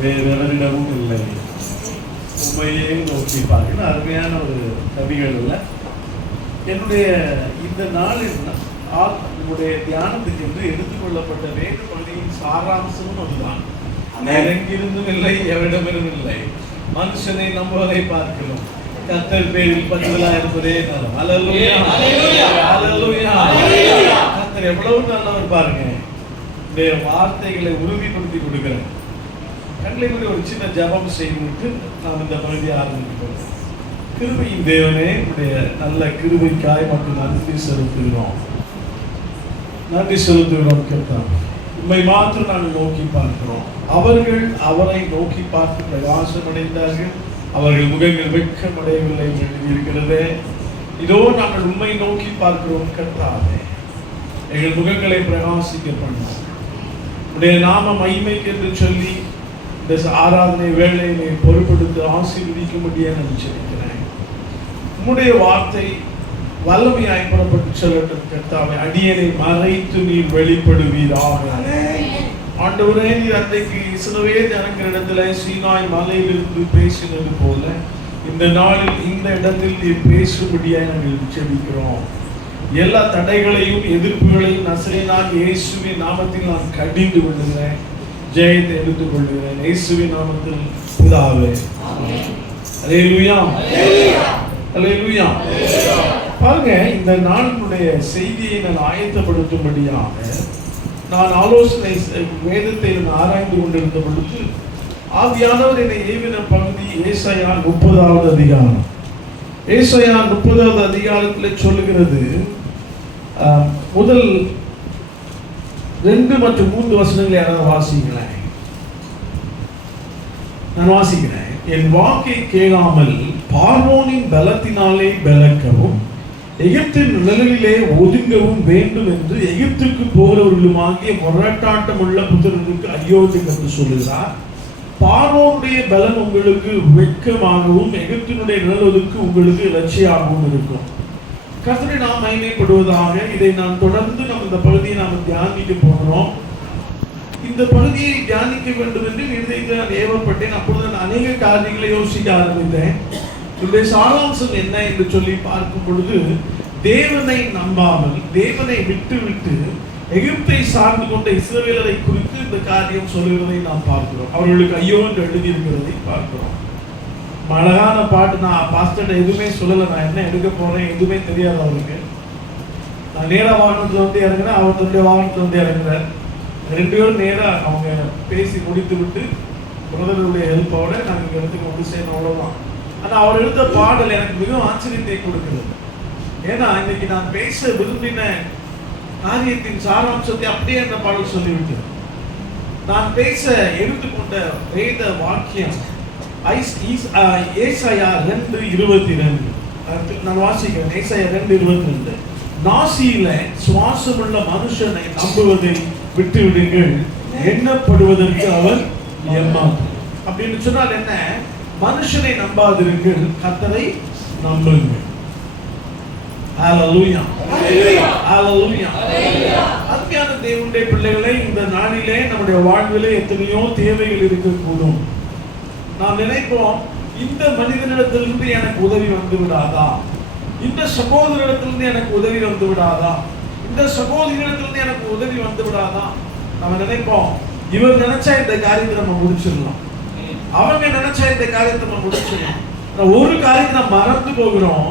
வேறெவரிடமும் இல்லை, உண்மையே நோக்கி பார்க்கணும். அருமையான ஒரு கவிகள் இல்லை. என்னுடைய இந்த நாளில் நம்முடைய தியானத்துக்கு என்று எடுத்துக்கொள்ளப்பட்ட வேறு பகுதியின் சாராம்சமும் அதுதான். எங்கிருந்தும் இல்லை, எவரிடமிருந்தும் இல்லை. மனுஷனை நம்புவதை பார்க்கிறோம், கர்த்தர் பேரில் பற்றுதலாக இருப்பதே நலம். அல்லேலூயா, அல்லேலூயா. கர்த்தர் எவ்வளவு நல்லவர் பாருங்க. இந்த வார்த்தைகளை உறுதிப்படுத்தி கொடுக்கிறேன். கண்களை மூடி ஒரு சின்ன ஜபம் செய்துவிட்டு நாம் இந்த பகுதியை ஆரம்பிக்கிறோம். கிருபையின் தேவனே, உடைய நல்ல கிருபைக்காய் மற்றும் நன்றி செலுத்துகிறோம். கர்த்தர், உண்மை மாத்திரம் நாங்கள் நோக்கி பார்க்கிறோம். அவர்கள் அவரை நோக்கி பார்த்து பிரகாசம் அடைந்தார்கள், அவர்கள் முகங்கள் வெட்கமடையவில்லை எழுதியிருக்கிறதே. இதோ நாங்கள் உண்மை நோக்கி பார்க்கிறோம். கர்த்தாவே, எங்கள் முகங்களை பிரகாசிக்க பண்ணோம். உடைய நாம மகிமைக்கு என்று சொல்லி இந்த ஆராதனை வேளையை பொறுப்படுத்த ஆசீர்வதிக்கும்படியே நான் நினைச்சிருக்கிறேன். உம்முடைய வார்த்தை வல்லமையாய் புறப்பட்டு சொல்லட்டும். கர்த்தாவே, அடியனை மறைத்து நீர் வெளிப்படுவீராக. ஆண்டவரே, நீர் அன்றைக்கு இஸ்ரவேல் ஜனங்களிடத்துல சீனாய் மலையிலிருந்து பேசினது போல இந்த நாளில் இந்த இடத்தில் நீர் பேசும்படியாய் நாங்கள் ஜெபிக்கிறோம். எல்லா தடைகளையும் எதிர்ப்புகளையும் நசரேயனாகிய இயேசுவின் நாமத்தில் நான் கடிந்து கொள்கிறேன். ஜெயத்தை எடுத்துக் கொள்கிறேன் இயேசுவின் நாமத்தில் பிதாவே. அல்லேலூயா, அல்லேலூயா. பாருங்க, இந்த நாளுடைய செய்தியை நான் ஆயத்தப்படுத்தும்படியாக நான் ஆலோசனை வேதத்தை ஆராய்ந்து கொண்டிருந்த பொழுது ஆவியானவர் என்னை ஏவின பகுதி ஏசாயா 30வது அதிகாரம். ஏசாயா 30வது அதிகாரத்தில் சொல்லுகிறது, முதல் 2 மற்றும் 3 வசனங்களை யாராவது வாசிக்கிறேன். நான் வாசிக்கிறேன். என் வாக்கை கேளாமல் பார்வோனின் பலத்தினாலே பலக்கவும் எகிப்தின் நிழலிலே ஒதுங்கவும் வேண்டும் என்று எகிப்துக்கு போகிறவர்களுமாகிய முரட்டாட்டம் உள்ள புத்திரருக்கு ஐயோ என்று சொல்லுகிறார். பார்வோனுடைய பலன் உங்களுக்கு வெட்கமாகவும் எகிப்தினுடைய நிழலுக்கு உங்களுக்கு இலட்சியாகவும் இருக்கும். கர்த்தரை நாம் மகிமைப்படுவதாக. இதை நான் தொடர்ந்து நம்ம இந்த பகுதியை நாம் தியானிக்க போகிறோம். இந்த பகுதியை தியானிக்க வேண்டும் என்று இருதயத்தில் நான் ஏவப்பட்டேன். அப்பொழுது நான் அநேக காரியங்களை யோசிக்க ஆரம்பித்தேன். இந்த சாராம்சம் என்ன என்று சொல்லி பார்க்கும் பொழுது, தேவனை நம்பாமல் தேவனை விட்டு எகிப்தை சார்ந்து கொண்ட இஸ்ரவேலரை குறித்து இந்த காரியம் சொல்லுகிறதை நாம் பார்க்கிறோம். அவர்களுக்கு ஐயோ என்று எழுதியிருக்கிறதை பார்க்கிறோம். அழகான பாட்டு. நான் பாஸ்டர்ட்ட எதுவுமே சொல்லலை, நான் என்ன எடுக்க போறேன் எதுவுமே தெரியாது அவருக்கு. நான் நேரா வாகனத்துல வந்து இறங்குறேன், அவர் தன்னுடைய வாகனத்துல வந்து இறங்குறார். 2 பேரும் நேரா அவங்க பேசி முடித்து விட்டு பிரதருடைய ஹெல்ப்போட நாங்கள் இங்க இடத்துக்கு வந்து சேர்ந்த அவ்வளவுதான். ஆனா அவர் எடுத்த பாடல் எனக்கு மிகவும் ஆச்சரியத்தை கொடுக்கிறது. ஏன்னா இன்னைக்கு நான் பேச விரும்பின காரியத்தின் சாராம்சத்தை அப்படியே அந்த பாடல் சொல்லிவிட்டு நான் பேச எடுத்துக்கொண்ட வேத வாக்கியம் ஏசாயா 2:22. நான் வாசிக்கிறேன். ஏசாயா 2:22. நாசியில சுவாசமுள்ள மனுஷனை நம்புவதை விட்டு விடுங்கள், எண்ணப்படுவதற்கு அவர் ஏமாற்று. அப்படின்னு சொன்னால் என்ன? மனுஷனை நம்பாதிருங்கள், கர்த்தரை நம்புங்கள். ஹல்லேலூயா, ஹல்லேலூயா. அன்பான தேவனுடைய பிள்ளைகளே, இந்த நாளிலே நம்முடைய வாழ்விலே எத்தனையோ தேவைகள் இருக்கக்கூடும். நாம் நினைப்போம், இந்த மனிதனிடத்திலிருந்து எனக்கு உதவி வந்து விடாதா, இந்த சகோதரிடத்திலிருந்து எனக்கு உதவி வந்து விடாதா, இந்த சகோதரிடத்திலிருந்து எனக்கு உதவி வந்து விடாதா. நம்ம நினைப்போம், இவர் நினைச்சா இந்த காரியத்தை நம்ம முடிச்சிடலாம், அவங்க நினைச்சா இந்த காரியத்தை நம்ம முடிச்சிடலாம். ஒரு காரியத்தை நம்ம மறந்து போகிறோம்.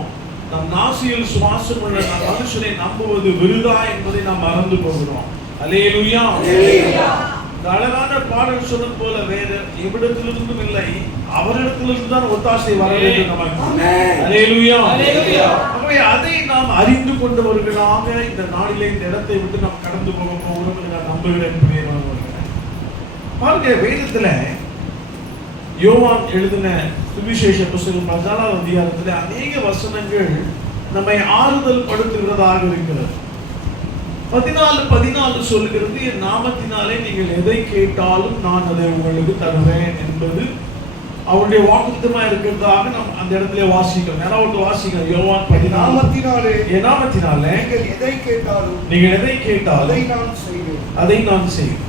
நம் நாசியில் சுவாசம் உள்ள மனுஷனை நம்புவது விருதா என்பதை நாம் மறந்து போகிறோம். அல்லேலூயா. அழகான பாடல் சொன்னது போல வேற எவ்விடத்திலிருந்தும் இல்லை, அவரிடத்திலிருந்து தான் ஒத்தாசை வர வேண்டும் நமக்கு. அல்லேலூயா. ஆகவே அதை நாம் அறிந்து கொண்டவர்களாக இந்த நாளிலே இந்த இடத்தை விட்டு நாம் கடந்து போக போகிறோம் என்று நான் நம்புகிறேன். பாருங்க, வேதத்துல யோவான் எழுதின சுவிசேஷ புத்தகம் 14வது அதிகாரத்துல அநேக வசனங்கள் நம்மை ஆறுதல் படுத்துகிறதாக இருக்கிறது. 14:14 சொல்லுகிறது, என் நாமத்தினாலே நீங்கள் எதை கேட்டாலும் நான் அதை உங்களுக்கு தருவேன் என்பது அவருடைய வாக்குத்தத்தமா இருக்கிறதாக நாம் அந்த இடத்துல வாசிக்கிறோம். யாராவது வாசிக்கிறோம். யோவான் 14. என் நாமத்தினாலே நீங்கள் எதை கேட்டாலும் அதை நான் செய்வேன்.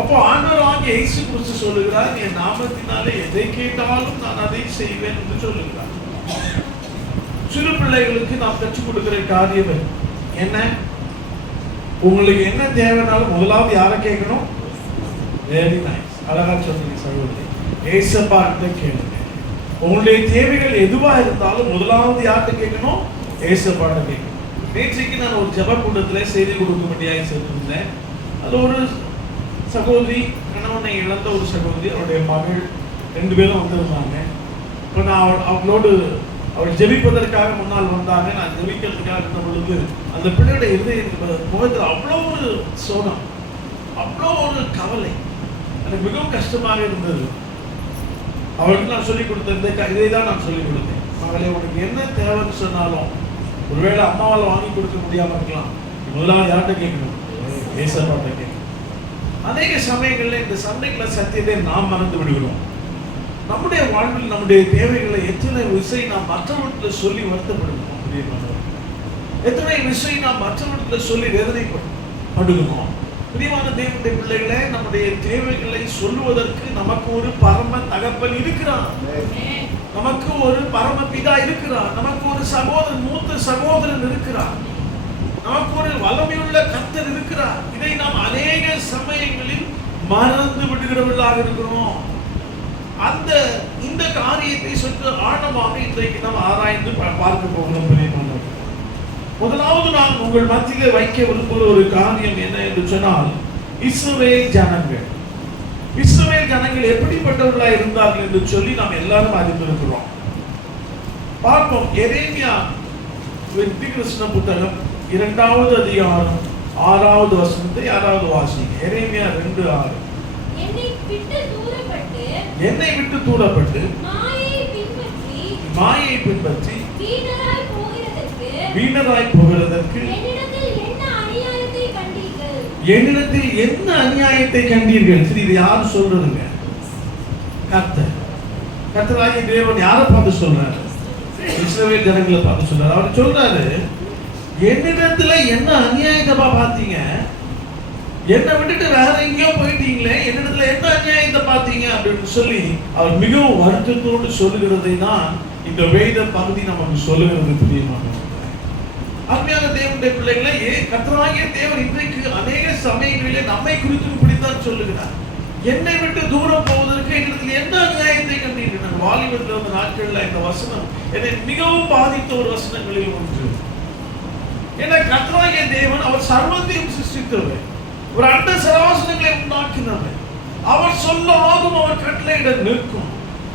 அப்போ ஆண்டவராகிய இயேசு கிறிஸ்து சொல்லுகிறார், என் நாமத்தினாலே எதை கேட்டாலும் நான் அதை செய்வேன் என்று சொல்லுகிறார். சிறு பிள்ளைகளுக்கு நாம் கற்றுக் கொடுக்கிற காரியம் என்ன? உங்களுக்கு என்ன தேவைனாலும் முதலாவது யாரை கேட்கணும்? வெரி நைஸ், அழகா சொன்னீங்க சகோதரி. ஏசப்பா கிட்ட கேளுங்க. உங்களுடைய தேவைகள் எதுவா இருந்தாலும் முதலாவது யார்கிட்ட கேட்கணும்? ஏசப்பா கிட்ட கேட்கணும். நேற்றைக்கு நான் ஒரு ஜெப கூட்டத்துல செய்தி கொடுக்கும்படியாக சென்றிருந்தேன். அது ஒரு சகோதரி, கணவனை இழந்த ஒரு சகோதரி, அவருடைய மகள் 2 பேரும் வந்திருந்தாங்க. இப்போ நான் அவளோடு அவள் ஜெபிப்பதற்காக முன்னால் வந்தாங்க. நான் ஜெபிக்கிறதுக்காக இருந்த பொழுது அந்த பிள்ளையோட முகத்தில் அவ்வளோ ஒரு சோகம், அவ்வளோ ஒரு கவலை, எனக்கு மிகவும் கஷ்டமாக இருந்தது. அவளுக்கு நான் சொல்லிக் கொடுத்த இதை தான் நான் சொல்லிக் கொடுத்தேன். மகளே, உனக்கு என்ன தேவைன்னு சொன்னாலும், ஒருவேளை அம்மாவால் வாங்கி கொடுக்க முடியாம இருக்கலாம், முதலாவது யார்கிட்ட கேட்கணும்? ஏசப்பாட்ட கேட்கணும். அநேக சமயங்கள்ல இந்த சண்டைக்குள்ள சத்தியத்தை நாம் மறந்து விடுகிறோம். நம்முடைய வாழ்வில் நம்முடைய தேவைகளை எத்தனை விஷயம் நாம் மற்றவர்களிடத்துல சொல்லி வருத்தப்படுகிறோம்? எத்தனை விஷயம் நாம் மற்றவர்களிடத்துல சொல்லி வேதனைப்படுகிறோம்? பிரியமான தேவனுடைய பிள்ளைகளே, நம்முடைய தேவைகளை சொல்லுவதற்கு நமக்கு ஒரு பரம தகப்பன் இருக்கிறார், நமக்கு ஒரு பரம பிதா இருக்கிறார், நமக்கு ஒரு சகோதரன், மூத்த சகோதரன் இருக்கிறார், நமக்கு ஒரு வல்லமையுள்ள கர்த்தர் இருக்கிறார். இதை நாம் அநேக சமயங்களில் மறந்து விடுகிறவர்களாக இருக்கிறோம். இந்த காரியத்தை சற்று ஆழமாக இன்றைக்கு நாம் ஆராய்ந்து பார்க்க போகிறோம். முதலாவது நான் உங்கள் மத்தியிலே வைக்க விரும்புகிற ஒரு காரியம் என்ன என்று சொன்னால், இஸ்ரவேல் ஜனங்கள். இஸ்ரவேல் ஜனங்கள் எப்படிப்பட்டவர்களாக இருந்தார்கள் என்று சொல்லி நாம் எல்லாரும் அறிந்திருக்கிறோம். பார்ப்போம். எரேமியா தீர்க்கதரிசன புத்தகம் 2வது அதிகாரம் 6வது வசனத்தை யாராவது வாசிங்க. எரேமியா 2:6. என்னை விட்டு தூரப்பட்டு மாயை பின்பற்றி வீணராய் போகிறதற்கு என்னிடத்தில் என்ன அநியாயத்தை கண்டீர்கள்? சரி, இது யாரு சொல்றதுங்க? கர்த்தர். கர்த்தராகிய தேவன் யாரை பார்த்து சொல்றாரு? இஸ்ரவேல் ஜனங்களை பார்த்து சொல்றாரு. அவர் சொல்றாரு, என்னிடத்துல என்ன அநியாயத்தை பார்த்தீங்க? என்னை விட்டுட்டு வேற எங்கேயோ போயிட்டீங்களே, என்னிடத்துல என்ன அநியாயத்தை பார்த்தீங்க அப்படின்னு சொல்லி அவர் மிகவும் வருத்தத்தோடு சொல்லுகிறதை தான் இந்த வேத பகுதி நமக்கு சொல்லுகிறது. பிரியமான அருமையான தேவனுடைய பிள்ளைகளை, கர்த்தராகிய தேவன் இன்றைக்கு அநேக சமயங்களிலே நம்மை குறித்து இப்படித்தான் சொல்லுகிறார். என்னை விட்டு தூரம் போவதற்கு என்னிடத்தில் என்ன அநியாயத்தை கண்டீர்கள்? வாலிபத்தில் இருந்த நாட்கள்ல இந்த வசனம் என்னை மிகவும் பாதித்த ஒரு வசனங்களில் ஒன்று. ஏன்னா கர்த்தராகிய தேவன் அவர் சர்வத்தையும் சிருஷ்டித்தவர், ஒரு அண்ட சராசரங்களை உண்டாக்கினவர். அவர் சொல்லாதும் அவர் கட்டளையிட நிற்கும்.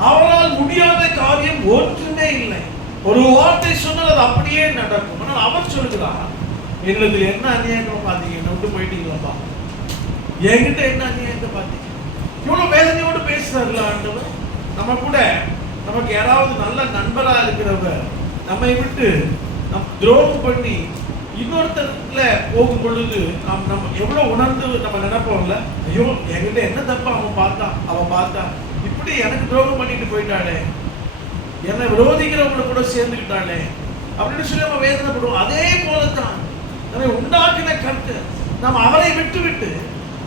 அவரால் முடியாத காரியம் ஒன்றுமே இல்லை. ஒரு வார்த்தை சொன்னால் அது அப்படியே நடக்கும். ஆனால் அவர் சொல்லுகிறார், என்னிடத்தில் என்ன அநியாயத்தை பார்த்தீங்க? என்ன விட்டு போயிட்டீங்களா? என்கிட்ட என்ன அநியாயத்தை பார்த்தீங்க? இவ்வளவு வேதனையோடு பேசுறாருல ஆண்டவர். நம்ம கூட நமக்கு யாராவது நல்ல நண்பரா இருக்கிறவர் நம்மை விட்டு துரோகம் பண்ணி இன்னொருத்தருக்குள்ள போகும் பொழுது நம்ம எவ்வளவு உணர்ந்து நம்ம நினைப்போம்ல, ஐயோ என்கிட்ட என்ன தப்பா அவன் பார்த்தா இப்படி எனக்கு துரோகம் பண்ணிட்டு போயிட்டாளே, என்னை விரோதிக்கிறவங்களை கூட சேர்ந்துக்கிட்டாளே அப்படின்னு சொல்லி நம்ம வேதனைப்படுவோம். அதே போலதான் நம்மை உண்டாக்கின கர்த்தர் நாம் அவரை விட்டு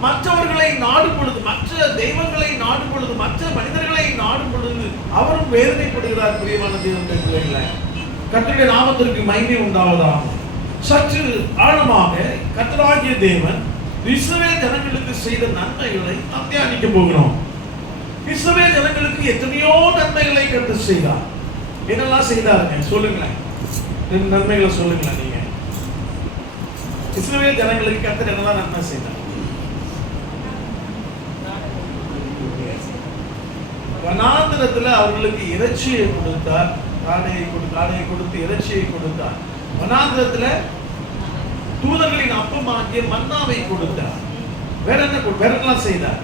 மற்றவர்களை நாடும் பொழுது, மற்ற தெய்வங்களை நாடும் பொழுது, மற்ற மனிதர்களை நாடும் பொழுது அவரும் வேதனைப்படுகிறார். பிரியமான தேவனுடைய பிள்ளைகளை, கர்த்தருடைய நாமத்திற்கு மகிமை உண்டாவதாக. சற்று ஆழமாக கர்த்தராகிய தேவன் இஸ்ரவேல் ஜனங்களுக்கு செய்த நன்மைகளை நாம் தியானிக்க போகிறோம். இஸ்ரவேல் ஜனங்களுக்கு எத்தனையோ நன்மைகளை கர்த்தர் செய்தார். என்னெல்லாம் செய்தாருங்க சொல்லுங்களேன், நன்மைகளை சொல்லுங்களேன். நீங்க இஸ்ரவேல் ஜனங்களுக்கு கர்த்தர் என்னெல்லாம் நன்மை செய்தார்? வனாந்திரத்துல அவர்களுக்கு இறைச்சியை கொடுத்தார், காடையை கொடுத்து இறைச்சியை கொடுத்தார். வனாந்திரத்துல தூதர்களின் அப்பமாகிய மன்னாவை கொடுத்தார். வேற என்னெல்லாம் செய்தார்?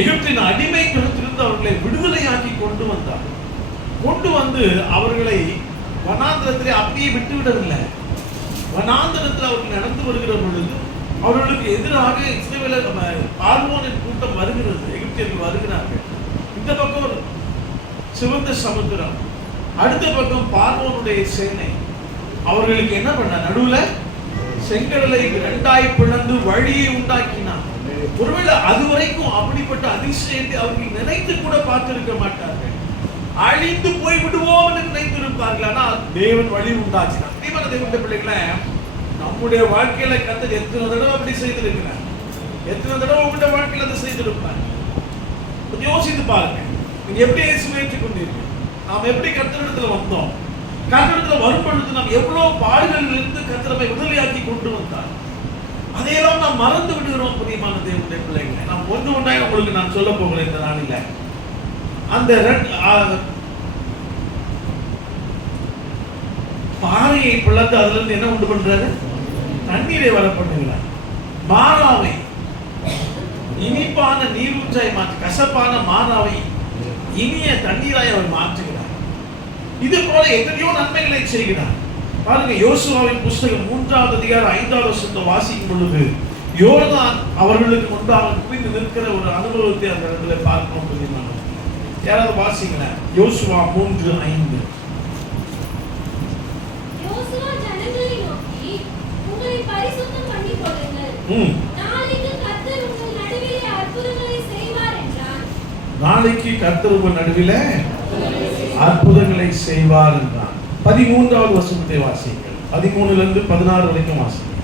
எகிப்தின் அடிமைத்தனத்திலிருந்து அவர்களை விடுதலையாக்கி கொண்டு வந்தார். கொண்டு வந்து அவர்களை வனாந்திரத்திலே அப்படியே விட்டுவிடவில்லை. வனாந்திரத்தில் அவர்கள் நடந்து வருகிற பொழுது அவர்களுக்கு எதிராக இஸ்ரவேலர் பார்வோனின் கூட்டம் வருகிறது, எகிப்தியர்கள் வருகிறார்கள். இந்த பக்கம் சிவந்த சமுத்திரம், அடுத்த பக்கம் பார்வோனுடைய சேனை. அவர்களுக்கு என்ன பண்ண? நடுவுல செங்கடலை 2ஆய் பிளந்து வழியை உண்டாக்கினார். ஒருவேளை அதுவரைக்கும் அப்படிப்பட்ட அதிசயத்தை அவர்கள் நினைத்து கூட பார்த்திருக்க மாட்டார்கள். அழிந்து போய் விடுவோம் என்று நினைத்திருப்பார்கள். ஆனால் தேவன் வழி உண்டாச்சு. தேவனுடைய பிள்ளைகளை நம்முடைய வாழ்க்கையில கர்த்தர் எத்தனை தடவை அப்படி செய்திருக்கிறார், எத்தனை தடவை உங்களுடைய வாழ்க்கையில் அதை செய்திருப்பார். யோசித்து பாருங்க, நீங்க எப்படி இயேசுவை ஏற்றுக்கொண்டீர்கள், நாம் எப்படி கர்த்தரிடத்துல வந்தோம், கர்த்தரிடத்துல வரும் பொழுது நாம் எவ்வளவு பாடுகளில் இருந்து கர்த்தரை விடுதலையாக்கி கொண்டு வந்தார். அதையெல்லாம் நாம் மறந்து விடுகிறோம். பிரியமான தேவனுடைய பிள்ளைகளை, நாம் ஒன்று ஒன்றாக உங்களுக்கு நான் சொல்ல போகிறேன் இந்த நாளில. அந்த பாறையை பிளந்து அதுல இருந்து என்ன உண்டு பண்றாரு? தண்ணீரை வர பண்ணுகிறார். மாறாவை இனிப்பான நீரூற்றாய் மாற்றி, கசப்பான மாறாவை இனிய தண்ணீராய் அவர் மாற்றுகிறார். இது போல எத்தனையோ நன்மைகளை செய்கிறார். பாருங்க, யோசுவாவின் புஸ்தகம் 3வது அதிகாரம் 5வது வசனத்தை வாசிக்கும் பொழுது யோர்தான் அவர்களுக்கு முன்பாக குவிந்து நிற்கிற ஒரு அனுபவத்தை அந்த இடத்துல பார்க்கணும். புரியுமா? யாராவது வாசிங்களேன், யோசுவா 3:5. யோசுவா ஜனங்களை நோக்கி, உங்களை பரிசுத்தம் பண்ணிக் கொள்ளுங்கள், நாளைக்கு கர்த்தர் உங்கள் நடுவிலே அற்புதங்களை செய்வார் என்றார். நாளைக்கு கர்த்தர் உங்கள் நடுவிலே அற்புதங்களை செய்வார் என்றார். 13வது வசனத்தை வாசிங்கள். 13லிருந்து 16 வரைக்கும் வாசிங்கள்.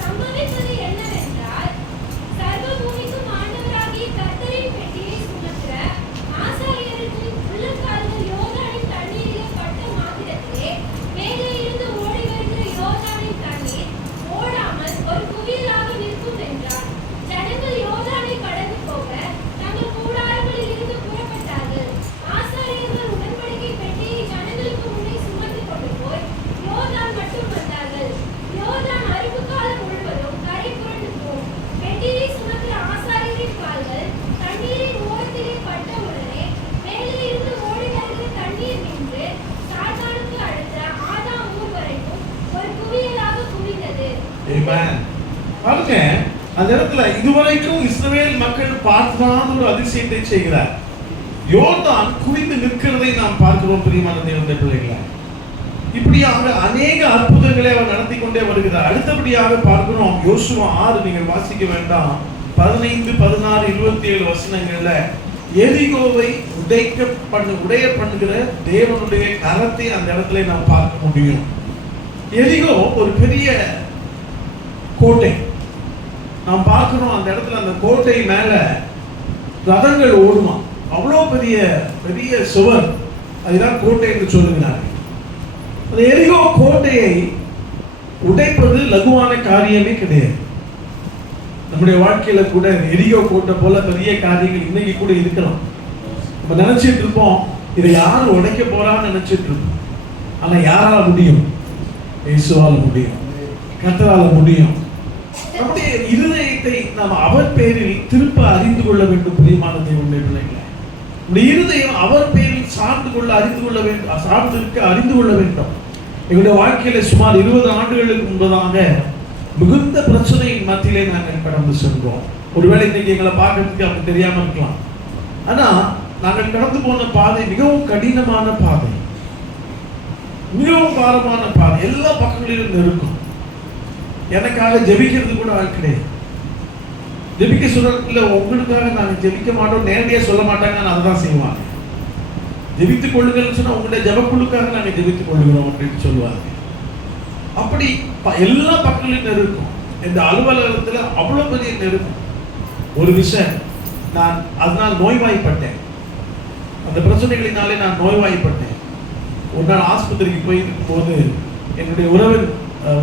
சம்பவித்தது என்னவென்றால், சர்வ பூமிக்கும் ஆண்டவராகிய கர்த்தரின் பெட்டியை சுமக்கிற ஆசாரியரின் உள்ளங்கால்கள் யோர்தானின் தண்ணீரிலே பட்ட மாத்திரத்திலே மேலே இருந்து ஓடி வருகிற யோர்தானின் தண்ணீர் ஓடாமல் ஒரு குவியலாக நிற்கும் என்றார். ஜனங்கள் யோர்தானை கடந்து போக தங்கள் கூடாரங்களில் இருந்து புறப்பட்டார்கள். ஆசாரியர்கள் உடன்படிக்கை பெட்டியை ஜனங்களுக்கு முன்னே சுமந்து கொண்டு போய் யோர்தான் மட்டும் வந்தார்கள். யோர்தான் அறுப்பு காலம் முழுவதும் கரை புரண்டு போம். பெட்டியை சுமக்கிற ஆசாரியரின் கால்கள் தண்ணீரின் ஓரத்திலே பட்ட உடனே மேலே இருந்து ஓடி வருகிற தண்ணீர் நின்று சாத்தானுக்கு அடுத்த ஆதாம் ஊர் வரைக்கும் ஒரு குவியலாக குவிந்தது. ஆமென். பாருங்க, அந்த இடத்துல இதுவரைக்கும் இஸ்ரவேல் மக்கள் பார்க்காத ஒரு அதிசயத்தை செய்கிறார். யோர்தான் குவிந்து நிற்கிறதை நாம் பார்க்கிறோம். பிரியமான தேவனுடைய பிள்ளைகளை, இப்படியாக அநேக அற்புதங்களை அவர் நடத்தி கொண்டே வருகிறார். அடுத்தபடியாக பார்க்கிறோம் யோசுவா 6, நீங்கள் வாசிக்க வேண்டாம், 15, 16, 27 வசனங்கள்ல எரிகோவை உடைய பண்ணுகிற தேவனுடைய கரத்தை அந்த இடத்துல நாம் பார்க்க முடியும். எரிகோ ஒரு பெரிய கோட்டை நாம் பார்க்கிறோம். அந்த இடத்துல அந்த கோட்டை மேல ரதங்கள் ஓடுமா, அவ்வளோ பெரிய பெரிய சுவர், அதுதான் கோட்டை என்று சொல்லுகிறார்கள். அந்த எரிகோ கோட்டையை உடைப்பது லகுவான காரியமே கிடையாது. நம்முடைய வாழ்க்கையில கூட எரிகோ கோட்டை போல பெரிய காரியங்கள் இன்னைக்கு கூட இருக்கலாம். நம்ம நினைச்சிட்டு இருப்போம், இதை யாரு உடைக்க போறான்னு நினைச்சிட்டு இருப்போம். ஆனா யாரால முடியும்? இயேசுவால முடியும், கர்த்தரால முடியும். நம்முடைய இருதயத்தை நாம் அவர் பேரில் திருப்ப அறிந்து கொள்ள வேண்டும். பிரியமான தேவனுடைய பிள்ளைகளை, நம்முடைய இருதயம் அவர் பேரில் சார்ந்து கொள்ள அறிந்து கொள்ள வேண்டும், சார்ந்திருக்க அறிந்து கொள்ள வேண்டும். எங்களுடைய வாழ்க்கையில சுமார் 20 ஆண்டுகளுக்கு முன்பதாக மிகுந்த பிரச்சனையின் மத்தியிலே நாங்கள் கடந்து சென்றோம். ஒருவேளை இன்னைக்கு எங்களை பார்க்கறதுக்கு அப்படி தெரியாம இருக்கலாம். ஆனா நாங்கள் கடந்து போன பாதை மிகவும் கடினமான பாதை, மிகவும் பாரமான பாதை, எல்லா பக்கங்களிலும் இருக்கும். எனக்காக ஜெபிக்கிறது கூட ஆள் கிடையாது. ஜெபிக்க சொல்றதுல உங்களுக்காக நாங்கள் ஜெபிக்க மாட்டோம், நேரடியாக சொல்ல மாட்டாங்க, நான் அதை தான் செய்வாங்க. ஜெபித்துக் கொள்ளுங்கள்னு சொன்னா உங்களுடைய ஜெபக்குழுக்காக நாங்கள் ஜெபித்துக் கொள்ளுகிறோம் அப்படின்னு சொல்லுவாங்க. அப்படி எல்லா பக்கங்களிலும் நெருக்கும். இந்த அலுவலகத்துல அவ்வளவு பெரிய நெருக்கும். ஒரு விஷயம், நான் அதனால் நோய்வாய்ப்பட்டேன். அந்த பிரச்சனைகளினாலே நான் நோய்வாய்ப்பட்டேன். ஒரு நாள் ஆஸ்பத்திரிக்கு போயிருக்கும் போது என்னுடைய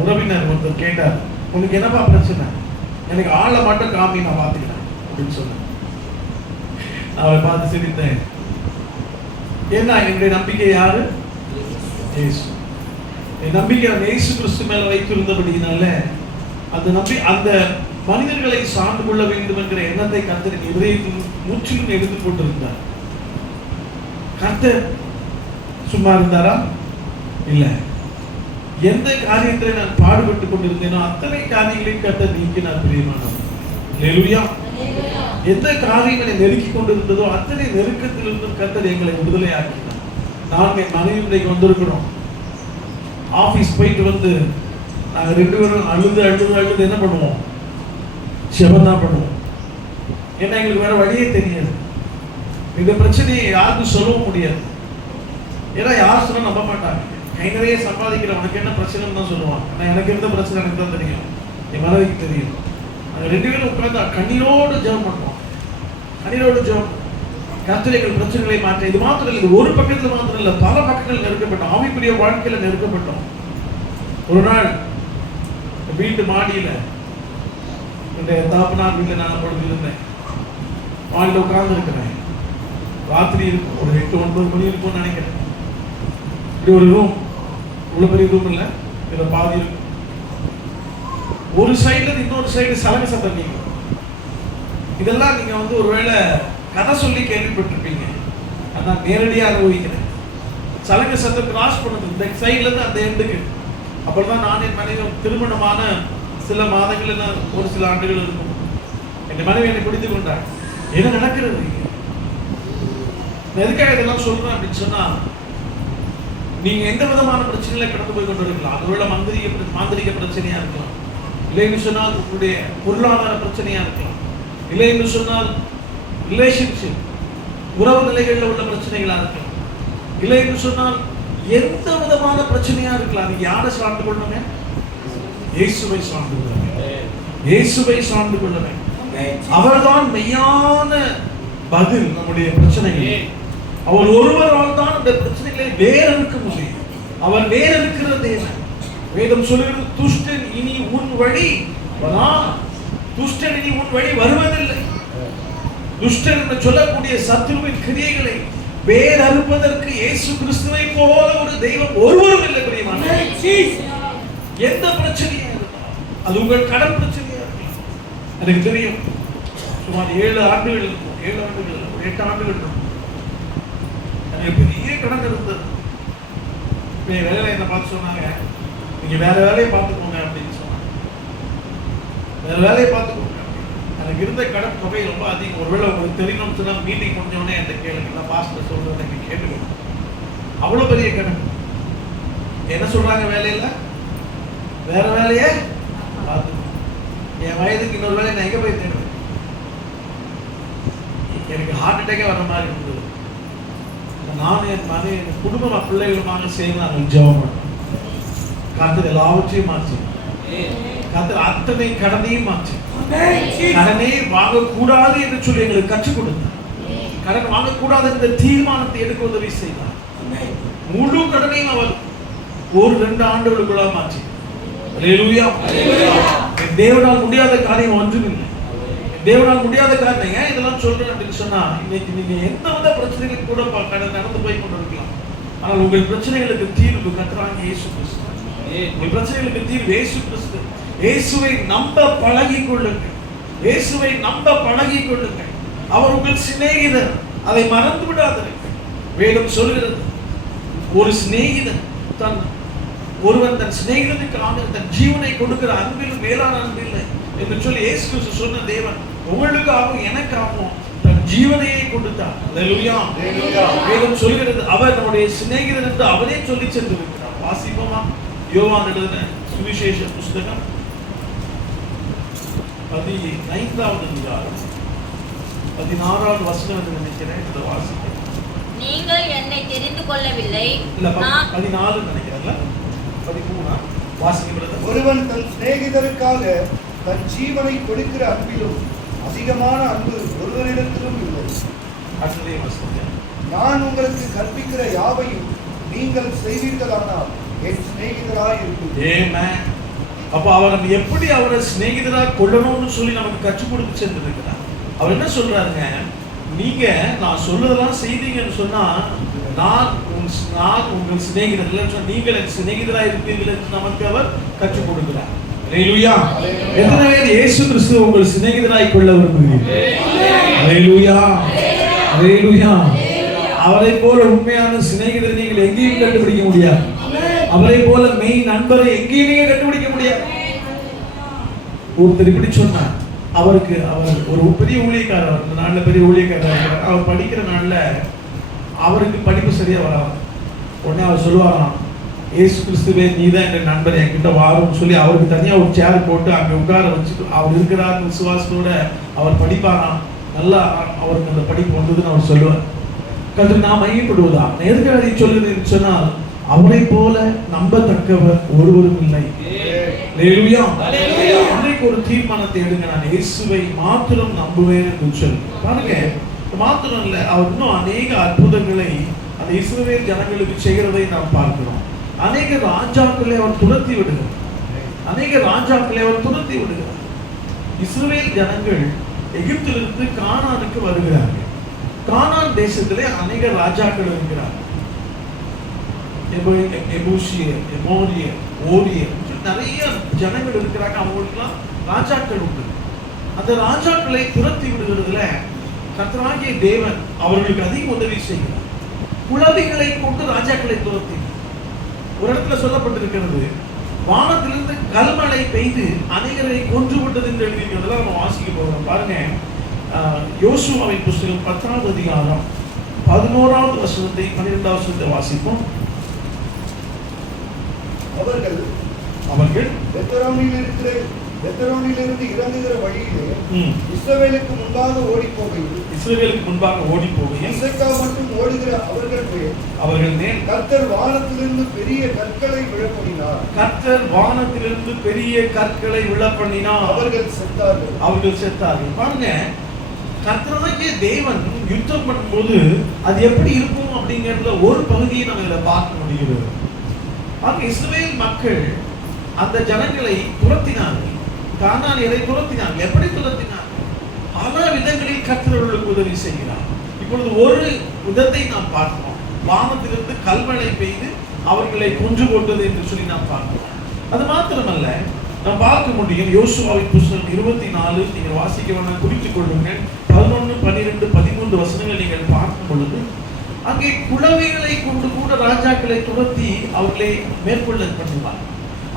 உறவினர் ஒருத்தர் கேட்டார், உனக்கு என்னப்பா பிரச்சனை? எனக்கு ஆளை மட்டும் காமி, நான் பார்த்துக்கிறேன் அப்படின்னு சொன்னேன். அவரை பார்த்து சிரித்தேன். ஏன்னா என்னுடைய நம்பிக்கை யாரு? இயேசு. என் நம்பிக்கை இயேசு கிறிஸ்து மேல வைத்திருந்தபடினால அந்த மனிதர்களை சார்ந்து கொள்ள வேண்டும் என்கிற எண்ணத்தை கர்த்தரின் இதயத்தில் முற்றிலும் எடுத்துக் கொண்டிருந்தார். கர்த்தர் சும்மா இருந்தாரா? இல்ல. எந்த காரியத்தை நான் பாடுபட்டுக் கொண்டிருந்தேனோ அத்தனை காரியங்களையும் கர்த்தர் நீக்கினார். பிரியமானவர், அல்லேலூயா. எந்த காரியம் என்னை நெருக்கி கொண்டிருந்ததோ அத்தனை நெருக்கத்திலிருந்து கர்த்தர் எங்களை விடுதலை ஆக்கினார். நான் என் மனைவி இன்றைக்கு வந்திருக்கிறோம். ஆபீஸ் போயிட்டு வந்து நாங்கள் 2 பேரும் அழுது என்ன பண்ணுவோம்? ஜெபம் தான் பண்ணுவோம். ஏன்னா எங்களுக்கு வேற வழியே தெரியாது. இந்த பிரச்சனையை யாருக்கும் சொல்லவும் முடியாது. ஏன்னா யார் சொன்னா நம்ப மாட்டாங்க. கை நிறைய சம்பாதிக்கிறவனுக்கு என்ன பிரச்சனைன்னு தான் சொல்லுவான். ஆனால் எனக்கு இருந்த பிரச்சனை எனக்கு தான் தெரியும், என் மனைவிக்கு தெரியும். நாங்கள் 2 பேரும் உட்கார்ந்து கண்ணீரோடு ஜெபம் பண்ணுவோம். கண்ணீரோடு ஜெபம், கர்த்தர் எங்கள் பிரச்சனைகளை மாற்ற. இது மாத்திரம் இல்லை, இது ஒரு பக்கத்தில் மாத்திரம் இல்லை, பல பக்கங்கள் நெருக்கப்பட்டோம். ஆவிக்குரிய வாழ்க்கையில நெருக்கப்பட்டோம். ஒரு நாள் வீட்டு மாடியில என்னுடைய தாப்பனார் வீட்டில் நான் பொழுது இருந்தேன். மாடியில் உட்கார்ந்து இருக்கிறேன். ராத்திரி இருக்கும், ஒரு 8-9 மணி இருக்கும்னு நினைக்கிறேன். இப்படி ஒரு ரூம், இவ்வளவு பெரிய ரூம் இல்லை, இதில் பாதி இருக்கும். ஒரு சைடுல இன்னொரு சைடு சலங்க சத்தம் நீங்க. இதெல்லாம் நீங்க வந்து ஒருவேளை கதை சொல்லி கேள்விப்பட்டிருப்பீங்க. அதான் நேரடியாக அனுபவிக்கிறேன். சலங்க சத்தம் கிராஸ் பண்ணது இந்த சைட்ல இருந்து அந்த எண்டுக்கு. அப்பதான் நான் என் மனைவி திருமணமான சில மாதங்கள், ஒரு சில ஆண்டுகள் இருக்கும். என் மனைவி என்னை பிடித்து கொண்டார். என்ன நடக்கிறது? எதுக்காக இதெல்லாம் சொல்றேன் அப்படின்னு சொன்னா, நீங்க எந்த விதமான பிரச்சனைகளை கடந்து போய் கொண்டு இருக்கலாம். ஒருவேளை மாந்திரிக பிரச்சனையா இருக்கலாம், இல்லை என்று சொன்னால் உங்களுடைய பொருளாதார பிரச்சனையா இருக்கலாம், இல்லை என்று சொன்னால் ரிலேஷன்ஷிப் உறவு நிலைகளில் உள்ள பிரச்சனைகளா இருக்கலாம், இல்லை என்று சொன்னால் எந்த விதமான பிரச்சனையா இருக்கலாம். நீங்க யாரை சார்ந்து கொள்ளுங்க? இயேசுவை சார்ந்து கொள்ளுங்க. இயேசுவை சார்ந்து கொள்ளுங்க. அவர்தான் மெய்யான பதில் நம்முடைய பிரச்சனைகள். அவர் ஒருவரால் தான் அந்த பிரச்சனைகளை வேறறுக்க முடியும். அவர் வேறறுக்கிற தேவன். வேதம் சொல்கிறது, துஷ்டன் இனி உன் வழி துஷ்டன் இனி உன் வழி வருவதில்லை. துஷ்டன் என்று சொல்லக்கூடிய சத்துருவின் கிரியைகளை வேறறுப்பதற்கு இயேசு கிறிஸ்துவை போல ஒரு தெய்வம் ஒருவரும் இல்லை. பிரியமானவர்களே, எந்த பிரச்சனையா இருந்தாலும், அது உங்கள் கடன் பிரச்சனையா இருக்கலாம். எனக்கு தெரியும், சுமார் 7 ஆண்டுகள் இருக்கும், 7 ஆண்டுகள் 8 ஆண்டுகள் இருக்கும். எனக்கு பெரிய கடன் இருந்தது. வேலையில என்ன பார்த்து சொன்னாங்க, நீங்க வேற வேலையை பார்த்துக்கோங்க அப்படின்னு சொன்னாங்க. வேற வேலையை பார்த்துக்கோங்க. எனக்கு இருந்த கடன் தொகை ரொம்ப அதிகம். ஒருவேளை உங்களுக்கு தெரியணும்னு சொன்னா மீட்டிங் முடிஞ்சோடனே என்கிட்ட கேளுங்க, பாஸ்டர் சொல்றது எனக்கு கேட்டுக்கணும். அவ்வளவு பெரிய கடன். என்ன சொல்றாங்க, வேலையில வேற வேலையே பார்த்துக்கணும். என் வயதுக்கு இன்னொரு வேலையை நான் எங்க போய் தேடுவேன்? எனக்கு ஹார்ட் அட்டாக்கே வர மாதிரி இருந்தது. நானும் என் மனைவி, என் குடும்ப பிள்ளைகளுமாக சேர்ந்து நாங்கள் ஜெபம் பண்ணோம். கர்த்தர் எல்லாவற்றையும் மாற்றி, கர்த்தர் அத்தனை கடனையும் மாற்றி, கடனே வாங்கக்கூடாது என்று சொல்லி எங்களுக்கு கற்றுக் கொடுத்தார். கடன் வாங்கக்கூடாது என்ற தீர்மானத்தை எடுக்க உதவி செய்தார். முழு கடனையும் அவர் 1-2 ஆண்டுகளுக்குள்ள மாற்றி. அல்லேலூயா. தேவனால் முடியாத காரியம் ஒன்றுமில்லை. தேவனால் முடியாத காரணம். ஏன் இதெல்லாம் சொல்றேன் அப்படின்னு சொன்னா, இன்னைக்கு நீங்க எந்த வித பிரச்சனைகளுக்கு கூட நடந்து போய் கொண்டு இருக்கலாம். ஆனால் உங்கள் பிரச்சனைகளுக்கு தீர்வு கர்த்தராகிய இயேசு கிறிஸ்து. உங்கள் பிரச்சனைகளுக்கு தீர்வு இயேசு கிறிஸ்து. இயேசுவை நம்ப பழகிக் கொள்ளுங்கள். இயேசுவை நம்ப பழகிக் கொள்ளுங்கள். அவர் உங்கள் சிநேகிதர், அதை மறந்து விடாதீர்கள். வேதம் சொல்கிறது, ஒரு சிநேகிதன் ஒருவன் தன் சிநேகிதனுக்காக தன் ஜீவனை கொடுக்கிற அன்பிலும் மேலான அன்பு இல்லை என்று சொல்லி இயேசு கிறிஸ்து சொன்ன தேவன் உங்களுக்காகவும் எனக்காகவும் தன் ஜீவனையை கொடுத்தார். அல்லேலூயா. வேதம் சொல்கிறது, அவர் நம்முடைய சிநேகிதன் என்று அவரே சொல்லி சென்றிருக்கிறார். வாசிப்போமா? யோவான் எழுதின சுவிசேஷ புஸ்தகம் 15வது அதிகாரம் 16வது வசனம் என்று நினைக்கிறேன். இதை வாசிக்கிறேன். நீங்கள் என்னை தெரிந்து கொள்ளவில்லை. இல்ல 14 நினைக்கிறேன்ல, 13 வாசிக்கிறது. ஒருவன் தன் சிநேகிதருக்காக தன் ஜீவனை கொடுக்கிற அன்பிலும் அதிகமான அன்பு ஒருவரிடத்திலும் இல்லை. அடுத்ததே வசனம். நான் உங்களுக்கு கற்பிக்கிற யாவையும் நீங்கள் செய்வீர்களானால் என் சிநேகிதராய் இருப்பீர்கள். அப்ப அவர் எப்படி அவரை சிநேகிதரா கொள்ளணும்னு சொல்லி நமக்கு கற்றுக் கொடுத்து சென்றிருக்கிறார். அவர் என்ன சொல்றாருங்க, நீங்க நான் சொல்றதெல்லாம் செய்தீங்கன்னு சொன்னா நான் உங்கள் சிநேகிதர் இல்லை, நீங்கள் என் சிநேகிதரா இருப்பீர்கள் என்று நமக்கு அவர் கற்றுக் கொடுக்கிறார். அல்லேலூயா. எத்தனை பேர் இயேசு கிறிஸ்து உங்கள் சிநேகிதராய் கொள்ள விரும்புகிறீர்கள்? அல்லேலூயா. அல்லேலூயா. அவரை போல உண்மையான சிநேகிதரை நீங்கள் எங்கேயும் கண்டுபிடிக்க முடியாது. அவரை போல மெய் நண்பரை எங்கேயும் நீங்க கண்டுபிடிக்க முடியாது. ஒருத்தர் இப்படி சொன்னார், அவர் ஒரு பெரிய ஊழியக்காரர், அந்த நாள்ல பெரிய ஊழியக்காரர். அவர் படிக்கிற நாள்ல அவருக்கு படிப்பு சரியா வராது. உடனே அவர் சொல்லுவாராம், இயேசு கிறிஸ்துவே நீதான் என் நண்பர், என்கிட்ட வாருன்னு சொல்லி அவருக்கு தனியா ஒரு சேர் போட்டு அங்க உட்கார வச்சுட்டு அவர் இருக்கிறார் விசுவாசத்தோட அவர் படிப்பாராம். நல்லா அவருக்கு அந்த படிப்பு வந்ததுன்னு அவர் சொல்லுவார். கர்த்தர் நாம் மையப்படுவதா எதுக்கு அதை சொல்லுறேன்னு சொன்னால் அவரை போல நம்பத்தக்கவர் ஒருவரும் இல்லை. அல்லேலூயா. அன்றைக்கு ஒரு தீர்மானத்தை எடுங்க, நான் இயேசுவை மாத்திரம் நம்புவேன் என்று சொல்லி பாருங்க. மாத்திரம் இல்லை, அவர் இன்னும் அநேக அற்புதங்களை அந்த இஸ்ரவேல் ஜனங்களுக்கு செய்கிறதை நாம் பார்க்கிறோம். அநேக ராஜாக்களை அவர் துரத்தி விடுகிறார். இஸ்ரவேல் ஜனங்கள் எகிப்திலிருந்து கானானுக்கு வருகிறார்கள். கானான் தேசத்திலே அநேக ராஜாக்கள் இருக்கிறார்கள். எபூசியர், எமோரியர், ஓரியர், நிறைய ஜனங்கள் இருக்கிறாங்க. அவங்களுக்குலாம் ராஜாக்கள் உண்டு. அந்த ராஜாக்களை துரத்தி விடுகிறதுல கர்த்தராகிய தேவன் அவர்களுக்கு அதிக உதவி செய்கிறார். குளவிகளை கொண்டு ராஜாக்களை துரத்தி, ஒரு இடத்துல சொல்லப்பட்டிருக்கிறது, வானத்திலிருந்து கல்மழை பெய்து அநேகரை கொன்று விட்டது என்று எழுதியிருக்கிறதுல நம்ம வாசிக்க போகிறோம். பாருங்க, யோசுவாவின் புஸ்தகம் 10வது அதிகாரம் 11வது வசனத்தை 12வது வசனத்தை வாசிப்போம். அவர்கள் பெத்தரோனிலிருந்து இறங்குகிற வழியிலே இஸ்ரவேலுக்கு முன்பாக ஓடி போகையில் இசக்கா மட்டும் ஓடுகிற அவர்கள் மேல் கர்த்தர் வானத்திலிருந்து பெரிய கற்களை விழப்பண்ணினார். அவர்கள் செத்தார்கள். பாருங்க, கர்த்தராகிய தேவன் யுத்தம் பண்ணும்போது அது எப்படி இருக்கும் அப்படிங்கறதுல ஒரு பகுதியை நம்ம இதில் பார்க்க முடிகிறது. இஸ்ரவேல் மக்கள் அந்த ஜனங்களை துரத்தினார்கள், கானானியரை துரத்தினார்கள். எப்படி துரத்தினார்கள்? பல விதங்களில் கர்த்தர்களுக்கு உதவி செய்கிறார். இப்பொழுது ஒரு விதத்தை நாம் பார்க்கிறோம், வானத்திலிருந்து கல்மழை பெய்து அவர்களை கொன்று போட்டது என்று சொல்லி நாம் பார்க்கிறோம். அது மாத்திரமல்ல, நாம் பார்க்க முடியும் யோசுவாவின் புஸ்தகம் 24 நீங்கள் வாசிக்க வேண்டாம், குறித்துக் கொள்ளுங்கள். 11, 12, 13 வசனங்கள் நீங்கள் பார்க்கும் பொழுது அங்கே குளவிகளை கொண்டு கூட ராஜாக்களை துரத்தி அவர்களை மேற்கொள்ள பண்ணுவார்.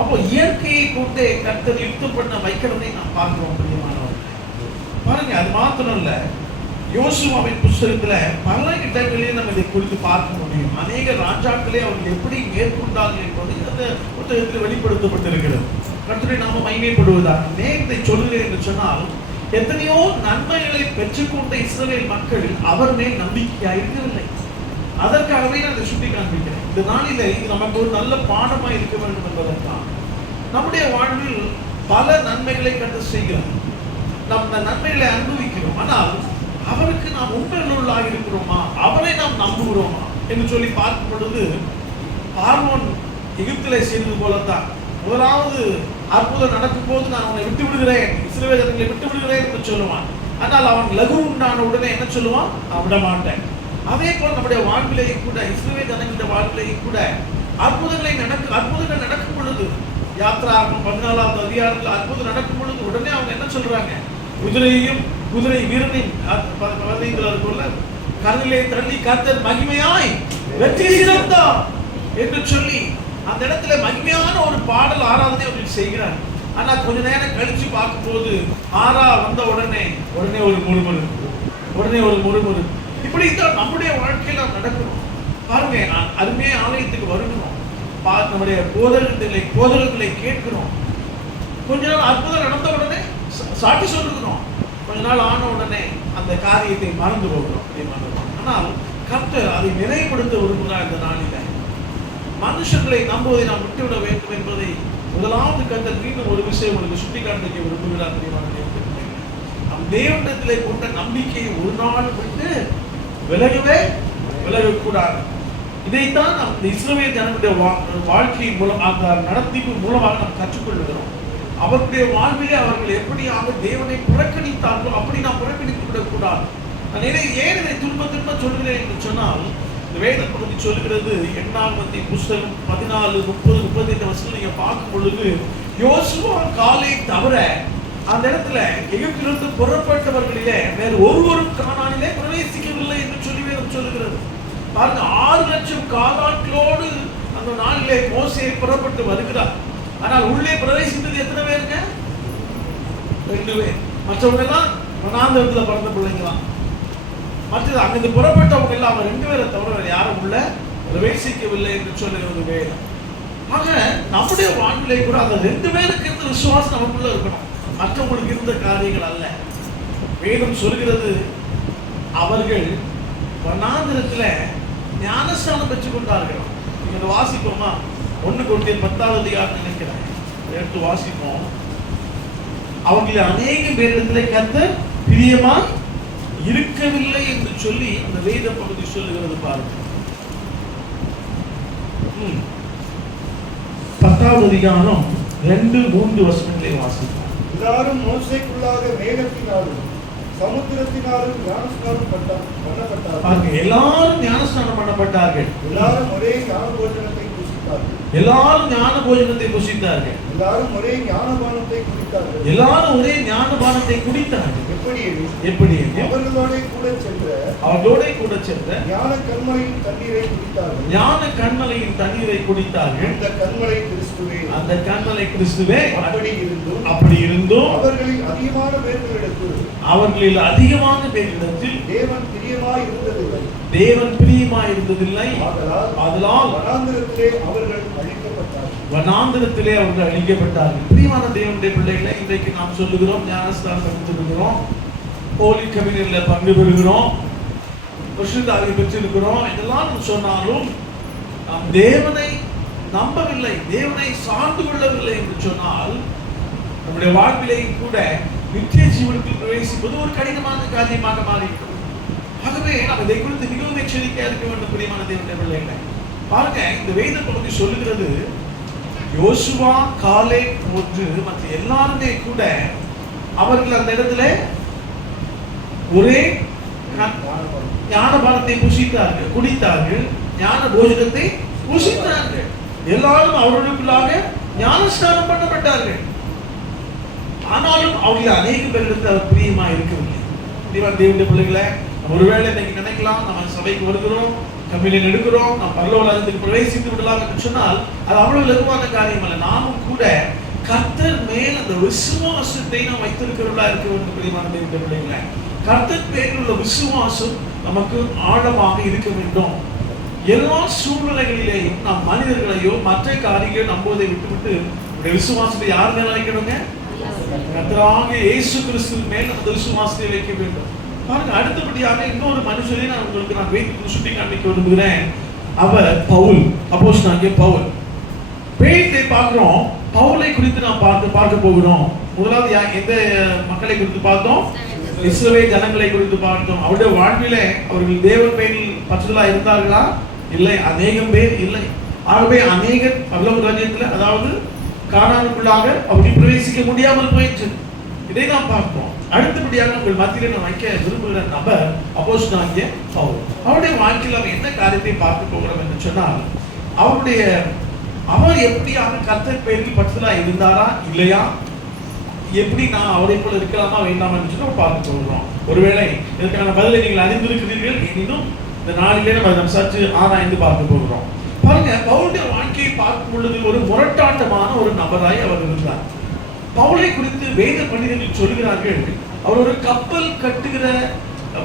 அப்போ இயற்கையை கொண்டே கர்த்தர் யுத்தம் பண்ண வைக்கிறதை நாம் பார்க்கிறோம். பிரியமானவர்கள் பாருங்க, அது மாத்திரம் இல்ல, யோசுவாவின் புஸ்தகத்துல பல இடங்களிலே நம்ம இதை குறித்து பார்க்க முடியும். அநேக ராஜாக்களே அவர்கள் எப்படி மேற்கொண்டார்கள் என்பது அந்த புத்தகத்தில் வெளிப்படுத்தப்பட்டிருக்கிறது. கர்த்தரை நாம மகிமைப்படுவதாக நேரத்தை சொல்கிறேன் என்று சொன்னால், எத்தனையோ நன்மைகளை பெற்றுக்கொண்ட இஸ்ரவேல் மக்கள் அவர் மேல் நம்பிக்கையாக இருக்கவில்லை. அதற்காகவே நான் அதை சுட்டி காண்பிக்கிறேன். இந்த நாளிலே இது நமக்கு ஒரு நல்ல பாடமாக இருக்க வேண்டும் என்பதற்காக நம்முடைய வாழ்வில் பல நன்மைகளை கண்டு செய்கிறோம், நாம் அந்த நன்மைகளை அனுபவிக்கிறோம். ஆனால் அவருக்கு நாம் உண்மையுள்ளவர்களாக இருக்கிறோமா, அவரை நாம் நம்புகிறோமா என்று சொல்லி பார்க்கும் பொழுது, பார்வோன் எகிப்திலே செய்தது போலத்தான். முதலாவது அற்புதம் நடக்கும் போது நான் அவனை விட்டு விடுகிறேன், இஸ்ரவேல் ஜனங்களை விட்டு விடுகிறேன் என்று சொல்லுவான். ஆனால் அவன் லகு உண்டான உடனே என்ன சொல்லுவான்? நான் விட மாட்டேன். அதே போல் நம்முடைய வாழ்விலேயும் கூட, இஸ்ரவேல் ஜனங்களுடைய வாழ்விலேயும் கூட அற்புதங்கள் நடக்கும் பொழுது, யாத்ராகமம் 14வது அதிகாரத்தில் அற்புதம் நடக்கும் பொழுது உடனே அவங்க என்ன சொல்றாங்க? குதிரை வீரனின் 15 கண்ணிலே தள்ளி கர்த்தர் மகிமையாய் வெற்றி சிறந்தார் என்று சொல்லி அந்த இடத்துல மகிமையான ஒரு பாடல் ஆராதனை அவர்கள் செய்கிறார். ஆனா கொஞ்ச நேரம் கழிச்சு பார்க்கும்போது ஆரா வந்த உடனே ஒரு முறுமுறு. இப்படித்தான் நம்முடைய வாழ்க்கையில நடக்கணும். பாருங்க, நான் அருமையா ஆலயத்துக்கு வருகிறோம், நம்முடைய போதகங்களை கேட்கிறோம். கொஞ்ச நாள் அற்புதம் நடந்த உடனே சாட்சி சொல்லுகிறோம், கொஞ்ச நாள் ஆன உடனே அந்த காரியத்தை மறந்து போகிறோம். ஆனால் கர்த்தர் அதை நினைவுபடுத்த விரும்புகிறார். இந்த நாளில மனுஷர்களை நம்புவதை நாம் விட்டுவிட வேண்டும் என்பதை முதலாவது கர்த்தர் மீண்டும் ஒரு விஷயம் உங்களுக்கு சுட்டி காண்பிக்க விரும்புகிறார். நம் தேவனிடத்திலே கொண்ட நம்பிக்கையை ஒரு நாள் விட்டு விலகக்கூடாது. இதைத்தான் நம் இஸ்ரவேல் ஜனங்களுடைய வாழ்க்கை மூலமாக, நடத்திப்பு மூலமாக நாம் கற்றுக்கொள்கிறோம். அவருடைய வாழ்விலே அவர்கள் எப்படியாக தேவனை புறக்கணித்தார்களோ அப்படி நாம் புறக்கணித்து விடக்கூடாது. நான் ஏன் இதை திரும்ப சொல்கிறேன் என்று சொன்னால், இந்த வேத பகுதி சொல்கிறது, 8ஆம் புஸ்தகம் 14, 30, 35 வசனம் நீங்க பார்க்கும் பொழுது, யோசுவா காலை தவிர அந்த இடத்துல எகிப்திலிருந்து புறப்பட்டவர்களிலே வேறு ஒருவரும் கானானிலே பிரவேசிக்கவில்லை என்று சொல்லி வேதம் சொல்லுகிறது. பாருங்க, 6 லட்சம் காலாட்களோடு அந்த நாளிலே மோசே புறப்பட்டு வருகிறார். ஆனால் உள்ளே பிரவேசித்தது எத்தனை பேருங்க? 2 பேர். மற்றவங்க எல்லாம் வனாந்தரத்துல பிறந்த பிள்ளைங்களாம். மற்றது அங்கிருந்து புறப்பட்டவங்க எல்லாம் 2 பேரை தவிர யாரும் உள்ள பிரவேசிக்கவில்லை என்று சொல்லுகிறது வேதம். ஆக நம்முடைய வாழ்விலே கூட அந்த 2 பேருக்கு இருந்த விசுவாசம் நமக்குள்ள இருக்கணும், மற்றவங்களுக்கு இருந்த காரியங்கள் அல்ல. வேதம் சொல்கிறது அவர்கள் வனாந்திரத்துல ஞானஸ்நானம் பெற்றுக் கொண்டார்கள். நீங்க வாசிப்போமா? 1 கொரிந்தியர் 10வது அதிகாரம் நினைக்கிறேன், எடுத்து வாசிப்போம். அவர்கள் அநேக பேரிடத்திலே கர்த்தர் பிரியமாய் இருக்கவில்லை என்று சொல்லி அந்த வேத பகுதி சொல்லுகிறது பாருங்க. 10வது அதிகாரம் 2-3 வசனங்களை வாசிப்போம். எல்லாரும் மோசேக்குள்ளாக மேகத்தினாலும் சமுத்திரத்தினாலும் ஞானஸ்நானம் பண்ணப்பட்டார்கள். எல்லாரும் ஞானஸ்நானம் பண்ணப்பட்டார்கள். எல்லாரும் ஒரே ஞான போஜனத்தை புசித்தார்கள். எல்லாரும் ஞான போஜனத்தை புசித்தார்கள். எல்லாரும் ஒரே ஞானபானத்தை குடித்தார்கள். எல்லாரும் ஒரே ஞானபானத்தை குடித்தார்கள். எப்படி அவர்களோட கூட சென்ற ஞான கண்மலையின் தண்ணீரை குடித்தார்கள். ஞான கண்மலையின் தண்ணீரை குடித்தார்கள். அந்த கண்மலை கிறிஸ்துவே. அப்படி இருந்தும் அவர்களில் அதிகமான பேர்களிடத்தில் தேவன் பிரியமாய் இருந்ததில்லை. ஆதலால் வனாந்திரத்திலே அவர்கள் அழிக்கப்பட்டார்கள். பிரியமான தேவனுடைய பிள்ளைகளை, இன்றைக்கு நாம் சொல்லுகிறோம், ஞானஸ்நானம் பெற்றிருக்கிறோம், ஹோலி கம்யூனியன்ல பங்கு பெறுகிறோம், பரிசுத்தாவியை பெற்றிருக்கிறோம். இதெல்லாம் சொன்னாலும் நாம் தேவனை நம்பவில்லை, தேவனை சார்ந்து கொள்ளவில்லை என்று சொன்னால் நம்முடைய வாழ்விலே கூட நித்திய ஜீவனுக்குள் பிரவேசிப்பது ஒரு கடினமான காரியமாக மாறிவிடும். ஆகவே நாம் இதை குறித்து மிகவும் எச்சரிக்கையா இருக்க வேண்டும். பிரியமான தேவனுடைய பிள்ளைகளை பாருங்க, இந்த வேத பகுதி சொல்லுகிறது, யோசுவா, காலேப் போன்று மற்ற எல்லாருமே கூட அவர்கள் அந்த இடத்துல ஒரே ஞானபானத்தை புசித்தார்கள், குடித்தார்கள், ஞான போஜனத்தை புசித்தார்கள். எல்லாரும் அவர்களுக்குள்ளாக ஞானஸ்நானம் பண்ணப்பட்டார்கள். ஆனாலும் அவர்கள் அநேக பேருக்கு அவர் பிரியமா இருக்கவில்லை. தேவனுடைய பிள்ளைகளை, ஒருவேளை இன்னைக்கு நினைக்கலாம், நம்ம சபைக்கு வருகிறோம், கம்யூனியன் எடுக்கிறோம், நாம் பரலோக ராஜ்யத்துக்கு பிரவேசித்து விடலாம் என்று சொன்னால் அது அவ்வளவு லகுவான காரியம் அல்ல. நாமும் கூட கர்த்தர் மேல் அந்த விசுவாசத்தை நாம் வைத்திருக்கிறவர்களா இருக்க வேண்டும். பிரியமான தேவனுடைய பிள்ளைகளை, கர்த்தர் பேரில் உள்ள விசுவாசம் நமக்கு ஆழமாக இருக்க வேண்டும். எல்லா சூழ்நிலைகளிலேயும் நாம் மனிதர்களையோ மற்ற காரியங்களோ நம்புவதை விட்டுவிட்டு விசுவாசத்தை யார் மேல வைக்கணுங்க? கர்த்தராகிய இயேசு கிறிஸ்துவின் மேல் அந்த விசுவாசத்தை வைக்க வேண்டும். பாருங்க, அடுத்தபடியாக இன்னொரு மனுஷனை நான் வேதத்தில் சுட்டி காண்பிக்க விரும்புகிறேன். அவர் பவுல், அப்போஸ்தலனாகிய பவுல். வேதத்தை பார்க்கிறோம், பவுலை குறித்து நாம் பார்க்க போகிறோம். முதலாவது எந்த மக்களை குறித்து பார்த்தோம்? இஸ்ரவேல் ஜனங்களை குறித்து பார்த்தோம். அவருடைய வாழ்விலே அவர்கள் தேவன் பேரில் பற்றுதலா இருந்தார்களா? இல்லை, அநேகம் பேர் இல்லை. ஆகவே அநேகர் பரலோக ராஜ்யத்தில், அதாவது கானானுக்குள்ளாக அப்படி பிரவேசிக்க முடியாமல் போயிற்று. இதை நாம் பார்ப்போம். அடுத்தபடியாக உங்கள் மத்தியிலே நான் வைக்க விரும்புகிற நபர் அப்போஸ்தலனாகிய பவுல். அவருடைய வாழ்க்கையில் அவர் என்ன காரியத்தை பார்க்க போகிறோம் என்று சொன்னால், அவர் எப்படியாக கர்த்தர் பேரில் பற்றுதலா இருந்தாரா இல்லையா, எப்படி நான் அவரை போல இருக்கலாமா வேண்டாமா என்று சொல்லி பார்க்க போகிறோம். ஒருவேளை இதற்கான பதிலை நீங்கள் அறிந்திருக்கிறீர்கள், எனினும் இந்த நாளிலே நம்ம சற்று ஆராய்ந்து பார்க்க போகிறோம். பாருங்க, பவுலுடைய வாழ்க்கையை பார்க்கும் பொழுது ஒரு முரட்டாட்டமான ஒரு நபராய் அவர் இருந்தார். பவுலை குறித்து வேத பண்டிதர்கள் சொல்கிறார்கள், அவர் ஒரு கப்பல் கட்டுகிற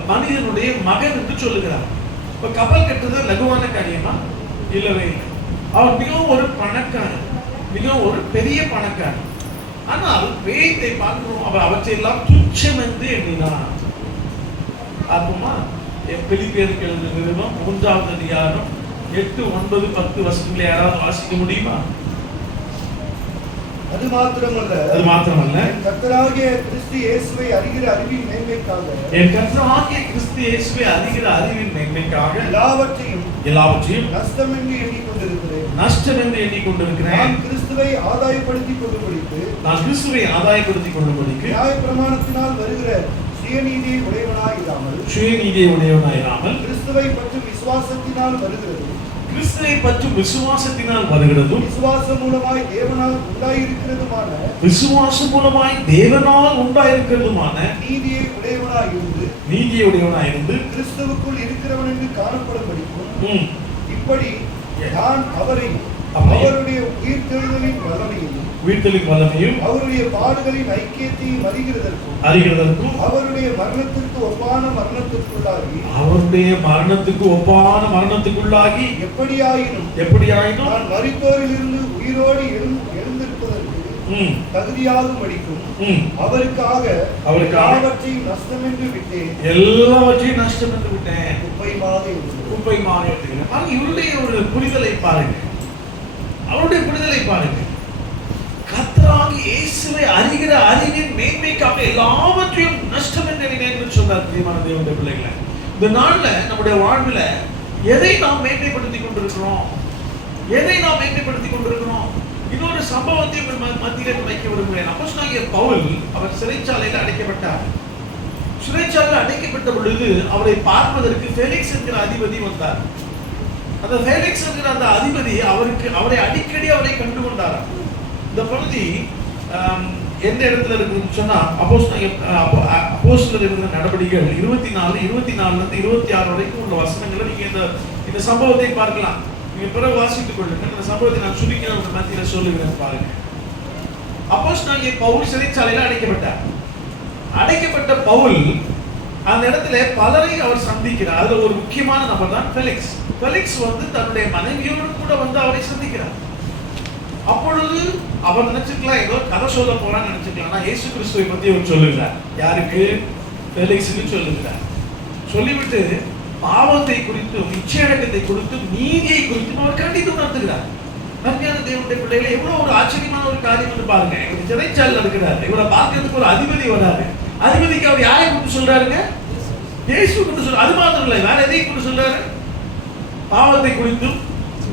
மனிதனுடைய மகன் என்று சொல்லுகிறார். இப்ப கப்பல் கட்டுறது லகுவான காரியமா? இல்லவே இல்லை. அவர் மிகவும் ஒரு பணக்காரர், மிகவும் ஒரு பெரிய பணக்காரர். ஆனால் வேதத்தை பார்க்கிறோம், அவர் அவற்றையெல்லாம் துச்சம் என்று எண்ணினார். ஆத்மா பிலிப்பியருக்கு எழுதின நிருபம் 3வது அதிகாரம் 8, 9, 10 வசனங்களை யாராவது வாசிக்க முடியுமா? அது மாத்திரமல்ல கர்த்தராகிய கிறிஸ்து இயேசுவை அறிகிற அறிவின் மேன்மைக்காக, என் கர்த்தராகிய கிறிஸ்து இயேசுவை அறிகிற அறிவின் மேன்மைக்காக எல்லாவற்றையும் நஷ்டம் என்று எண்ணிக்கொண்டிருக்கிறேன். நான் கிறிஸ்துவை ஆதாயப்படுத்திக் கொள்ளும்படிக்கு நியாயப்பிரமாணத்தினால் வருகிற சுயநீதியை உடையவனாயிராமல் கிறிஸ்துவை பற்றும் விசுவாசத்தினால் வருகிறதும் விசுவாசம் மூலமாய் தேவனால் உண்டாயிருக்கிறதுமான நீதியை உடையவனாயிருந்து கிறிஸ்துவுக்குள் இருக்கிறவன் என்று காணப்படும்படிக்கும், இப்படி நான் அவருடைய உயிர்த்தெழுதலின் வல்லமையும் அவருடைய பாடுகளின் ஐக்கியத்தையும் அறிகிறதற்கும் அவருடைய மரணத்திற்கு ஒப்பான மரணத்துக்குள்ளாகி எப்படியாயினும் நான் மரித்தோரிலிருந்து உயிரோடு எழுந்திருப்பதற்கு ம். தகுதியாகும்படிக்கும் ம். அவருக்காக அவருக்காக எல்லாவற்றையும் நஷ்டமென்று விட்டேன், எல்லாவற்றையும் நஷ்டம் என்று விட்டேன், குப்பையுமாக இருந்தது. குப்பையுமாக இருக்கிறேன். பாருங்க, இவருடைய ஒரு புரிதலை பாருங்க, அவருடைய புரிதலை பாருங்க. கர்த்தராகிய இயேசுவை அறிகிற அறிவின் மேன்மைக்காக எல்லாவற்றையும் நஷ்டம் என்று நினைத்து சொன்னார். பிரியமான தேவனுடைய பிள்ளைகளை, இந்த நாள்ல நம்முடைய வாழ்வில் எதை நாம் மேன்மைப்படுத்திக் கொண்டிருக்கிறோம், எதை நாம் மேன்மைப்படுத்திக் கொண்டிருக்கிறோம்? இன்னொரு சம்பவத்தை உங்கள் மத்தியில் வைக்க விரும்புகிறேன். அப்போஸ்தலனாகிய பவுல் அவர் சிறைச்சாலையில் அடைக்கப்பட்டார். சிறைச்சாலையில் அடைக்கப்பட்ட பொழுது அவரை பார்ப்பதற்கு ஃபெலிக்ஸ் என்கிற அதிபதி வந்தார். அந்த ஃபெலிக்ஸ் என்கிற அந்த அதிபதி அவரை அடிக்கடி அவரை கண்டு கொண்டார். இந்த பகுதி எந்த இடத்துல இருக்குன்னு சொன்னா அப்போஸ்தலர் இருக்கிற நடவடிக்கைகள் 24 24 26 வரைக்கும் உள்ள வசனங்களை நீங்க இந்த சம்பவத்தை பார்க்கலாம். நீங்க பிறகு வாசித்துக் கொள்ளுங்க. இந்த சம்பவத்தை நான் சுருக்கி உங்க மத்தியில சொல்லுகிறேன் பாருங்க. அப்போஸ்தலனாகிய பவுல் சிறைச்சாலையில் அடைக்கப்பட்டார். அடைக்கப்பட்ட பவுல் அந்த இடத்துல பலரை அவர் சந்திக்கிறார். அதுல ஒரு முக்கியமான நபர் தான் ஃபெலிக்ஸ். ஃபெலிக்ஸ் தன்னுடைய மனைவியோடு கூட அவரை சந்திக்கிறார். அப்பொழுது அவர் நினைச்சுக்கலாம் ஏதோ கதை சொல்ல போறான்னு நினைச்சுக்கலாம். ஆனா இயேசு கிறிஸ்துவை பத்தி அவர் சொல்லுகிறார். யாருக்கு? ஃபெலிக்ஸுக்கு சொல்லுகிறார். சொல்லிவிட்டு பாவத்தை குறித்தும் இச்சையடக்கத்தை குறித்தும் நீதியை குறித்தும் அவர் கண்டித்து உணர்த்துகிறார். அருமையான தேவனுடைய பிள்ளைகளை, எவ்வளவு ஒரு ஆச்சரியமான ஒரு காரியம் என்று பாருங்க. இவர் சிறைச்சாலையில் இருக்கிறார். இவரை பார்க்கறதுக்கு ஒரு அதிபதி வராரு. அதிபதிக்கு அவர் யாரை கூப்பிட்டு சொல்றாருங்க? இயேசு கூப்பிட்டு சொல்றாரு. அது மாத்திரம் இல்லை, வேற எதையும் கூப்பிட்டு சொல்றாரு? பாவத்தை குறித்தும்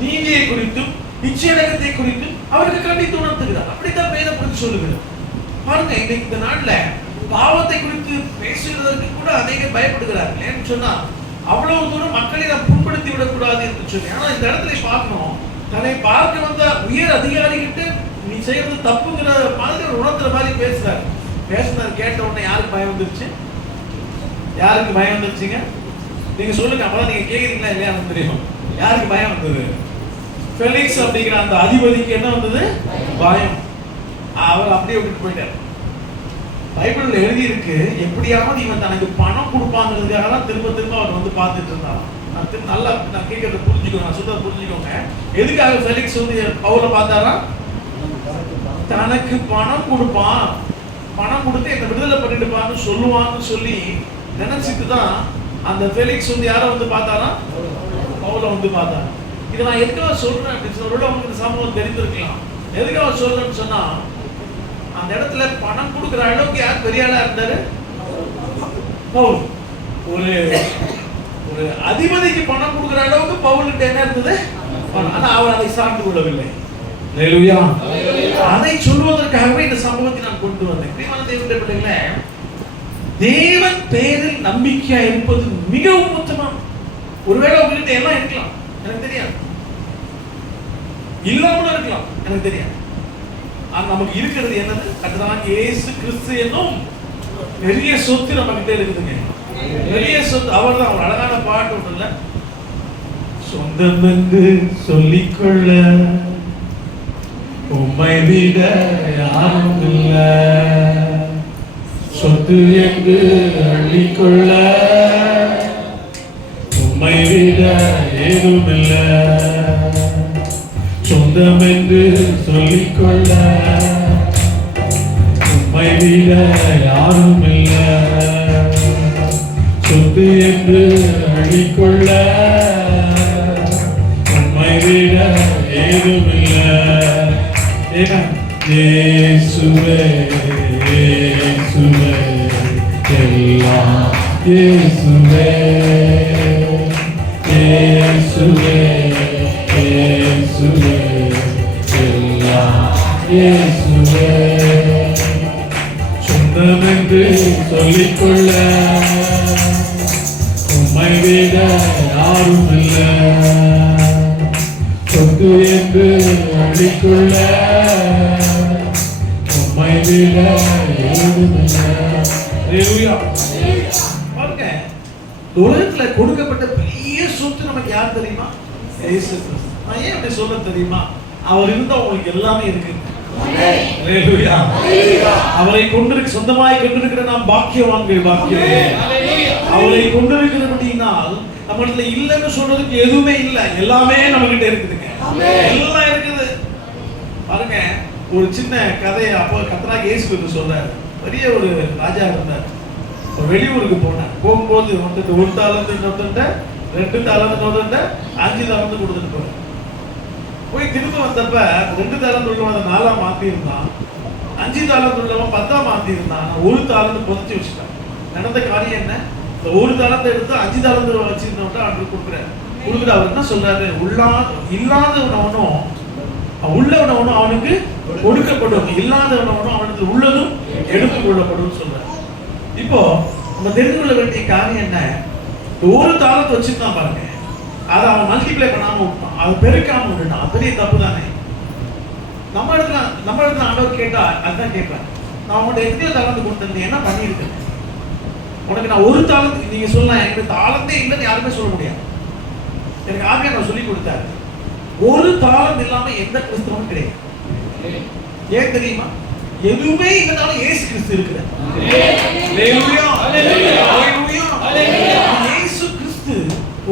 நீதியை குறித்தும் இச்சையடக்கத்தை குறித்தும் அவருக்கு கண்டித்து உணர்த்துகிறார். அப்படித்தான் வேதம் குறித்து சொல்லுகிறது. பாருங்க, இன்னைக்கு இந்த நாட்டுல பாவத்தை குறித்து பேசுவதற்கு கூட அநேகர் பயப்படுகிறார்கள். ஏன்னு சொன்னா அவ்வளவு தூரம் மக்களை நாம் புண்படுத்தி விடக்கூடாது என்று சொல்லி. ஆனா இந்த இடத்துல பார்க்கணும், தன்னை பார்க்க வந்த உயர் அதிகாரிகிட்ட நீ செய்யறது தப்புங்கிற மாதிரி ஒரு உணர்த்துற மாதிரி பேசுறாரு. பேசுனது கேட்ட உடனே யாருக்கு பயம் வந்துருச்சு? யாருக்கு பயம் வந்துருச்சுங்க? நீங்க சொல்லுங்க, அப்பதான் நீங்க கேக்குறீங்களா இல்லையா தெரியும். யாருக்கு பயம் வந்தது? ஃபெலிக்ஸ் அப்படிங்கிற அந்த அதிபதிக்கு என்ன வந்தது? பயம். அவர் அப்படியே விட்டு போயிட்டார். பைபிள்ல எழுதி இருக்கு, எப்படியாவது இவன் தனக்கு பணம் கொடுப்பாங்கிறதுக்காக தான் திரும்ப திரும்ப அவர் பார்த்துட்டு இருந்தாராம். நான் கேட்கறத புரிஞ்சுக்கோங்க, நான் சொல்றத புரிஞ்சுக்கோங்க. எதுக்காக ஃபெலிக்ஸ் பவுலை பார்த்தாரா? தனக்கு பணம் கொடுப்பான், பணம் கொடுத்து என்ன விடுதலை பண்ணிட்டுப்பான்னு சொல்லுவான்னு சொல்லி நினைச்சிட்டு தான் அந்த ஃபெலிக்ஸ் யாரை பார்த்தாரா? பவுலை பார்த்தாரா. இதை நான் எதுக்காக சொல்றேன் அப்படின்னு சொல்ல உங்களுக்கு இந்த சம்பவம் தெரிந்திருக்கலாம். எதுக்காக சொல்றேன்னு சொன்னா, அந்த இடத்துல பணம் கொடுக்குற அளவுக்கு யார் பெரிய ஆளா இருந்தாரு? பவுல். ஒரு அதிபதிக்கு பணம் கொடுக்குற அளவுக்கு பவுலுக்கு என்ன இருந்தது? ஆனா அவர் அதை சார்ந்து கொள்ளவில்லை. ஹல்லேலூயா. அதை சொல்வதற்காகவே இந்த சம்பவத்தை நான் கொண்டு வந்தேன். பிரியமான தேவனுடைய பிள்ளைகளே, தேவன் பேரில் நம்பிக்கையா இருப்பது மிகவும் உத்தமம். ஒருவேளை உங்ககிட்ட எல்லாம் இருக்கலாம், எனக்கு தெரியாது. இல்லாமலும் இருக்கலாம், எனக்கு தெரியாது. ஆனா நமக்கு இருக்கிறது என்னது? கர்த்தராகிய இயேசு கிறிஸ்து என்னும் பெரிய சொத்து நம்ம கிட்ட இருக்குதுங்க. பெரிய சொத்து அவர்தான். ஒரு அழகான பாட்டு ஒன்று இல்ல, சொந்தம் என்று சொல்லிக்கொள்ள உம்மை விட யாரும் இல்ல, சொத்து என்று அள்ளிக்கொள்ள உம்மை விட ஏதும் இல்ல, சொந்தம் என்று சொல்லிக்கொள்ள உம்மை விட யாரும் இல்ல, சொத்து என்று அள்ளிக்கொள்ள உம்மை விட ஏதும் இல்ல. இயேசுவே இயேசுவே எல்லாம் இயேசுவே இயேசுவே இயேசுவே எல்லாம் இயேசுவே, சொந்தம் என்று சொல்லிக்கொள்ள உம்மை விட யாரும் இல்ல, சொத்து என்று அள்ளிக்கொள்ள உம்மை விட ஏதும் இல்ல. ஹல்லேலூயா. பாருங்க, உலகத்துல கொடுக்கப்பட்ட பெரிய சொத்து நமக்கு யார் தெரியுமா? இயேசு கிறிஸ்து. நான் ஏன் அப்படி சொல்ல தெரியுமா? அவர் இருந்தா உங்களுக்கு எல்லாமே இருக்கு. ஹல்லேலூயா. அவரை கொண்டிருக்க சொந்தமாய் கொண்டிருக்கிற நாம் பாக்கியவான்கள், பாக்கியமே. அவரை கொண்டிருக்கிறபடினால் நம்மகிட்ட இல்லைன்னு சொல்றதுக்கு எதுவுமே இல்லை, எல்லாமே நம்ம கிட்ட இருக்குதுங்க. எல்லாம் இருக்குது. பாருங்க, ஒரு சின்ன கதையை அப்போ கர்த்தராகிய இயேசு கிறிஸ்து சொல்றாரு. பெரிய ஒரு ராஜா இருந்தார். ஒரு வெளியூருக்கு போனார். போகும்போது வந்துட்டு 1 தாலந்து இன்னொருத்தன்ட்ட, 2 தாலந்து இன்னொருத்தன்ட்ட, 5 தாலந்து கொடுத்துட்டு போறார். போய் திரும்ப வந்தப்ப 2 தாலந்து உள்ளவன் அதை 4ஆ மாத்தி இருந்தான், 5 தாலந்து உள்ளவன் 10ஆ மாத்தி இருந்தான், 1 தாலந்து புதைச்சு வச்சுட்டான். நடந்த காரியம் என்ன? இந்த 1 தாலத்தை எடுத்து 5 தாலந்து வச்சிருந்தவன்ட்டு ஆண்டு கொடுக்குற அவர் என்ன சொல்றாரு? இல்லாதவனவனும் உள்ளவனவனும் அவனுக்கு கொடுக்கப்படும், இல்லாதவனவனும் அவனுக்கு உள்ளதும் எடுத்துக் கொள்ளப்படும் சொல்றாரு. இப்போ நம்ம தெரிந்து கொள்ள வேண்டிய காரியம் என்ன? 1 தாலத்தை வச்சிருந்தான் பாருங்க, அதை அவன் மல்டிப்ளை பண்ணாம விட்டான், அதை பெருக்காம விட்டுட்டான். அது பெரிய தப்பு தானே. நம்ம இடத்துல ஆண்டவர் கேட்டா அதுதான் கேட்பேன், நான் உங்கள்கிட்ட எத்தனையோ தாலந்து கொடுத்தேன், என்ன பண்ணியிருக்கேன்? உனக்கு நான் 1 தாலந்து, நீங்க சொல்லலாம் எனக்கு தாலந்தே இல்லைன்னு யாருமே சொல்ல முடியாது. எனக்கு ஆவியானவர் நான் சொல்லி கொடுத்தாரு, 1 தாலந்து இல்லாம எந்த கிறிஸ்தவனும் கிடையாது. ஏன் தெரியுமா? எதுவுமே இல்லைனாலும் இயேசு கிறிஸ்து இருக்கிறார். அல்லேலூயா, அல்லேலூயா, அல்லேலூயா. இயேசு கிறிஸ்து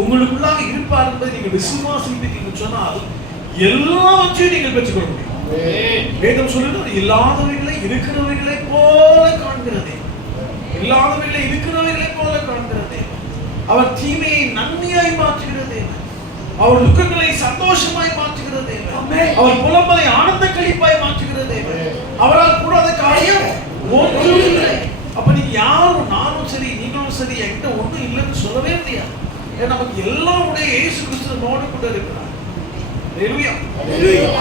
உங்களுக்குள்ளாக இருப்பார் என்பதை நீங்கள் விசுவாசிப்பீர்கள் சொன்னால் எல்லாவற்றையும் நீங்கள் பெற்றுக்கொள்ள முடியும். வேதம் சொல்லுது, இல்லாதவைகளை இருக்கிறவைகளை போல காண்கிறதே, இல்லாதவைகளை இருக்கிறவைகளை போல காண்கிறதே. அவர் தீமையை நன்மையாய் மாற்றுகிறதே, அவர் துக்கங்களை சந்தோஷமாய் மாற்றுகிறதே, அவர் புலம்பலை ஆனந்த களிப்பாய் மாற்றுகிறதே. அவரால் கூடாத காரியம் ஒன்றும் இல்லை. அப்ப நீங்க யாரும், நானும் சரி நீங்களும் சரி, என்கிட்ட ஒண்ணும் இல்லைன்னு சொல்லவே முடியாது. நமக்கு எல்லாம் உடைய இயேசு கிறிஸ்து நம்மோடு கூட இருக்கிறார்.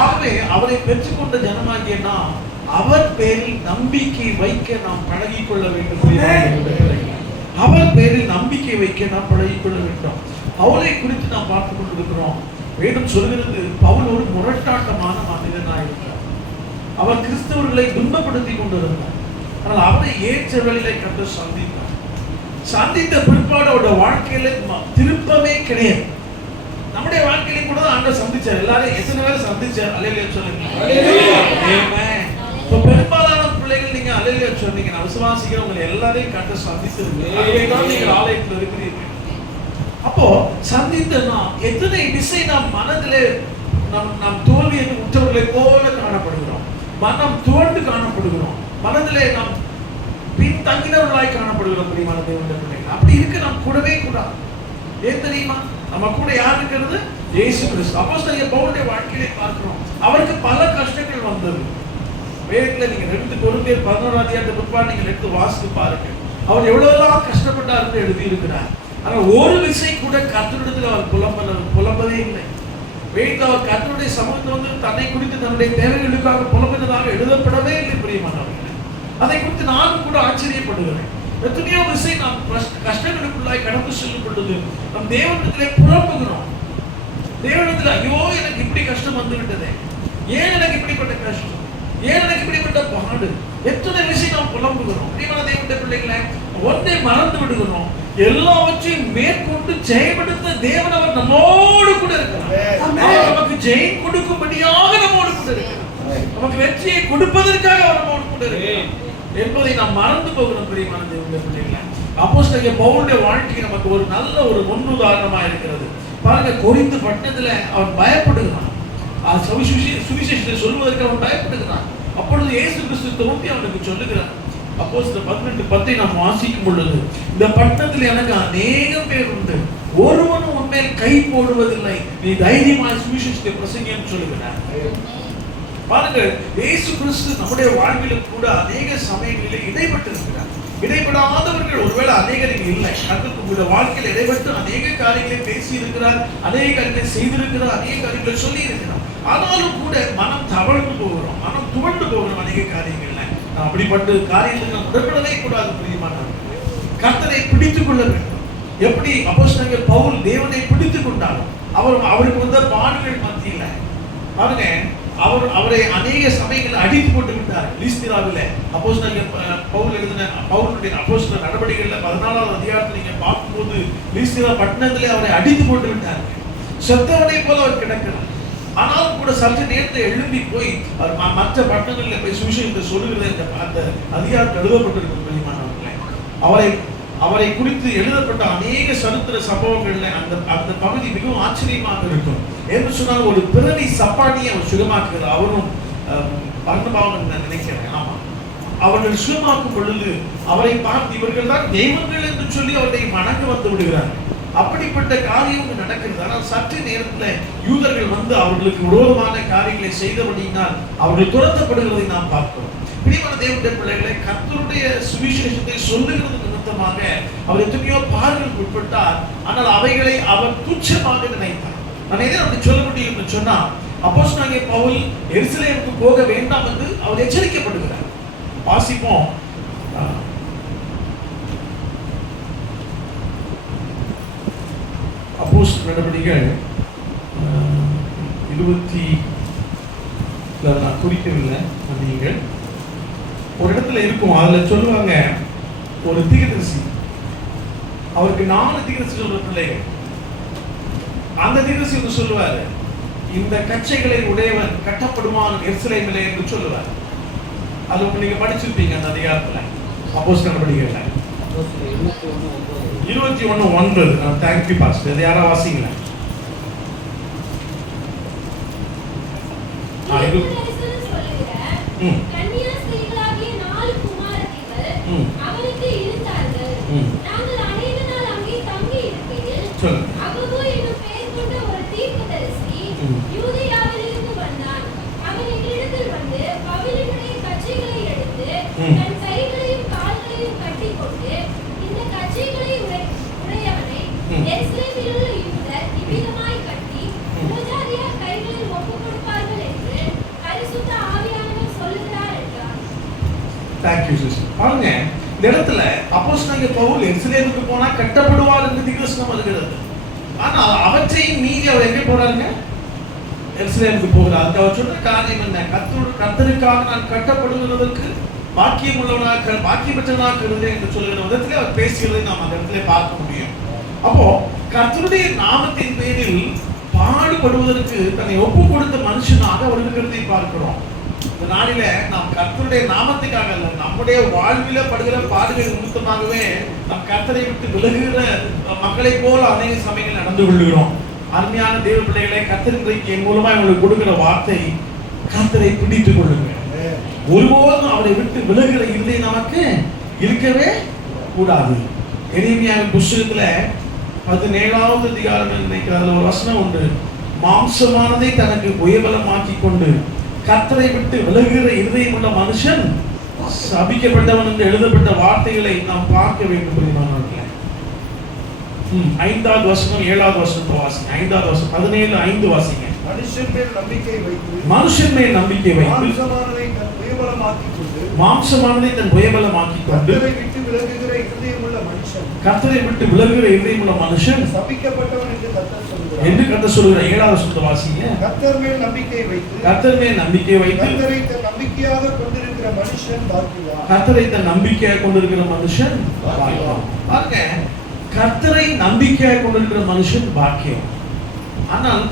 ஆகவே அவரை பெற்றுக்கொண்ட ஜனமாகிய நாம் அவர் பேரில் நம்பிக்கை வைக்க நாம் பழகிக்கொள்ள வேண்டும். அவர் பேரில் நம்பிக்கை வைக்க நாம் பழகிக்கொள்ள வேண்டும். பவுலை குறித்து நாம் பார்த்துக் கொண்டிருக்கிறோம். வேதம் சொல்கிறது, பவுல் ஒரு முரட்டாட்டமான மனிதனாக இருக்கிறார். அவர் கிறிஸ்தவர்களை துன்பப்படுத்தி கொண்டிருந்தார். ஆனால் அவரை ஏற்ற வேளையிலே கண்டு சந்தித்தார். சந்தித்த பிற்பாடு அவருடைய வாழ்க்கையில திருப்பமே கிடையாது. நம்முடைய வாழ்க்கையில கூட ஆண்டவர் சந்திச்சார். எல்லாரும் எத்தனை பேரை சந்திச்சார்? அல்லேலூயா சொல்லுங்க. ஆமென். இப்ப பெரும்பாலான பிள்ளைகள் நீங்க அல்லேலூயா சொன்னீங்க, நான் விசுவாசிக்கிறேன் உங்களை எல்லாரையும் கண்டு சந்திச்சிருக்கீங்க. அதுதான் நீங்க ஆலயத்தில் இருக்கிறீர்கள். அப்போ சந்தித்தனா எத்தனை விசை நாம் மனதிலே நம் தோல்வியை உற்றவர்களை போல காணப்படுகிறோம், மனம் துவண்டு காணப்படுகிறோம், மனதிலே நாம் பின் தங்கினவர்களாய் காணப்படுகிறோம். பிரியமான தேவனுடைய பிள்ளைகள், அப்படி இருக்க நாம் கூடவே கூடாது. ஏன் தெரியுமா? நம்ம கூட யார் இருக்கிறது? இயேசு கிறிஸ்து. அப்போஸ்தலனாகிய பவுலுடைய வாழ்க்கையிலே பார்க்கிறோம், அவருக்கு பல கஷ்டங்கள் வந்தது. வேதத்துல நீங்க 2 கொரிந்தியர் 11ஆம் அதிகாரத்தை பிற்பாடு நீங்க எடுத்து வாசித்து பாருங்க, அவர் எவ்வளவுலாம் கஷ்டப்பட்டார் என்று எழுதி இருக்கிறார். ஆனால் ஒரு விசை கூட கர்த்தரிடத்தில் அவர் புலம்பவே இல்லை. வேதத்தில் அவர் கர்த்தருடைய சமூகத்தில் வந்து தன்னை குறித்து தன்னுடைய தேவைகளுக்காக புலம்பினதாக எழுதப்படவே இல்லை. பிரியமானவர்களே, அதை குறித்து நானும் கூட ஆச்சரியப்படுகிறேன். எத்தனையோ விசை நாம் கஷ்டங்களுக்குள்ளாய் கடந்து செல்லும் பொழுது நம் தேவனிடத்திலே புலம்புகிறோம். தேவனிடத்தில், ஐயோ எனக்கு இப்படி கஷ்டம் வந்து விட்டதே, ஏன் எனக்கு இப்படிப்பட்ட கஷ்டம், ஏன் எனக்கு இப்படிப்பட்ட பாடு, எத்தனை விஷயம் நாம் புலம்புகிறோம். பிரியமான தேவனுடைய பிள்ளைகளை, ஒன்றை மறந்து விடுகிறோம், எல்லாவற்றையும் மேற்கொண்டு ஜெயப்படுத்த தேவன் அவர் நம்மோடு கூட இருக்கிறார். நமக்கு ஜெயம் கொடுக்கும்படியாக நம்மோடு கூட இருக்கிறார். நமக்கு வெற்றியை கொடுப்பதற்காக அவர் நம்மோடு கூட இருக்கிறார் என்பதை நாம் மறந்து போகிறோம். பிரியமான தேவனுடைய பிள்ளைகளை, அப்போஸ்தலனாகிய பவுலுடைய வாழ்க்கை நமக்கு ஒரு நல்ல ஒரு முன்னுதாரணமா இருக்கிறது. பாருங்க, கொரிந்து பட்டணத்துல அவன் பயப்படுகிறான். சுவிசேஷத்தை சொல்வதற்கு அவன் பயப்படுகிறான். அப்பொழுது இயேசு கிறிஸ்து தோன்றி அவனுக்கு சொல்லுகிறார். அப்போஸ்தலர் 12:10 நாம் வாசிக்கும் பொழுது, இந்த பட்டணத்தில் எனக்கு அநேகம் பேர் உண்டு, ஒருவனும் உன்மேல் கை போடுவதில்லை, நீ தைரியமாய் சுவிசேஷத்தை பிரசங்கின்னு சொல்லுகிறார். பாருங்கள், இயேசு கிறிஸ்து நம்முடைய வாழ்விலும் கூட அநேக சமயங்களிலே இடைப்பட்டு இருக்கிறார். இடைப்படாதவர்கள் ஒருவேளை அநேகர் இல்லை. உங்களுடைய வாழ்க்கையில் இடைப்பட்டு அநேக காரியங்களை பேசி இருக்கிறார், அநேக காரியங்களை செய்திருக்கிறார், அநேக காரியங்களை சொல்லி இருக்கிறார். ஆனாலும் கூட மனம் தவழ்ந்து போகிறோம், மனம் துவண்டு போகிறோம் அநேக காரியங்கள்ல. அப்படிப்பட்ட காரியத்தில் நாம் உடன்படவே கூடாது. பிரியமானவர்களே, கர்த்தரை பிடித்துக் கொள்ள வேண்டும். எப்படி அப்போஸ்தலனாகிய பவுல் தேவனை பிடித்துக் கொண்டாலும் அவருக்கு வந்த பாடுகள் மத்தியில பாருங்க, அவரை அநேக சமயங்களில் அடித்து போட்டு விட்டார். லீஸ்திராவிலே அப்போஸ்தலனாகிய பவுல் எழுதின பவுலுடைய அப்போஸ்தல நடவடிக்கைகள்ல 14ஆம் அதிகாரத்தை நீங்க பார்க்கும்போது, லீஸ்திரா பட்டணத்திலே அவரை அடித்து போட்டு விட்டார்கள். செத்தவனை போல அவர் கிடக்கிறார். ஆனாலும் கூட சற்று நேரத்தை எழும்பி போய் அவர் மற்ற பட்டணங்களில் போய் சுவிசேஷத்தை சொல்லுகிறது அந்த அதிகாரத்தில் எழுதப்பட்டிருக்கும். பிரியமானவர்களே, அவரை குறித்து எழுதப்பட்ட அநேக சரித்திர சம்பவங்கள்ல அந்த பகுதி மிகவும் ஆச்சரியமாக இருக்கும். என்று சொன்னால், ஒரு பிறவி சப்பானியை அவர் சுகமாக்குகிறார். அவரும் பர்னபாவுன்னு நான் நினைக்கிறேன். ஆமா, அவர்கள் சுயமாக்கும் பொழுது அவரை பார்த்து இவர்கள் தான் தெய்வங்கள் என்று சொல்லி அவரை வணங்க வந்து விடுகிறார்கள். அப்படிப்பட்ட காரியம் நடக்கிறது. ஆனால் சற்று நேரத்தில் யூதர்கள் வந்து அவர்களுக்கு விரோதமான காரியங்களை செய்தபடியினால் அவர்கள் துரத்தப்படுகிறதை நாம் பார்க்கிறோம். பிரியமான தேவனுடைய பிள்ளைகளை, கர்த்தருடைய சுவிசேஷத்தை சொல்லுகிறது நிமித்தமாக அவர் எத்தனையோ பாடுகளுக்கு உட்பட்டார். ஆனால் அவைகளை அவர் துச்சமாக நினைத்தார். நான் எதை அப்படி சொல்ல முடியும் என்று சொன்னா, அப்போஸ்தலனாகிய பவுல் எருசலேமுக்கு போக வேண்டாம் என்று அவர் எச்சரிக்கப்படுகிறார். வாசிப்போம். அப்போஸ்தலர் நடவடிக்கைகள் 20 நான் குறிக்கவில்லை, நீங்கள் ஒரு இடத்துல இருக்கும். அதுல சொல்லுவாங்க, ஒரு தீர்க்கதரிசி, அவருக்கு 4 தீர்க்கதரிசிகள் பிள்ளைகள். அந்த தீர்க்கதரிசி வந்து சொல்லுவாரு, இந்த கச்சைகளை உடையவன் கட்டப்படுவான் எருசலேமிலே என்று சொல்லுவார். அது நீங்க படிச்சிருப்பீங்க அந்த அதிகாரத்துல. அப்போஸ்தலர் நடவடிக்கைகள் 21:9. Thank you pastor. இது யாரா வாசிங்களா? தீர்க்கதரிசனம் சொல்லுகிற கன்னியாஸ்திரிகளாகிய 4 குமாரத்திகள் அவனுக்கு இருந்தார்கள். நாங்கள் அநேக நாள் அங்கே தங்கி இருக்கையில் அகபு என்னும் பெயர் கொண்ட ஒரு தீர்க்கதரிசி யூதேயாவிலிருந்து வந்தான். அவன் எங்களிடத்தில் வந்து பவுலினுடைய கச்சைகளை எடுத்து தன் கைகளையும் கால்களையும் கட்டிக்கொண்டு, இந்த கச்சைகளை உடையவனை எருசலேமில் உள்ள யூதர் இவ்விதமாய் கட்டி புறஜாதியார் கைகளில் ஒப்புக் கொடுப்பார்கள் என்று பரிசுத்த ஆவியானவர் சொல்லுகிறார் என்றார். Thank you sister. பாருங்க, இந்த இடத்துல அப்போஸ்தலனாகிய பவுல் எருசலேமுக்கு போனா கட்டப்படுவார் என்று தீர்க்கதரிசனம் வருகிறது. ஆனா அவற்றையும் மீறி அவர் எங்கே போறாருங்க? எருசலேமுக்கு போகிறார். அதுக்கு அவர் சொன்ன காரியம் என்ன? கர்த்தருக்காக நான் கட்டப்படுவதற்கு பாக்கியம் உள்ளவனாக, பாக்கியம் பெற்றவனாக இருக்கிறேன் என்று சொல்லுகிற விதத்திலே அவர் பேசுகிறதை நாம் அந்த இடத்துல பார்க்க முடியும். அப்போ கர்த்தருடைய நாமத்தின் பேரில் பாடுபடுவதற்கு தன்னை ஒப்பு கொடுத்த மனுஷனாக அவர் இருக்கிறதை பார்க்கிறோம். இந்த நாளில நாம் கர்த்தருடைய நாமத்துக்காக அல்ல, நம்முடைய வாழ்வில படுகிற பாடுகள் நிமித்தமாகவே நாம் கர்த்தரை விட்டு விலகுகிற மக்களை போல அநேக சமயங்கள் நடந்து கொள்கிறோம். அருமையான தேவ பிள்ளைகளை, கர்த்தருக்கு என் மூலமா உங்களுக்கு கொடுக்கிற வார்த்தை, கர்த்தரை பிடித்துக் கொள்ளுங்க. ஒருபோதும் அவரை விட்டு விலகுகிற இருதயம் நமக்கு இருக்கவே கூடாது. எரேமியாவின் புத்தகத்துல 17வது அதிகாரம் நினைக்கிறார், ஒரு வசனம் உண்டு. மாம்சமானதை தனக்கு உயர்பலமாக்கி கொண்டு கர்த்தரை விட்டு விலகுகிற இருதயம் உள்ள மனுஷன் சபிக்கப்பட்டவன் என்று எழுதப்பட்ட வார்த்தைகளை நாம் பார்க்க வேண்டும். பிரியமானவர்களே, 5வது வசனம் 7வது வசனத்தை வாசிங்க. 5வது வசனம் 17:5 வாசிங்க. மனுஷன் மேல் நம்பிக்கை வைத்து மாம்சமானதை தன் புயபலமாக்கிக் கொண்டு கர்த்தரை விட்டு விலகுகிற இருதயமுள்ள மனுஷன் சபிக்கப்பட்டவன் என்று கர்த்தர் சொல்கிறார் என்று கர்த்தர் சொல்கிறார். 7வது வசனத்தை வாசிங்க. கர்த்தர் மேல் நம்பிக்கை வைத்து கர்த்தரை தன் நம்பிக்கையாக கொண்டிருக்கிற மனுஷன் பாக்கியவான். கர்த்தரை தன் நம்பிக்கையாக கொண்டிருக்கிற மனுஷன் பாக்கியவான். பாருங்க, கர்த்தரை நம்பிக்கையாக கொண்டிருக்கிற மனுஷன் பாக்கியம். ஆனால்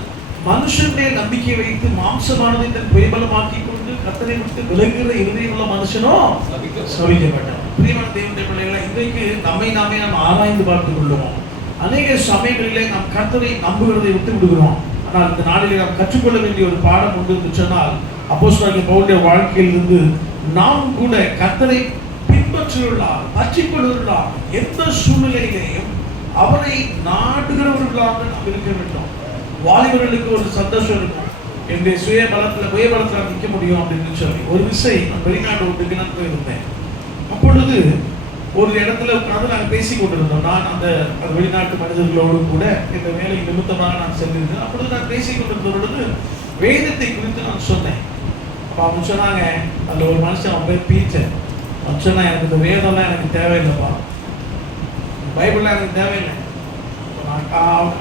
மனுஷன் மேல் நம்பிக்கை வைத்து மாம்சமானதை தன் புயபலமாக்கி கொண்டு கர்த்தரை விட்டு விலகுகிற இருதயம் உள்ள மனுஷனோ சபிக்கப்பட்டவன். பிரியமான தேவனுடைய பிள்ளைகளை, இன்றைக்கு நம்மை நாமே நாம் ஆராய்ந்து பார்த்துக் கொள்ளுவோம். அநேக சமயங்களிலே நாம் கர்த்தரை நம்புகிறதை விட்டு விடுகிறோம். ஆனால் இந்த நாளிலே நாம் கற்றுக்கொள்ள வேண்டிய ஒரு பாடம் உண்டு என்று சொன்னால், அப்போஸ்தலனாகிய பவுலுடைய வாழ்க்கையிலிருந்து நாம் கூட கர்த்தரை பின்பற்றுவர்களாக, பற்றிக்கொள்வர்களாக, எந்த சூழ்நிலையிலேயும் அவரை நாடுகிறவர்களாக நாம் இருக்க வேண்டும். வாலிபர்களுக்கு ஒரு சந்தோஷம் இருக்கும், என்னுடைய புயபலத்தில் நிற்க முடியும் அப்படின்னு சொல்லி. ஒரு விசை நான் வெளிநாடு விட்டுக்கு நான் போயிருந்தேன். அப்பொழுது ஒரு இடத்துல உட்கார்ந்து நாங்கள் பேசிக் கொண்டிருந்தோம். நான் அந்த வெளிநாட்டு மனிதர்களோடு கூட இந்த வேலை நிமித்தமாக நான் சென்றிருந்தேன். அப்பொழுது நான் பேசிக் கொண்டிருந்த பொழுது வேதத்தை குறித்து நான் சொன்னேன். அப்போ அவங்க சொன்னாங்க, அதில் ஒரு மனுஷன் அவன் பேர் பீச்சர். அவன் சொன்னா, எனக்கு இந்த வேதம்லாம் எனக்கு தேவையில்லைப்பா, பைபிள்லாம் எனக்கு தேவையில்லை.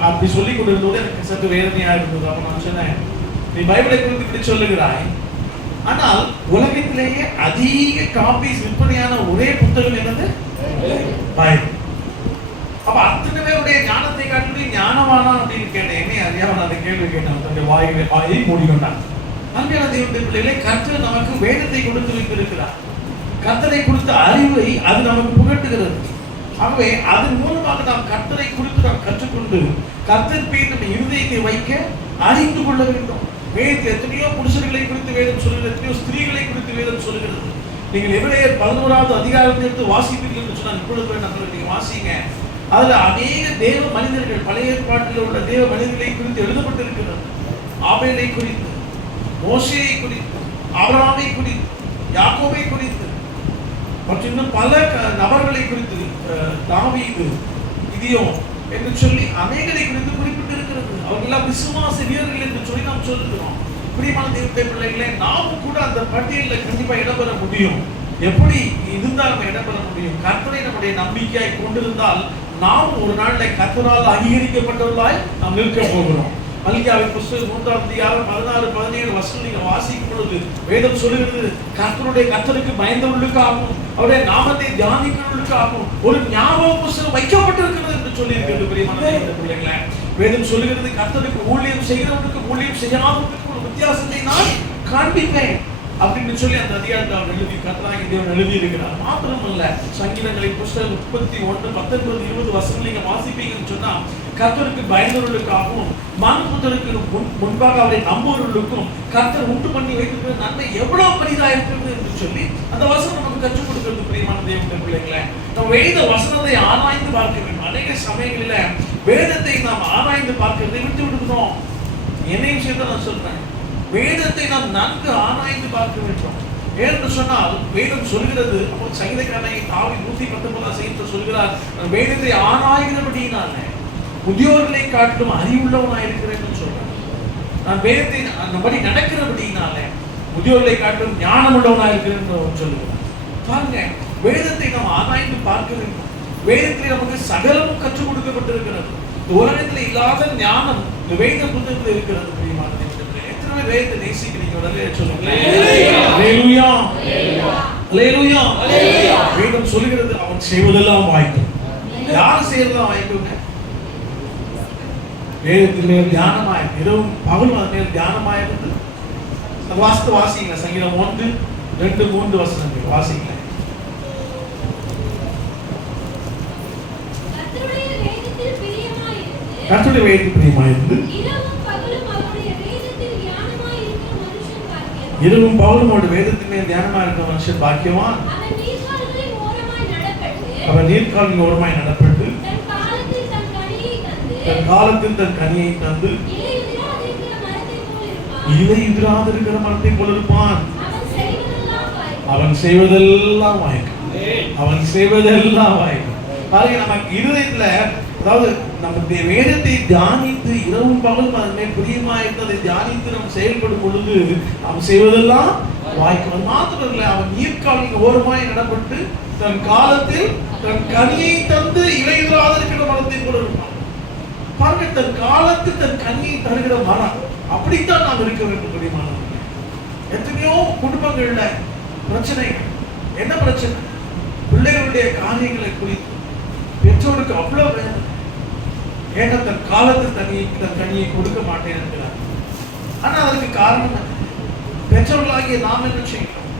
அப்படி சொல்லி கொண்டிருந்தது எனக்கு சற்று வேதனையா இருந்தது. அப்ப நான் சொன்னேன், நீ பைபிளை குறித்து இப்படி சொல்லுகிறாய், ஆனால் உலகத்திலேயே அதிக காப்பீஸ் விற்பனையான ஒரே புத்தகம் என்னது? பைபிள். அப்ப அத்தனை பேருடைய ஞானத்தை காட்டி ஞானமானா அப்படின்னு கேட்டேன். என்ன அறியாம அந்த கேள்வி கேட்டேன். தன்னுடைய வாயை மூடிக்கொண்டான். அன்பான தேவனுடைய பிள்ளைகளே, கர்த்தர் நமக்கு வேதத்தை கொடுத்து வைத்திருக்கிறார். கர்த்தரை கொடுத்த அறிவை அது நமக்கு புகட்டுகிறது. ஆகவே அதன் மூலமாக நாம் கர்த்தரை குறித்து நாம் கற்றுக்கொண்டு கர்த்தர் பேர் நம்ம இருதயத்தை வைக்க அறிந்து கொள்ள வேண்டும். வேதத்தில் எத்தனையோ புருஷர்களை குறித்து வேதம் சொல்லுகிறது, எத்தனையோ ஸ்திரீகளை குறித்து வேதம் சொல்லுகிறது. நீங்கள் எபிரேயர் 11வது அதிகாரத்தை எடுத்து வாசிப்பீர்கள் என்று சொன்னால் இப்பொழுது நம்பர் நீங்க வாசிங்க. அதுல அநேக தேவ மனிதர்கள், பழைய ஏற்பாட்டில் உள்ள தேவ மனிதர்களை குறித்து எழுதப்பட்டிருக்கிறது. ஆபேலை குறித்து, மோசேயை குறித்து, ஆபிரகாமை குறித்து, யாக்கோபை குறித்து மற்றும் இன்னும் பல நபர்களை குறித்து, தாவீது, கிதியோன் என்று சொல்லி அநேகரை குறித்து குறிப்பிட்டிருக்கிறது. அவர்களெல்லாம் விசுவாச வீரர்கள் என்று சொல்லி நாம் சொல்லுகிறோம். பிரியமான தேவனுடைய பிள்ளைகளே, நாமும் கூட அந்த பட்டியலில் கண்டிப்பா இடம்பெற முடியும். எப்படி இருந்தால் நம்ம இடம்பெற முடியும்? கர்த்தரை நம்முடைய நம்பிக்கையாய் கொண்டிருந்தால் நாம் ஒரு நாளில் கர்த்தரால் அங்கீகரிக்கப்பட்டவர்களாய் நாம் நிற்க போகிறோம். மல்கியாவின் புஸ்தகம் 3ஆம் அதிகாரம் 16, 17 வசனம் நீங்க வாசிக்கும் பொழுது வேதம் சொல்லுகிறது, கர்த்தருக்கு பயந்தவர்களுக்காகவும் அவருடைய நாமத்தை தியானிக்கிறவர்களுக்காகவும் ஒரு ஞாபக புஸ்தகம் வைக்கப்பட்டிருக்கிறது என்று சொல்லி இருக்கிறது. பிரியமான தேவனுடைய பிள்ளைகளே, வேதம் சொல்லுகிறது, கர்த்தருக்கு ஊழியம் செய்கிறவர்களுக்கு ஊழியம் செய்யாதவர்களுக்கு ஒரு வித்தியாசத்தை நான் காண்பிப்பேன் அப்படின்னு சொல்லி அந்த அதிகாரத்தை அவர் எழுதி, கர்த்தராகிய தேவன் எழுதி இருக்கிறார். மாத்திரமல்ல, சங்கீதங்களின் புஸ்தகம் 31, 19, 20 வசனம் நீங்க வாசிப்பீங்கன்னு சொன்னா, கர்த்தருக்கு பயந்தவர்களுக்காகவும் மனுபுத்தருக்கு முன்பாக அவரை நம்புவர்களுக்கும் கர்த்தர் உண்டு பண்ணி வைத்திருக்கிற நன்மை எவ்வளவு பெரிதா இருக்கிறது என்று சொல்லி அந்த வசனம் நமக்கு கற்றுக் கொடுக்கிறது. பிரியமான தேவனுடைய பிள்ளைகளே, நம்ம வேத வசனத்தை ஆராய்ந்து பார்க்க வேண்டும். அநேக சமயங்களில வேதத்தை நாம் ஆராய்ந்து பார்க்கிறதை விட்டு விடுகிறோம். என்ன விஷயத்தை நான் சொல்றேன், வேதத்தை நாம் நன்கு ஆராய்ந்து பார்க்க வேண்டும். ஏன்னு சொன்னால் வேதம் சொல்கிறது, அப்போ சங்கீதக்காரனை தாவீது 119 சங்கீதத்தில் சொல்கிறார், வேதத்தை ஆராய்கிறபடியினால முதியோர்களை காட்டிலும் அறிவுள்ளவனாய் இருக்கிறேன்னு சொல்றார். நான் வேதத்தை நம்மபடி நடக்கிறபடியினால முதியோர்களை காட்டிலும் ஞானம் உள்ளவனாய் இருக்கிறேன்னு சொல்லுகிறார். பாருங்க, வேதத்தை நாம் ஆராய்ந்து பார்க்க வேண்டும். வேதத்தில் நமக்கு சகலமும் கற்றுக் கொடுக்கப்பட்டிருக்கிறது. இந்த உலகத்தில் இல்லாத ஞானம் இந்த வேத புத்தகத்தில் இருக்கிறது. பிரியமானது, எத்தனை வேதத்தை நேசிக்கிறீங்க? உடனே சொல்லுங்க அல்லேலூயா, அல்லேலூயா. வேதம் சொல்லுகிறது, அவன் செய்வதெல்லாம் வாய்க்கும். யார் செய்யறதெல்லாம் வாய்க்குங்க? வேதத்தின் மேல் தியானமாய் இரவும் பகலும் அதன் மேல் தியானமாயிருந்து வாசிங்க. சங்கீதம் 1, 2, 3 வசனங்கள் வாசிங்க. கர்த்தருடைய வேதத்தில் பிரியமாயிருந்து கர்த்தருடைய வேதத்தில் பிரியமாயிருந்து இரவும் பகலும் அவருடைய வேதத்தில் தியானமாயிருக்கிற மனுஷன் பாக்கியவான். இரவும் பகலும் அவருடைய வேதத்தின் மேல் தியானமாய் இருக்கிற மனுஷன் பாக்கியவான். அவன் நீர்க்கால்களின் ஓரமாய் நடப்பட்டு அவன் நீர்க்காலின் ஓரமாய் நடப்பட்டு தன் காலத்தில் தன் கனியை தந்து தன் காலத்தில் தன் கனியை தந்து இலையுதிராதிருக்கிற மரத்தைப் போல் இருப்பான். இலையுதிராதிருக்கிற மரத்தை போல் இருப்பான். அவன் செய்வதெல்லாம் வாய்க்கும். அவன் செய்வதெல்லாம் வாய்க்கும். அவன் செய்வதெல்லாம் வாய்க்கும். பாருங்க, நமக்கு இருதயத்துல, அதாவது நம்ம வேதத்தை தியானித்து இரவும் பகலும் அதன் மேல் பிரியமாயிருந்து அதை தியானித்து நம்ம செயல்படும் பொழுது நாம் செய்வதெல்லாம் வாய்க்கும். அது மாத்திரம் இல்லை, அவன் நீர்க்காலின் ஓரமாய் நடப்பட்டு தன் காலத்தில் தன் கனியை தந்து இலையுதிராதிருக்கிற மரத்தை போல இருப்பான். பாருங்க, தன் காலத்தில் தன் கனியை தருகிற மரம், அப்படித்தான் நாம் இருக்க வேண்டும். பிரியமானவர்களே, எத்தனையோ குடும்பங்கள்ல பிரச்சனைகள். என்ன பிரச்சனை? பிள்ளைகளுடைய காரியங்களை குறித்து பெற்றோருக்கு அவ்வளவு வேதனை. ஏன்னா தன் காலத்தில் தன் கனியை கொடுக்க மாட்டேன் என்கிறார். ஆனா அதற்கு காரணம் என்ன? பெற்றோர்களாகிய நாம் என்ன செய்யணும்?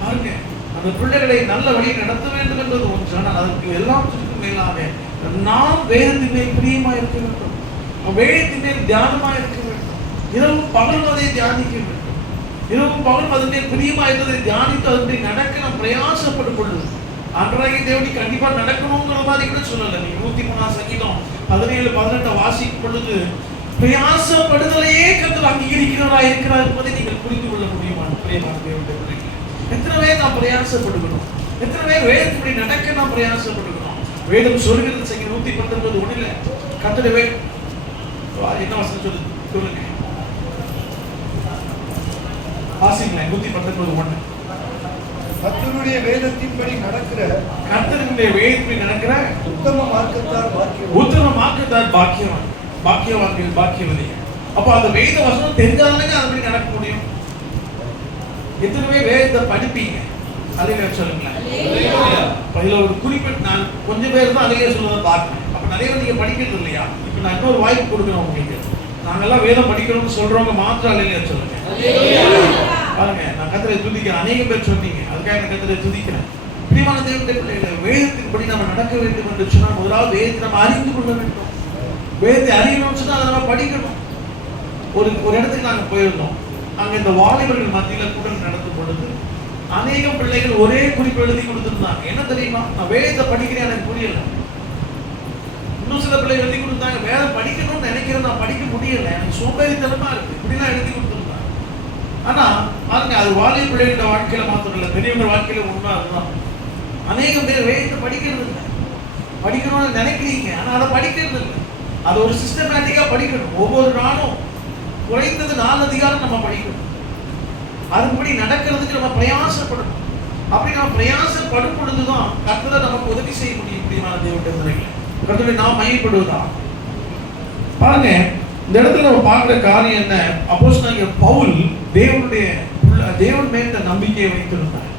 பாருங்க, அந்த பிள்ளைகளை நல்ல வழியை நடத்த வேண்டும் என்பது ஒன்று. ஆனால் அதற்கு எல்லாத்துக்கும் மேலாக நாம் வேதத்தின் மேல் பிரியமா இருக்க வேண்டும். வேதத்தின் மேல் தியானமா இருக்க வேண்டும். இரவும் பகலும் அதை தியானிக்க வேண்டும். இரவும் பகலும் அதன் மேல் பிரியமா இருந்ததை தியானித்து அதனை நடக்க நாம் பிரயாசப்படும் பொழுது ஆண்டவராகிய தேவனை கண்டிப்பா நடக்கணுங்கிற மாதிரி கூட சொல்லல. நீங்க 103 சங்கீதம் 17, 18 வாசிக்கும் பொழுது பிரயாசப்படுதலையே கர்த்தர் அங்கீகரிக்கிறவராய் இருக்கிறார் என்பதை நீங்கள் புரிந்து கொள்ள முடியுமா? பிரியமான தேவனுடைய பிள்ளைகளே, எத்தனை பேர் நாம் பிரயாசப்படுகிறோம்? எத்தனை பேர் வேதத்தின்படி நடக்க நாம் பிரயாசப்படுகிறோம்? வேதம் சொல்கிறது சங்கீதம் 119, 1 கர்த்தருடைய என்ன வசனம் சொல்லுங்க, வாசிங்களேன். 119, 1. கர்த்தருடைய வேதத்தின்படி நடக்கிற கர்த்தருடைய வேதத்தின்படி நடக்கிற உத்தம மார்க்கத்தார் பாக்கியவான். உத்தம மார்க்கத்தார் பாக்கியவான். பாக்கியவான்கள் பாக்கியவதி. அப்ப அந்த வேத வசனம் தெரிஞ்சாதானே அதுபடி நடக்க முடியும். எத்தனை பேர் வேதத்தை படிப்பீங்க? அலையில சொல்லுங்களேன். இதுல ஒரு குறிப்பிட்ட நான் கொஞ்சம் பேர் தான் அலையில சொல்றதை பார்க்கிறேன். அப்ப நிறைய பேர் நீங்க படிக்கிறது இல்லையா? இப்ப நான் இன்னொரு வாய்ப்பு கொடுக்குறேன் உங்களுக்கு. நாங்கெல்லாம் வேதம் படிக்கிறோம்னு சொல்றவங்க மாத்திரம் அலையில சொல்லுங்க. பாருங்க, நான் கர்த்தரை துதிக்கிறேன். அநேக பேர் சொன்னீங்க, அதுக்காக நான் கர்த்தரை துதிக்கிறேன். பிரியமான தேவனுடைய பிள்ளைகளே, வேதத்தின்படி நம்ம நடக்க வேண்டும் என்று சொன்னால் முதலாவது வேதத்தை நம்ம அறிந்து கொள்ள வேண்டும். வேதத்தை அறியணும்னு சொன்னா அதை நம்ம படிக்கணும். ஒரு இடத்துக்கு நாங்க போயிருந்தோம். அங்க இந்த வாலிபர்கள் மத்தியில கூட்டம் நடத்தும் பொழுது அநேகம் பிள்ளைகள் ஒரே குறிப்பு எழுதி கொடுத்திருந்தாங்க. என்ன தெரியுமா? நான் வேதத்தை படிக்கிறேன், எனக்கு புரியல. இன்னும் சில பிள்ளை எழுதி கொடுத்தாங்க, வேதம் படிக்கணும்னு நினைக்கிறேன், நான் படிக்க முடியல, எனக்கு சோம்பேறித்தனமா இருக்கு, இப்படிலாம் எழுதி கொடுத்திருந்தாங்க. ஆனா பாருங்க, அது வாலிப பிள்ளைகளோட வாழ்க்கையில மாத்திரம் இல்லை, பெரியவங்க வாழ்க்கையில உண்மை அதுதான். அநேகம் பேர் வேதத்தை படிக்கிறது இல்லை. படிக்கணும்னு நினைக்கிறீங்க, ஆனா அதை படிக்கிறது இல்லை. அது ஒரு சிஸ்டமேட்டிக்கா படிக்கணும். ஒவ்வொரு நாளும் குறைந்தது 4 அதிகாரம் நம்ம படிக்கணும். அதுபடி நடக்கிறதுக்கு நம்ம பிரயாசப்படணும். அப்படி நம்ம பிரயாசப்படும் பொழுதுதான் கர்த்தர் நமக்கு உதவி செய்ய முடியும். முடியுமான தேவனுடைய முறைகளை கர்த்தரை நாம் மையப்படுவதா. பாருங்க, இந்த இடத்துல நம்ம பார்க்கிற காரியம் என்ன? அப்போஸ்தலனாகிய பவுல் தேவன் மேல நம்பிக்கையை வைத்திருந்தார்.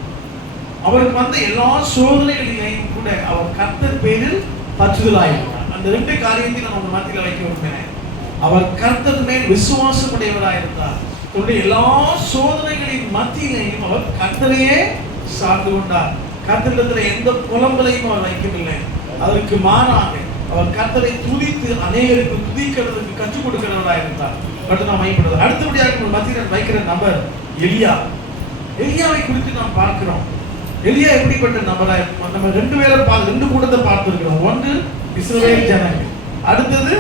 அவருக்கு வந்த எல்லா சோதனைகளிலேயும் கூட அவர் கர்த்தர் பேரில் பற்றுதலாயிருந்தார். அந்த 2 காரியத்தையும் நம்ம மத்தியில வைக்க விரும்பினேன். அவர் கர்த்தர் மேல் விசுவாசம் உடையவராயிருந்தார். தன்னுடைய எல்லா சோதனைகளின் மத்தியிலையும் அவர் கர்த்தரையே சார்ந்து கொண்டார். கர்த்தரிடத்துல எந்த புலம்பலையும் அவர் வைக்கவில்லை. அதற்கு மாறாக அவர் கர்த்தரை துதித்து அநேகருக்கு துதிக்கிறதுக்கு கற்றுக் கொடுக்கிறவராயிருந்தார். பட் நாம் மையப்படுவது அடுத்தபடியாக மத்தியில் வைக்கிற நபர் எலியா. எலியாவை குறித்து நாம் பார்க்கிறோம். எலியா எப்படிப்பட்ட நபராக இருக்கும்? நம்ம 2 பேரை 2 கூட்டத்தை பார்த்திருக்கிறோம். ஒன்று இஸ்ரவேல் ஜனங்கள், அடுத்தது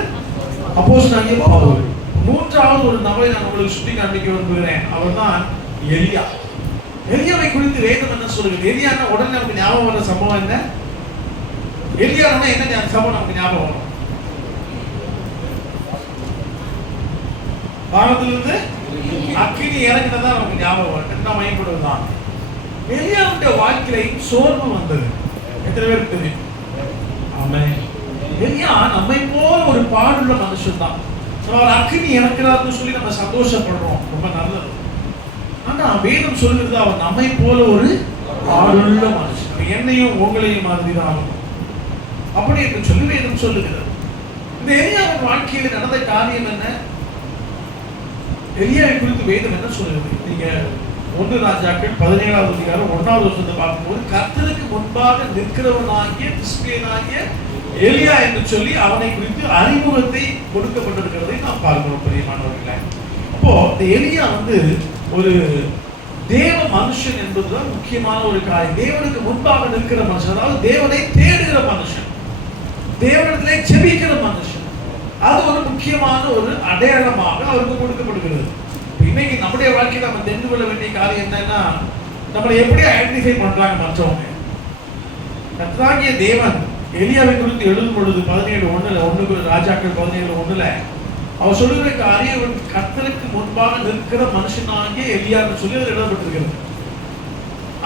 அப்போஸ்தலனாகிய பவுல். 3வது ஒரு நபரை நான் உங்களுக்கு சுட்டி காண்பிக்க விரும்புகிறேன். அவர்தான் எலியா. எலியாவை குறித்து வேதம் என்ன சொல்லுகிறது? எலியானா உடனே நமக்கு ஞாபகம் வர சம்பவம் என்ன? எலியானா என்ன சம்பவம் நமக்கு ஞாபகம் வரும்? வானத்திலிருந்து அக்கினி இறங்கினதா நமக்கு ஞாபகம் வரும். என்ன மையப்படுவதுதான் எலியாவுடைய வாழ்க்கையில சோர்வு வந்தது. எத்தனை பேருக்கு தெரியும்? ஆமென். எலியா நம்மை போல ஒரு பாடுள்ள மனுஷன் தான். அவர் அக்கினி இறக்கிறார்னு சொல்லி நம்ம சந்தோஷப்படுறோம், ரொம்ப நல்லது. ஆனா வேதம் சொல்லுகிறது அவர் நம்மை போல ஒரு பாடுள்ள மனுஷன், என்னையும் உங்களையும் மாதிரிதான் அப்படி என்று சொல்லி வேதம் சொல்லுகிறது. இந்த எலியாவின் வாழ்க்கையில் நடந்த காரியம் என்ன? எலியாவை குறித்து வேதம் என்ன சொல்லுகிறது? நீங்க 1 ராஜாக்கள் 17வது அதிகாரம் 1வது வசனத்தை பார்க்கும்போது கர்த்தருக்கு முன்பாக நிற்கிறவனாகிய திஸ்பியனாகிய எலியா என்று சொல்லி அவனை குறித்து அறிமுகத்தை கொடுக்கப்பட்டிருக்கிறதை நாம் பார்க்கிறோம் பிரியமானவர்களே. அப்போ இந்த எலியா ஒரு தேவ மனுஷன் என்பதுதான் முக்கியமான ஒரு காரியம். தேவனுக்கு முன்பாக நிற்கிற மனுஷன், அதாவது தேவனை தேடுகிற மனுஷன், தேவனிடத்திலே ஜெபிக்கிற மனுஷன். அது ஒரு முக்கியமான ஒரு அடையாளமாக அவருக்கு கொடுக்கப்படுகிறது. இன்னைக்கு நம்முடைய வாழ்க்கையில் நம்ம தெரிந்து கொள்ள வேண்டிய காரியம் என்னன்னா, நம்மளை எப்படி ஐடென்டிஃபை பண்றாங்க மற்றவங்க. கர்த்தராகிய தேவன் எலியாவை குறித்து எழுதும் பொழுது 17:1 ராஜாக்கள் 17:1 அவர் சொல்லுகிற காரியம் கர்த்தருக்கு முன்பாக நிற்கிற மனுஷனாகிய எலியான்னு சொல்லி அதில் எழுதப்பட்டிருக்கிறது.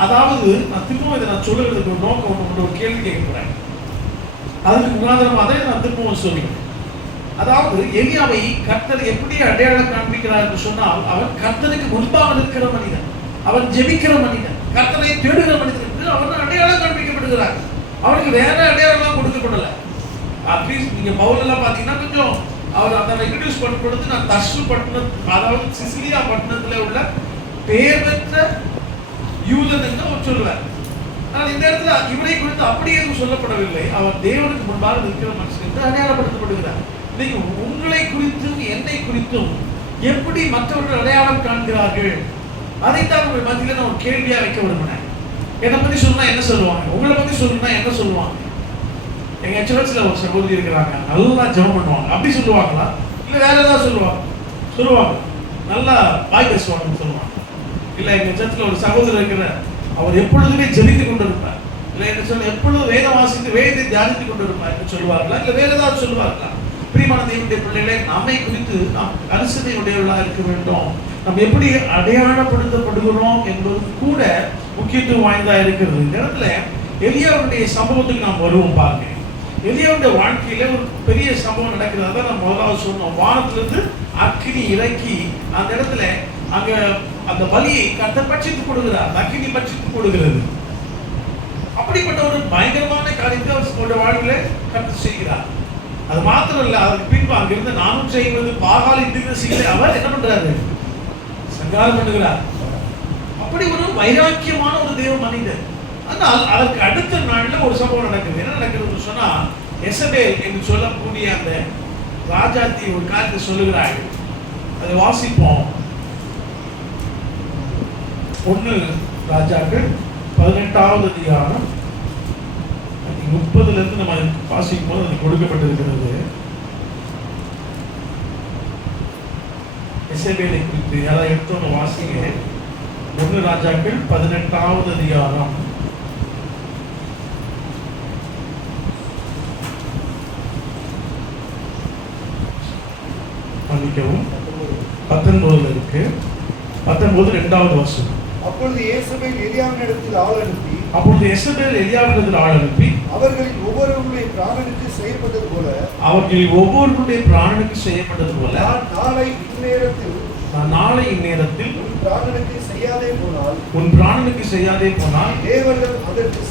அதாவது நான் திரும்பவும் இதை நான் சொல்லுகிறதுக்கு ஒரு நோக்கம் ஒன்று, ஒரு கேள்வி கேட்க போறேன். அதுக்கு முகாந்திரமாக தான் நான் திரும்பவும் சொல்லுவேன். அதாவது எலியாவை கர்த்தர் எப்படி அடையாளம் காண்பிக்கிறார் என்று சொன்னால், அவன் கர்த்தருக்கு முன்பாக நிற்கிற மனிதன், அவன் ஜெபிக்கிற மனிதன், கர்த்தரை தேடுகிற மனிதன் என்று அவன் அடையாளம் காண்பிக்கப்படுகிறார். அவனுக்கு வேற அடையாளம் கொடுக்கப்படல. அட்லீஸ்ட் நீங்க பவுல் எல்லாம் பாத்தீங்கன்னா கொஞ்சம் அவர் அதை இன்ட்ரோடியூஸ் பண்ண பொழுது நான் தர்சு பட்டணம், அதாவது சிசிலியா பட்டணத்துல உள்ள பேர் பெற்ற யூதன் என்று அவர் சொல்லுவார். ஆனால் இந்த இடத்துல இவனை குறித்து அப்படி எதுவும் சொல்லப்படவில்லை. அவர் தேவனுக்கு முன்பாக நிற்கிற மனுஷன் என்று அடையாளப்படுத்தப்படுகிறார். இன்னைக்கு உங்களை குறித்தும் என்னை குறித்தும் எப்படி மற்றவர்கள் அடையாளம் காண்கிறார்கள், அதைத்தான் உங்கள் மத்தியில் நான் ஒரு கேள்வியா வைக்க விரும்பினேன். என்னை பத்தி சொன்னா என்ன சொல்லுவாங்க, உங்களை பத்தி சொல்லணும்னா என்ன சொல்லுவாங்க? எங்க சர்ச்சில் ஒரு சகோதரி இருக்கிறாங்க, நல்லா ஜெபம் பண்ணுவாங்க, அப்படி சொல்லுவாங்களா? இல்ல வேற ஏதாவது சொல்லுவாங்க நல்லா வாய் பேசுவாங்கன்னு சொல்லுவாங்க. இல்ல எங்க சர்ச்சில் ஒரு சகோதரர் இருக்கிற, அவர் எப்பொழுதுமே ஜெபித்துக் கொண்டிருப்பார், இல்ல என்ன சொல்ல எப்பொழுதும் வேதம் வாசித்து வேதத்தை தியானித்துக் கொண்டிருப்பார் என்று சொல்லுவார்களா? இல்ல வேற ஏதாவது சொல்லுவார்களா? பிரியமான தேவனுடைய பிள்ளைகளே, நம்மை குறித்து நாம் கரிசனை உடையவர்களாக இருக்க வேண்டும். நாம் எப்படி அடையாளப்படுத்தப்படுகிறோம் என்பது கூட முக்கியத்துவம் வாய்ந்தா இருக்கிறது. இந்த இடத்துல எலியாவுடைய சம்பவத்துக்கு நாம் வருவோம். பாருங்க, எலியாவுடைய வாழ்க்கையில ஒரு பெரிய சம்பவம் நடக்கிறது. அதான் நம்ம முதலாவது சொன்னோம், வானத்திலிருந்து அக்கினி இறக்கி அந்த இடத்துல அங்க அந்த பலியை கர்த்தர் பட்சித்து கொடுக்கிறார், அக்கினி பட்சித்து கொடுக்கிறது. அப்படிப்பட்ட ஒரு பயங்கரமான காரியத்தை அவருடைய வாழ்வில கர்த்தர் செய்கிறார். அது மாத்திரம் இல்ல, அதுக்கு பின்பு அங்கிருந்து 450 பாகால் இன்றிகளை அவர் என்ன பண்றாரு? சங்காரம் பண்ணுகிறார். அப்படி ஒரு வைராக்கியமான ஒரு தேவ மனிதர். ஆனால் அதற்கு அடுத்த நாள்ல ஒரு சம்பவம் நடக்குது. என்ன நடக்குதுன்னு சொன்னா, எசபேல் என்று சொல்லக்கூடிய அந்த ராஜாத்தி ஒரு காரியத்தை சொல்லுகிறாள். அதை வாசிப்போம். 1 ராஜாக்கள் 18வது அதிகாரம் 30 இருந்து நம்ம வாசிக்கும் போது அது கொடுக்கப்பட்டிருக்கிறது. எசபேலை குறித்து யாராவது எடுத்தோன்னு வாசிங்க. 1 ராஜாக்கள் 18வது அதிகாரம் 19 இருக்கு. 19 2வது வசனம். அப்பொழுது இயேசபேல் எலியாவினிடத்தில் ஆள் அனுப்பி அவர்களில் ஒவ்வொருவருடைய பிராணனுக்கு செய்யப்பட்டது போல நான் நாளை இந்நேரத்தில் உன் பிராணனுக்கு செய்யாதே போனால் தேவர்கள் அதற்கு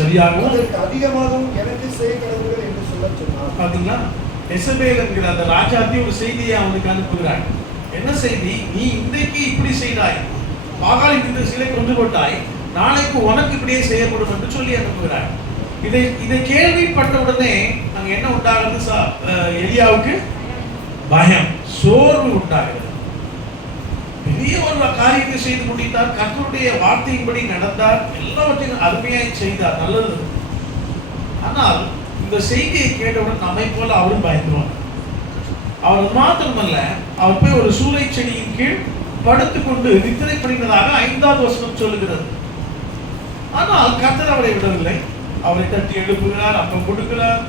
சரியாகவும் அதற்கு அதிகமாகவும் எனக்கு செய்ய கடவுள்கள் என்று சொல்லச் சொன்னார். பாத்தீங்களா, எசபேல் என்கிற அந்த ராஜாத்தி ஒரு செய்தியை அவனுக்கு அனுப்புகிறார். என்ன செய்தி? நீ இன்றைக்கு இப்படி செய்தாய், பாகாலின் இந்த சிலை கொண்டு போட்டாய், நாளைக்கு உனக்கு இப்படியே செய்யப்படும் என்று சொல்லி அனுப்புகிறார். இதை கேள்விப்பட்ட உடனே அங்க என்ன உண்டாகிறது? எலியாவுக்கு பயம், சோர்வு உண்டாகிறது. பெரிய ஒரு காரியத்தை செய்து முடித்தார், கர்த்தருடைய வார்த்தையின்படி நடந்தார், எல்லாவற்றையும் அருமையாய் செய்தார், நல்லது. ஆனால் இந்த செய்தியை கேட்டவுடன் நம்மை போல அவரும் பயந்துருவார். அவர் மாத்திரமல்ல, அவர் போய் ஒரு சூளை செடியின் கீழ் படுத்துக்கொண்டு நித்திரை பண்ணினதாக 5வது வசனம் சொல்லுகிறது. ஆனால் கர்த்தர் அவரை விடவில்லை. அவரை தட்டி எழுப்புகிறார், அப்பம் கொடுக்கிறார்.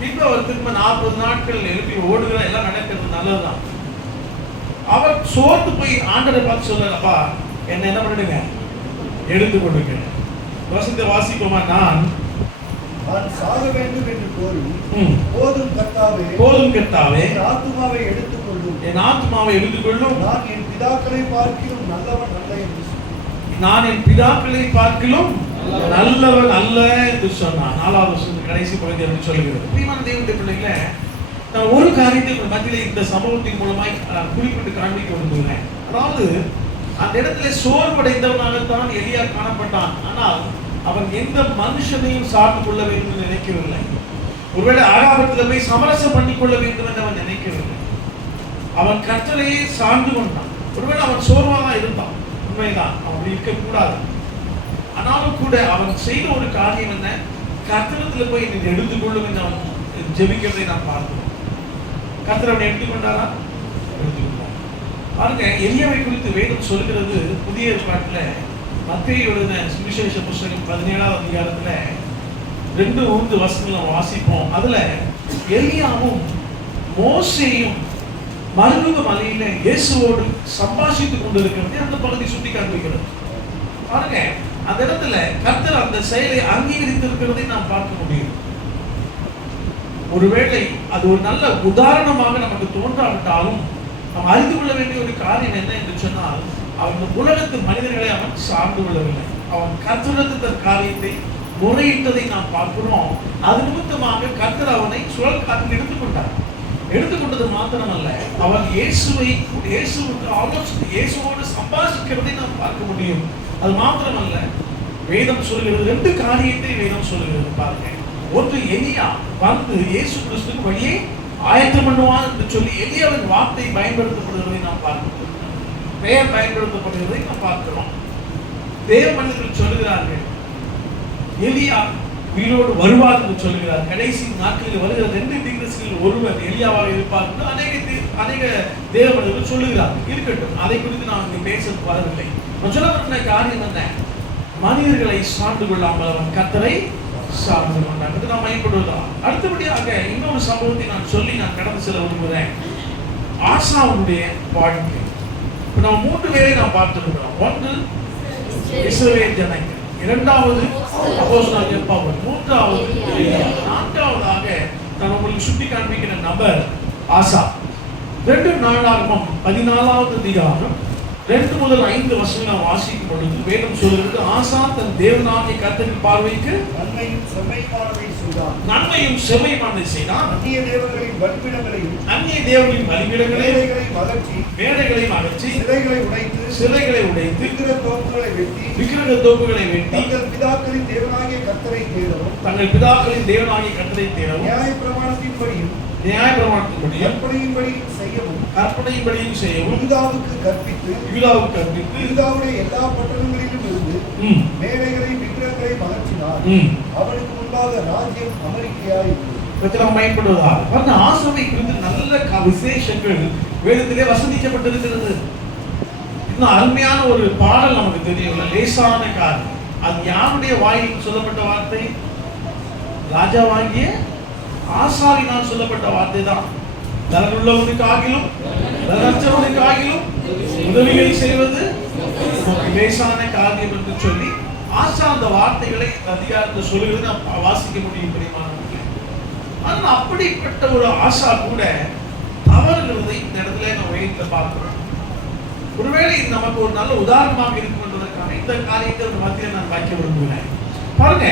பின்பு அவர் திரும்ப 40 நாட்கள் எழுப்பி ஓடுகிறார். எல்லாம் நடக்கிறது, நல்லதுதான். அவர் சோர்ந்து போய் ஆண்டரை பார்த்து சொல்றார், அப்பா என்ன பண்ணிடுங்க, எடுத்து கொடுங்க. வசனத்தை வாசிப்போமா? நான் சாக வேண்டும் என்று கோரி போதும் கர்த்தாவே என் ஆத்துமாவை எடுத்துக்கொள்ளும் நான் என் பிதாக்களை பார்க்கிலும் நல்லவன் அல்ல என்று சொன்னான். 4வது வசனம் கடைசி பகுதி என்று சொல்லுகிறது. பிரியமான தேவனுடைய பிள்ளைகளே, நான் ஒரு காரியத்தை மத்தியிலே இந்த சம்பவத்தின் மூலமாய் குறிப்பிட்டு காண்பிக்க விரும்புகிறேன். அதாவது அந்த இடத்துல சோர்வடைந்தவனாகத்தான் எலியா காணப்பட்டான். ஆனால் அவன் எந்த மனுஷனையும் சார்ந்து கொள்ள வேண்டும் என்று நினைக்கவில்லை. ஒருவேளை ஆகாபத்தில் போய் சமரசம் பண்ணிக்கொள்ள வேண்டும் என்று அவன் நினைக்கவில்லை. அவன் கர்த்தரையே சார்ந்து கொண்டான். ஒருவேளை அவன் சோர்வாக இருந்தான், உண்மைதான், அவன் இருக்கக்கூடாது. ஆனாலும் கூட அவன் செய்த ஒரு காரியம் என்ன? கர்த்தரத்தில் போய் நீ எடுத்துக்கொள்ளும் என்று அவன் ஜெபிக்கிறதை நான் பார்க்கிறோம். கர்த்தர் அவனை எடுத்துக்கொண்டாரா? எடுத்துக்கொண்டார். பாருங்க, எலியாவை குறித்து வேதம் சொல்கிறது. புதிய ஏற்பாட்டில் மத்தேயு எழுதின சுவிசேஷ புஸ்தகம் 17வது அதிகாரத்துல 2-3 வசனங்களை வாசிப்போம். அதுல எலியாவும் மோசேயும் மருக மலையில இயேசுவோடு சம்பாஷித்துக் கொண்டிருக்கிறது அந்த பகுதி சுட்டி காண்பிக்கிறது. பாருங்க, அந்த இடத்துல கர்த்தர் அந்த செயலை அங்கீகரித்திருக்கிறதை நாம் பார்க்க முடியும். ஒருவேளை அது ஒரு நல்ல உதாரணமாக நமக்கு தோன்றாவிட்டாலும் நாம் அறிந்து கொள்ள வேண்டிய ஒரு காரியம் என்ன என்று சொன்னால், அவன் உலகத்து மனிதர்களை அவன் சார்ந்து கொள்ளவில்லை. அவன் கர்த்தரிடத்தில் காரியத்தை முறையிட்டதை நாம் பார்க்கிறோம். அது நிமித்தமாக கர்த்தர் அவனை சுழல் காற்றில் எடுத்துக்கொண்டது மாத்திரமல்ல, அவன் இயேசுவோடு சம்பாஷிக்கிறதை நாம் பார்க்க முடியும். அது மாத்திரமல்ல, வேதம் சொல்லுகிறது 2 காரியத்தை வேதம் சொல்லுகிறது. பாருங்க, ஒன்று, எலியா வந்து இயேசு கிறிஸ்துவின் வழியை ஆயத்தம் பண்ணுவான் என்று சொல்லி எலியாவின் வார்த்தை பயன்படுத்தப்படுவதை நாம் பார்க்கிறோம். பெயர் பயன்படுத்தப்படுவதை நாம் பார்க்கிறோம். தேவ மனிதர்கள் சொல்லுகிறார்கள், எலியா உயிரோடு வருவார் என்று சொல்லுகிறார். கடைசி நாட்களில் வருகிற 2 தீர்க்கதரிசிகளில் ஒருவர் எலியாவாக இருப்பார் என்று அநேக தேவ மனிதர்கள் சொல்லுகிறார்கள். இருக்கட்டும், அதை குறித்து நான் இங்கே பேச வரவில்லை. நான் சொல்ல வந்த காரியம் என்ன? மனிதர்களை சார்ந்து கொள்ளாமல் அவன் கர்த்தரை சார்ந்து கொண்டான். இது நாம் மையப்படுவதா. அடுத்தபடியாக இன்னொரு சம்பவத்தை நான் சொல்லி நான் கடந்து செல்ல விரும்புகிறேன். ஆசாவுடைய வாழ்க்கை. இப்போ நம்ம 3 பேரை நாம் பார்த்துருக்கிறோம். ஒன்று இஸ்ரவேல் ஜனங்கள், 2வது அப்போஸ்தலனாகிய பவுல், 3வது எலியா, 4வதாக நான் உங்களுக்கு சுட்டி காண்பிக்கிற நபர் ஆசா. 2 நாளாகமம் 14வது அதிகாரம் 2 முதல் 5 வசனங்களை வாசிக்கும் பொழுது வேதம் சொல்கிறது, ஆசா தன் தேவனாகிய கர்த்தரின் பார்வைக்கு நன்மையும் செம்மையானதை செய்தான். அந்நிய தேவர்களின் பலிபீடங்களையும் மேடைகளையும் அகற்றி சிலைகளை உடைத்து விக்கிரக தோப்புகளை வெட்டி தங்கள் பிதாக்களின் தேவனாகிய கர்த்தரை தேடவும் நியாயப்பிரமாணத்தின்படியும் நியாயப்பிரமாணத்தின்படியும் கற்பனையின்படி செய்யவும் கற்பனையின்படியும் செய்யவும் யூதாவுக்கு கற்பித்து யூதாவுக்கு கற்பித்து யூதாவுடைய எல்லா பட்டணங்களிலும் இருந்து ம், மேடைகளை விக்கிரங்களை அகற்றினார். ம், அவனுக்கு முன்பாக ராஜ்யம் அமெரிக்கையாய் இருந்தது. பிரச்சனை பயன்படுவதா அந்த ஆசாவை குறித்து நல்ல விசேஷங்கள் வேதத்திலே வசந்திக்கப்பட்டிருக்கிறது. இன்னும் அருமையான ஒரு பாடல் நமக்கு தெரியும், லேசான காரியம். அது யாருடைய வாயில் சொல்லப்பட்ட வார்த்தை? ராஜாவாகிய ஆசாவினால் சொல்லப்பட்ட வார்த்தை தான். நலனுள்ளவனுக்கு ஆகிலும் நலனற்றவனுக்கு ஆகிலும் உதவிகளை செய்வது உமக்கு லேசான காரியம் என்று சொல்லி ஆசா அந்த வார்த்தைகளை அதிகாரத்தை சொல்லுகிறது நாம் வாசிக்க முடியும் பிரியமானவர்களே. ஆனால் அப்படிப்பட்ட ஒரு ஆசா கூட தவறுகிறதை இந்த இடத்துல நம்ம வேதத்தை பார்க்கிறோம். ஒருவேளை இது நமக்கு ஒரு நல்ல உதாரணமாக இருக்கும் என்பதற்கான இந்த காரியத்தை ஒரு மத்தியில் நான் வைக்க விரும்புகிறேன். பாருங்க,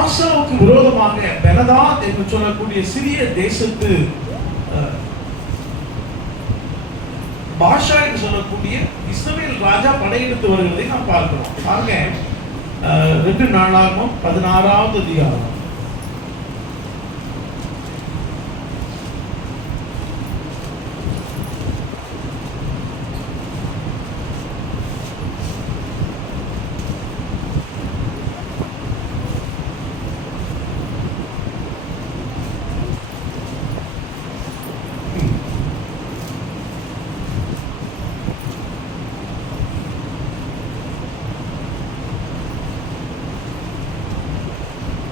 ஆசாவுக்கு விரோதமாக பெனதாத் என்று சொல்லக்கூடிய சிறிய தேசத்து பாஷா என்று சொல்லக்கூடிய இஸ்ரவேல் ராஜா படையெடுத்து வருவதை நாம் பார்க்கிறோம். பாருங்க, 2 நாளாகமம் 16வது அதிகாரம்.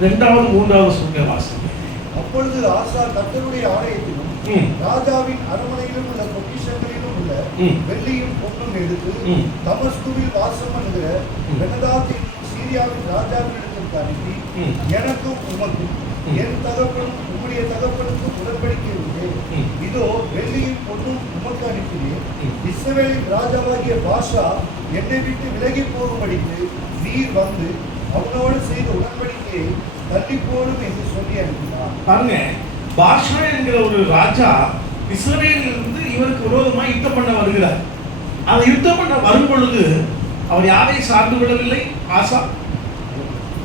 இரண்டாவது மூன்றாவது சொல்லுங்க வாசிங்க. அப்பொழுது ஆசா கர்த்தருடைய ஆலயத்திலும் ம், ராஜாவின் அரண்மனையிலும் உள்ள பொக்கிஷங்களிலும் உள்ள ம், வெள்ளியும் பொன்னும் எடுத்து ம், தமஸ்குவில் வாசம் பண்ணுகிற ம். பெனதாத் என்னும் சீரியாவின் ராஜாவினிடத்திற்கு அனுப்பி, ம். எனக்கும் உமக்கும் ம். என் தகப்பனும் உம்முடைய தகப்பனுக்கும் உடன்படிக்கை உண்டு. ம். இதோ வெள்ளியும் பொன்னும் உமக்கு அனுப்பினேன். ம். இஸ்ரவேலின் ராஜாவாகிய பாஷா என்னை விட்டு விலகி போகும்படிக்கு நீர் வந்து அவனோடு செய்த உடன்படிக்கையை தள்ளி போடும் என்று சொல்லி அனுப்பினார். பாருங்க, பாஷா என்கிற ஒரு ராஜா இஸ்ரவேலிலிருந்து இவருக்கு விரோதமா யுத்தம் பண்ண வருகிறார். அந்த யுத்தம் பண்ண வரும் பொழுது அவர் யாரை சார்ந்து கொள்ளவில்லை? ஆசா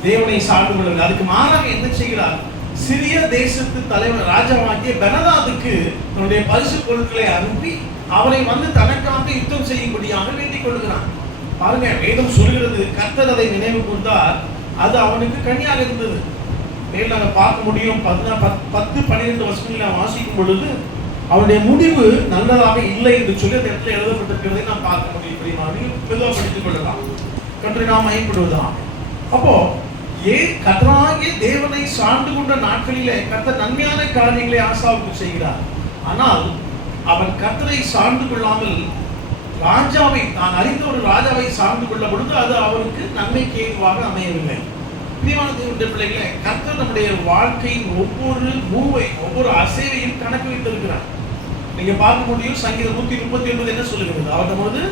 தேவனை சார்ந்து கொள்ளவில்லை. அதுக்கு மாறாக என்ன செய்கிறார்? சிறிய தேசத்து தலைவர் ராஜாவாகிய பெனதாதுக்கு தன்னுடைய பரிசு பொருட்களை அனுப்பி அவரை வந்து தனக்காக யுத்தம் செய்யும்படியாக வேண்டிக் கொள்கிறான். பாருங்க, வேதம் சொல்கிறது கர்த்தர் அதை நினைவு கூர்ந்தார், அது அவனுக்கு கனியாக இருந்தது. மேல் நாங்கள் பார்க்க முடியும் 10-12 வருஷங்களில் வாசிக்கும் பொழுது அவனுடைய முடிவு நல்லதாக இல்லை என்று சொல்லி அந்த இடத்துல எழுதப்பட்டிருக்கிறதை நாம் பார்க்க முடியும். மெதுவாக படித்துக் கொள்ளலாம். கர்த்தரை நாம் மகிமைப்படுவதாம். அப்போ கர்த்தராகிய தேவனை சார்ந்து கொண்ட நாட்களிலே கர்த்தர் நன்மையான காரியங்களை ஆசாவுக்கு செய்கிறார். ஆனால் அவன் கர்த்தரை சார்ந்து கொள்ளாமல் ராஜாவை, தான் அறிந்த ஒரு ராஜாவை சார்ந்து கொள்ள பொழுது அது அவருக்கு நன்மைக்கு ஏதுவாக அமையவில்லை. பிரியமான தேவனுடைய பிள்ளைகளே, கர்த்தர் நம்முடைய வாழ்க்கையின் ஒவ்வொரு மூவை, ஒவ்வொரு அசைவையும் கணக்கு வைத்திருக்கிறார். நீங்க பார்க்க முடியும், சங்கீதம் 139 என்ன சொல்லுகிறது? அவர் நமது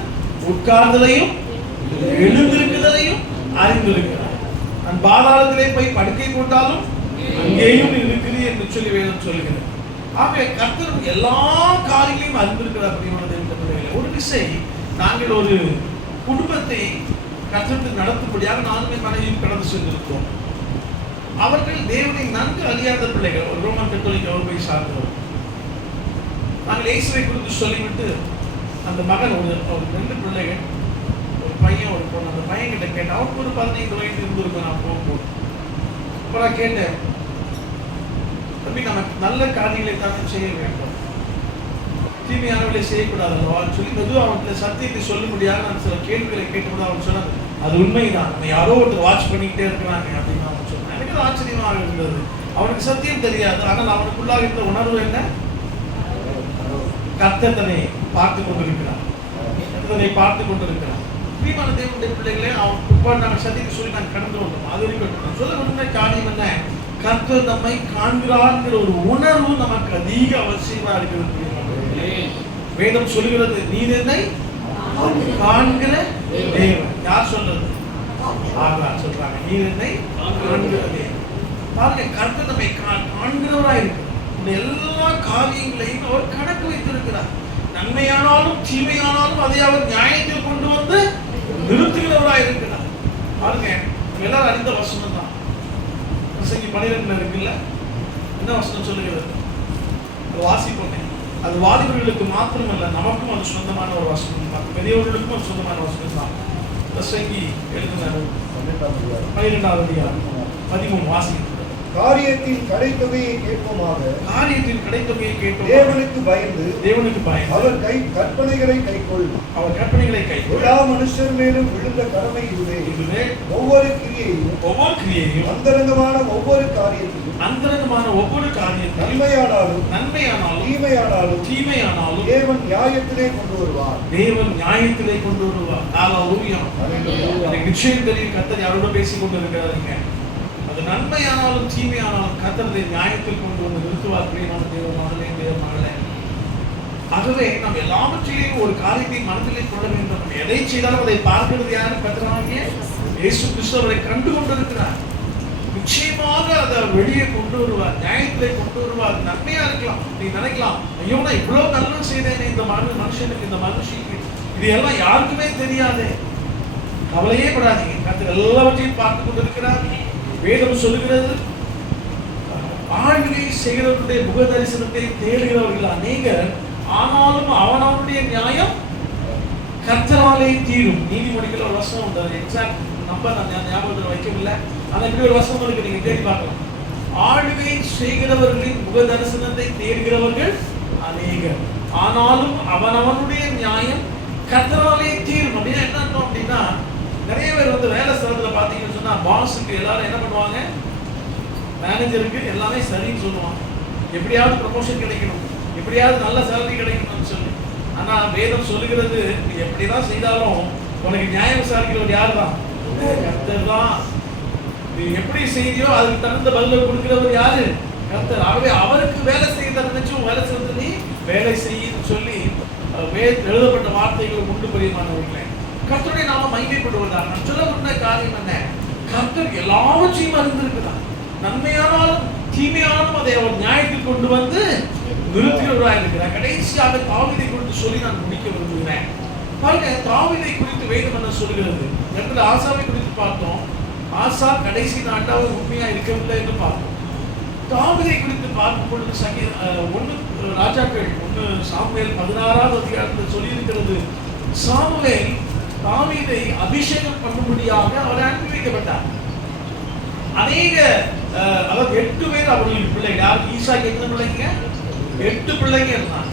உட்கார்தலையும் எழுந்திருக்குதலையும் அறிந்திருக்கிறார். நான் பாதாளத்திலே போய் படுக்கை போட்டாலும் அங்கேயும் இருக்கிறது என்று சொல்லி வேதம் சொல்லுகிறது. ஆகவே கர்த்தர் எல்லா காரியங்களையும் அறிந்திருக்கிறார். பிரியமான தேவனுடைய பிள்ளைகளே, ஒரு விசை நாங்கள் ஒரு குடும்பத்தை கர்த்தருக்கு நடத்தும்படியாக நானுமே மனைவியும் கடந்து சென்றிருக்கிறோம். அவர்கள் தேவனை நன்கு அறியாத பிள்ளைகள். ஒரு ரோமன் கத்தோலிக்க வகுப்பை சார்ந்தவர். நாங்கள் இயேசுவை குறித்து சொல்லிவிட்டு அந்த மகன் ஒரு 2 பிள்ளைகள், ஒரு பையன் ஒரு பொண்ணு. அந்த பையன் கிட்ட கேட்டேன், அவருக்கு ஒரு 15 வயது இருந்திருக்கும் நான் போகும்போது. அப்புறம் கேட்டேன், தம்பி நம்ம நல்ல காரியங்களை தான் செய்ய வேண்டும், தீமையானவர்களை செய்யக்கூடாதுல்லவா சொல்லி மெதுவாக அவனுக்கு சத்தியத்தை சொல்லும்படியாக நான் சில கேள்விகளை கேட்டும்போது அவன் சொன்னான், அது உண்மைதான், நம்ம யாரோ ஒருத்தர் வாட்ச் பண்ணிக்கிட்டே இருக்கிறாங்க அப்படின்னு அவன் சொன்னான். எனக்கு ஆச்சரியமாக இருந்தது. அவனுக்கு சத்தியம் தெரியாது, ஆனால் அவனுக்குள்ளாக இருந்த உணர்வு என்ன? கர்த்தர் தன்னை பார்த்து கொண்டிருக்கிறான், தன்னை பார்த்து கொண்டிருக்கிறான். பிரியமான தேவனுடைய பிள்ளைகளே, அவன் பிற்பாடு நாங்கள் சத்தியத்தை சொல்லி நாங்கள் கடந்து வந்தோம். அது வரைக்கும் சொல்ல விரும்பின காரியம் என்ன? கர்த்தர் நம்மை காண்கிறார்ங்கிற ஒரு உணர்வு நமக்கு அதிக அவசியமா இருக்கிறது. வேதம் சொல்லுகிறது, நீர் என்னை காண்கிற தேவன். யார் சொல்றது? ஆகார் சொல்றாங்க, நீர் என்னை காண்கிற தேவன். பாருங்க, கர்த்தர் நம்மை காண்கிறவராய் இருக்கிறார். எல்லா காரியங்களையும் அவர் கணக்கு வைத்திருக்கிறார். நன்மையானாலும் தீமையானாலும் அதை அவர் நியாயத்தில் கொண்டு வந்து நிறுத்துகிறவராய் இருக்கிறார். பாருங்க, எல்லாரும் அறிந்த வசனம் தான். 12 இருக்குல்ல, என்ன வசனம் சொல்லுகிறது? வாசிப்போமே. அது வாலிபர்களுக்கு மாத்திரமல்ல, நமக்கும் அது சொந்தமான ஒரு வசனம் தான். பெரியவர்களுக்கும் அது சொந்தமான வசனம் தான். பிரசங்கி எழுதினார் 12வது அதிகாரம் 13 வாசிக்கிறோம். காரியத்தின் கடைத்தொகையை கேட்போமாக, காரியத்தின் கிடைத்தொகையை கேட்டோம். தேவனுக்கு பயந்து அவர் கற்பனைகளை கைக்கொள். அவர் கற்பனைகளை கைக்கொள். எல்லா மனுஷர் மேலும் விழுந்த கடமை இதுவே. ஒவ்வொரு கிரியையும் அந்தரங்கமான ஒவ்வொரு காரியத்தையும் நன்மையானாலும் தீமையானாலும் தேவன் நியாயத்திலே கொண்டு வருவார். ஹல்லேலூயா. எனக்கு நிச்சயம் தெரியும் கர்த்தர் யாரோட பேசிக் கொண்டிருக்கிறாருங்க. அது நன்மையானாலும் தீமையானாலும் கர்த்தரை நியாயத்தில் கொண்டு வந்து நிறுத்துவார். பிரியமான தேவ மகளே, தேவ மகளே, ஆகவே நாம் எல்லாவற்றிலையும் ஒரு காரியத்தை மனதிலே கொள்ள வேண்டும். நம்ம எதை செய்தாலும் அதை பார்க்கிறது யாரு? கர்த்தராகிய இயேசு கிறிஸ்து அவரை கண்டு கொண்டிருக்கிறார். நிச்சயமாக அதை வெளியே கொண்டு வருவார், நியாயத்திலே கொண்டு வருவார். நன்மையா இருக்கலாம், நீ நினைக்கலாம், ஐயோ நான் இவ்வளவு நல்லது செய்தேன் இந்த மனுஷனுக்கு, இந்த மனுஷிக்கு, இது எல்லாம் யாருக்குமே தெரியாது. கவலையே படாதீங்க, கர்த்தர் எல்லாவற்றையும் பார்த்து கொண்டிருக்கிறார். வேதம் சொல்லுகிறது, ஆழ்வினை செய்கிறவருடைய முக தரிசனத்தை தேடுகிறவர்கள் அநேகர், ஆனாலும் அவனவனுடைய நியாயம் கர்த்தராலே தீரும். நீதிமொழிகள் ஒரு வசனம் உண்டு, எக்ஸாக்ட் நம்பர் நான் ஞாபகத்தில் வைக்கவில்லை. ஆனால் இப்படி ஒரு வசனம் இருக்கு, நீங்க தேடி பார்க்கலாம். ஆழ்வினை செய்கிறவர்களின் முக தரிசனத்தை தேடுகிறவர்கள் அநேகர், ஆனாலும் அவனவனுடைய நியாயம் கர்த்தராலே தீரும். அப்படின்னா என்ன அர்த்தம் அப்படின்னா, நிறைய பேர் வந்து வேலை ஸ்தலத்துல பாத்தீங்கன்னு சொன்னா பாஸுக்கு எல்லாரும் என்ன பண்ணுவாங்க, மேனேஜருக்கு எல்லாமே சரின்னு சொல்லுவாங்க. எப்படியாவது ப்ரமோஷன் கிடைக்கணும், எப்படியாவது நல்ல சேலரி கிடைக்கணும்னு சொல்லி. ஆனா வேதம் சொல்லுகிறது, நீ எப்படிதான் செய்தாலும் உனக்கு நியாயம் விசாரிக்கிறவர் யாரு தான்? கர்த்தர் தான். நீ எப்படி செய்தியோ அதுக்கு தகுந்த பதிலை கொடுக்கிறவர் யாரு? கர்த்தர். ஆகவே அவருக்கு வேலை செய்ய நினைச்சும் வேலை செய்து நீ வேலை செய்யன்னு சொல்லி எழுதப்பட்ட வார்த்தைகள் உண்டு. பிரியமானவர்களே, கர்த்தருடைய நாம மகிமைப்படுவதாக நான் சொல்ல முன்ன காரியம் என்ன? கர்த்தர் எல்லாவற்றையும் அறிந்திருக்கிறார். நன்மையானாலும் தீமையானாலும் அதை அவர் நியாயத்தில் கொண்டு வந்து நிறுத்துகிறவராக இருக்கிறார். கடைசியாக தாவீதை குறித்து சொல்லி நான் முடிக்க விரும்புகிறேன். பாருங்க, தாவீதை குறித்து வேதம் என்ன சொல்கிறது? இடத்துல ஆசாவை குறித்து பார்த்தோம். ஆசா கடைசி நாட்டாவது உண்மையா இருக்கவில்லை என்று பார்த்தோம். தாவீதை குறித்து பார்க்கும் பொழுது ராஜாக்கள் 1 சாமுவேல் 16வது அதிகாரத்தில் சொல்லி இருக்கிறது, சாமுவேல் தாவீதை அபிஷேகம் பண்ணும்படியாக அவர் அனுப்பி வைக்கப்பட்டார். அநேக அதாவது 8 பேர் அவர்களுக்கு பிள்ளைங்க. யார்? ஈசாக்கு எத்தனை பிள்ளைங்க? 8 பிள்ளைங்க இருந்தாங்க.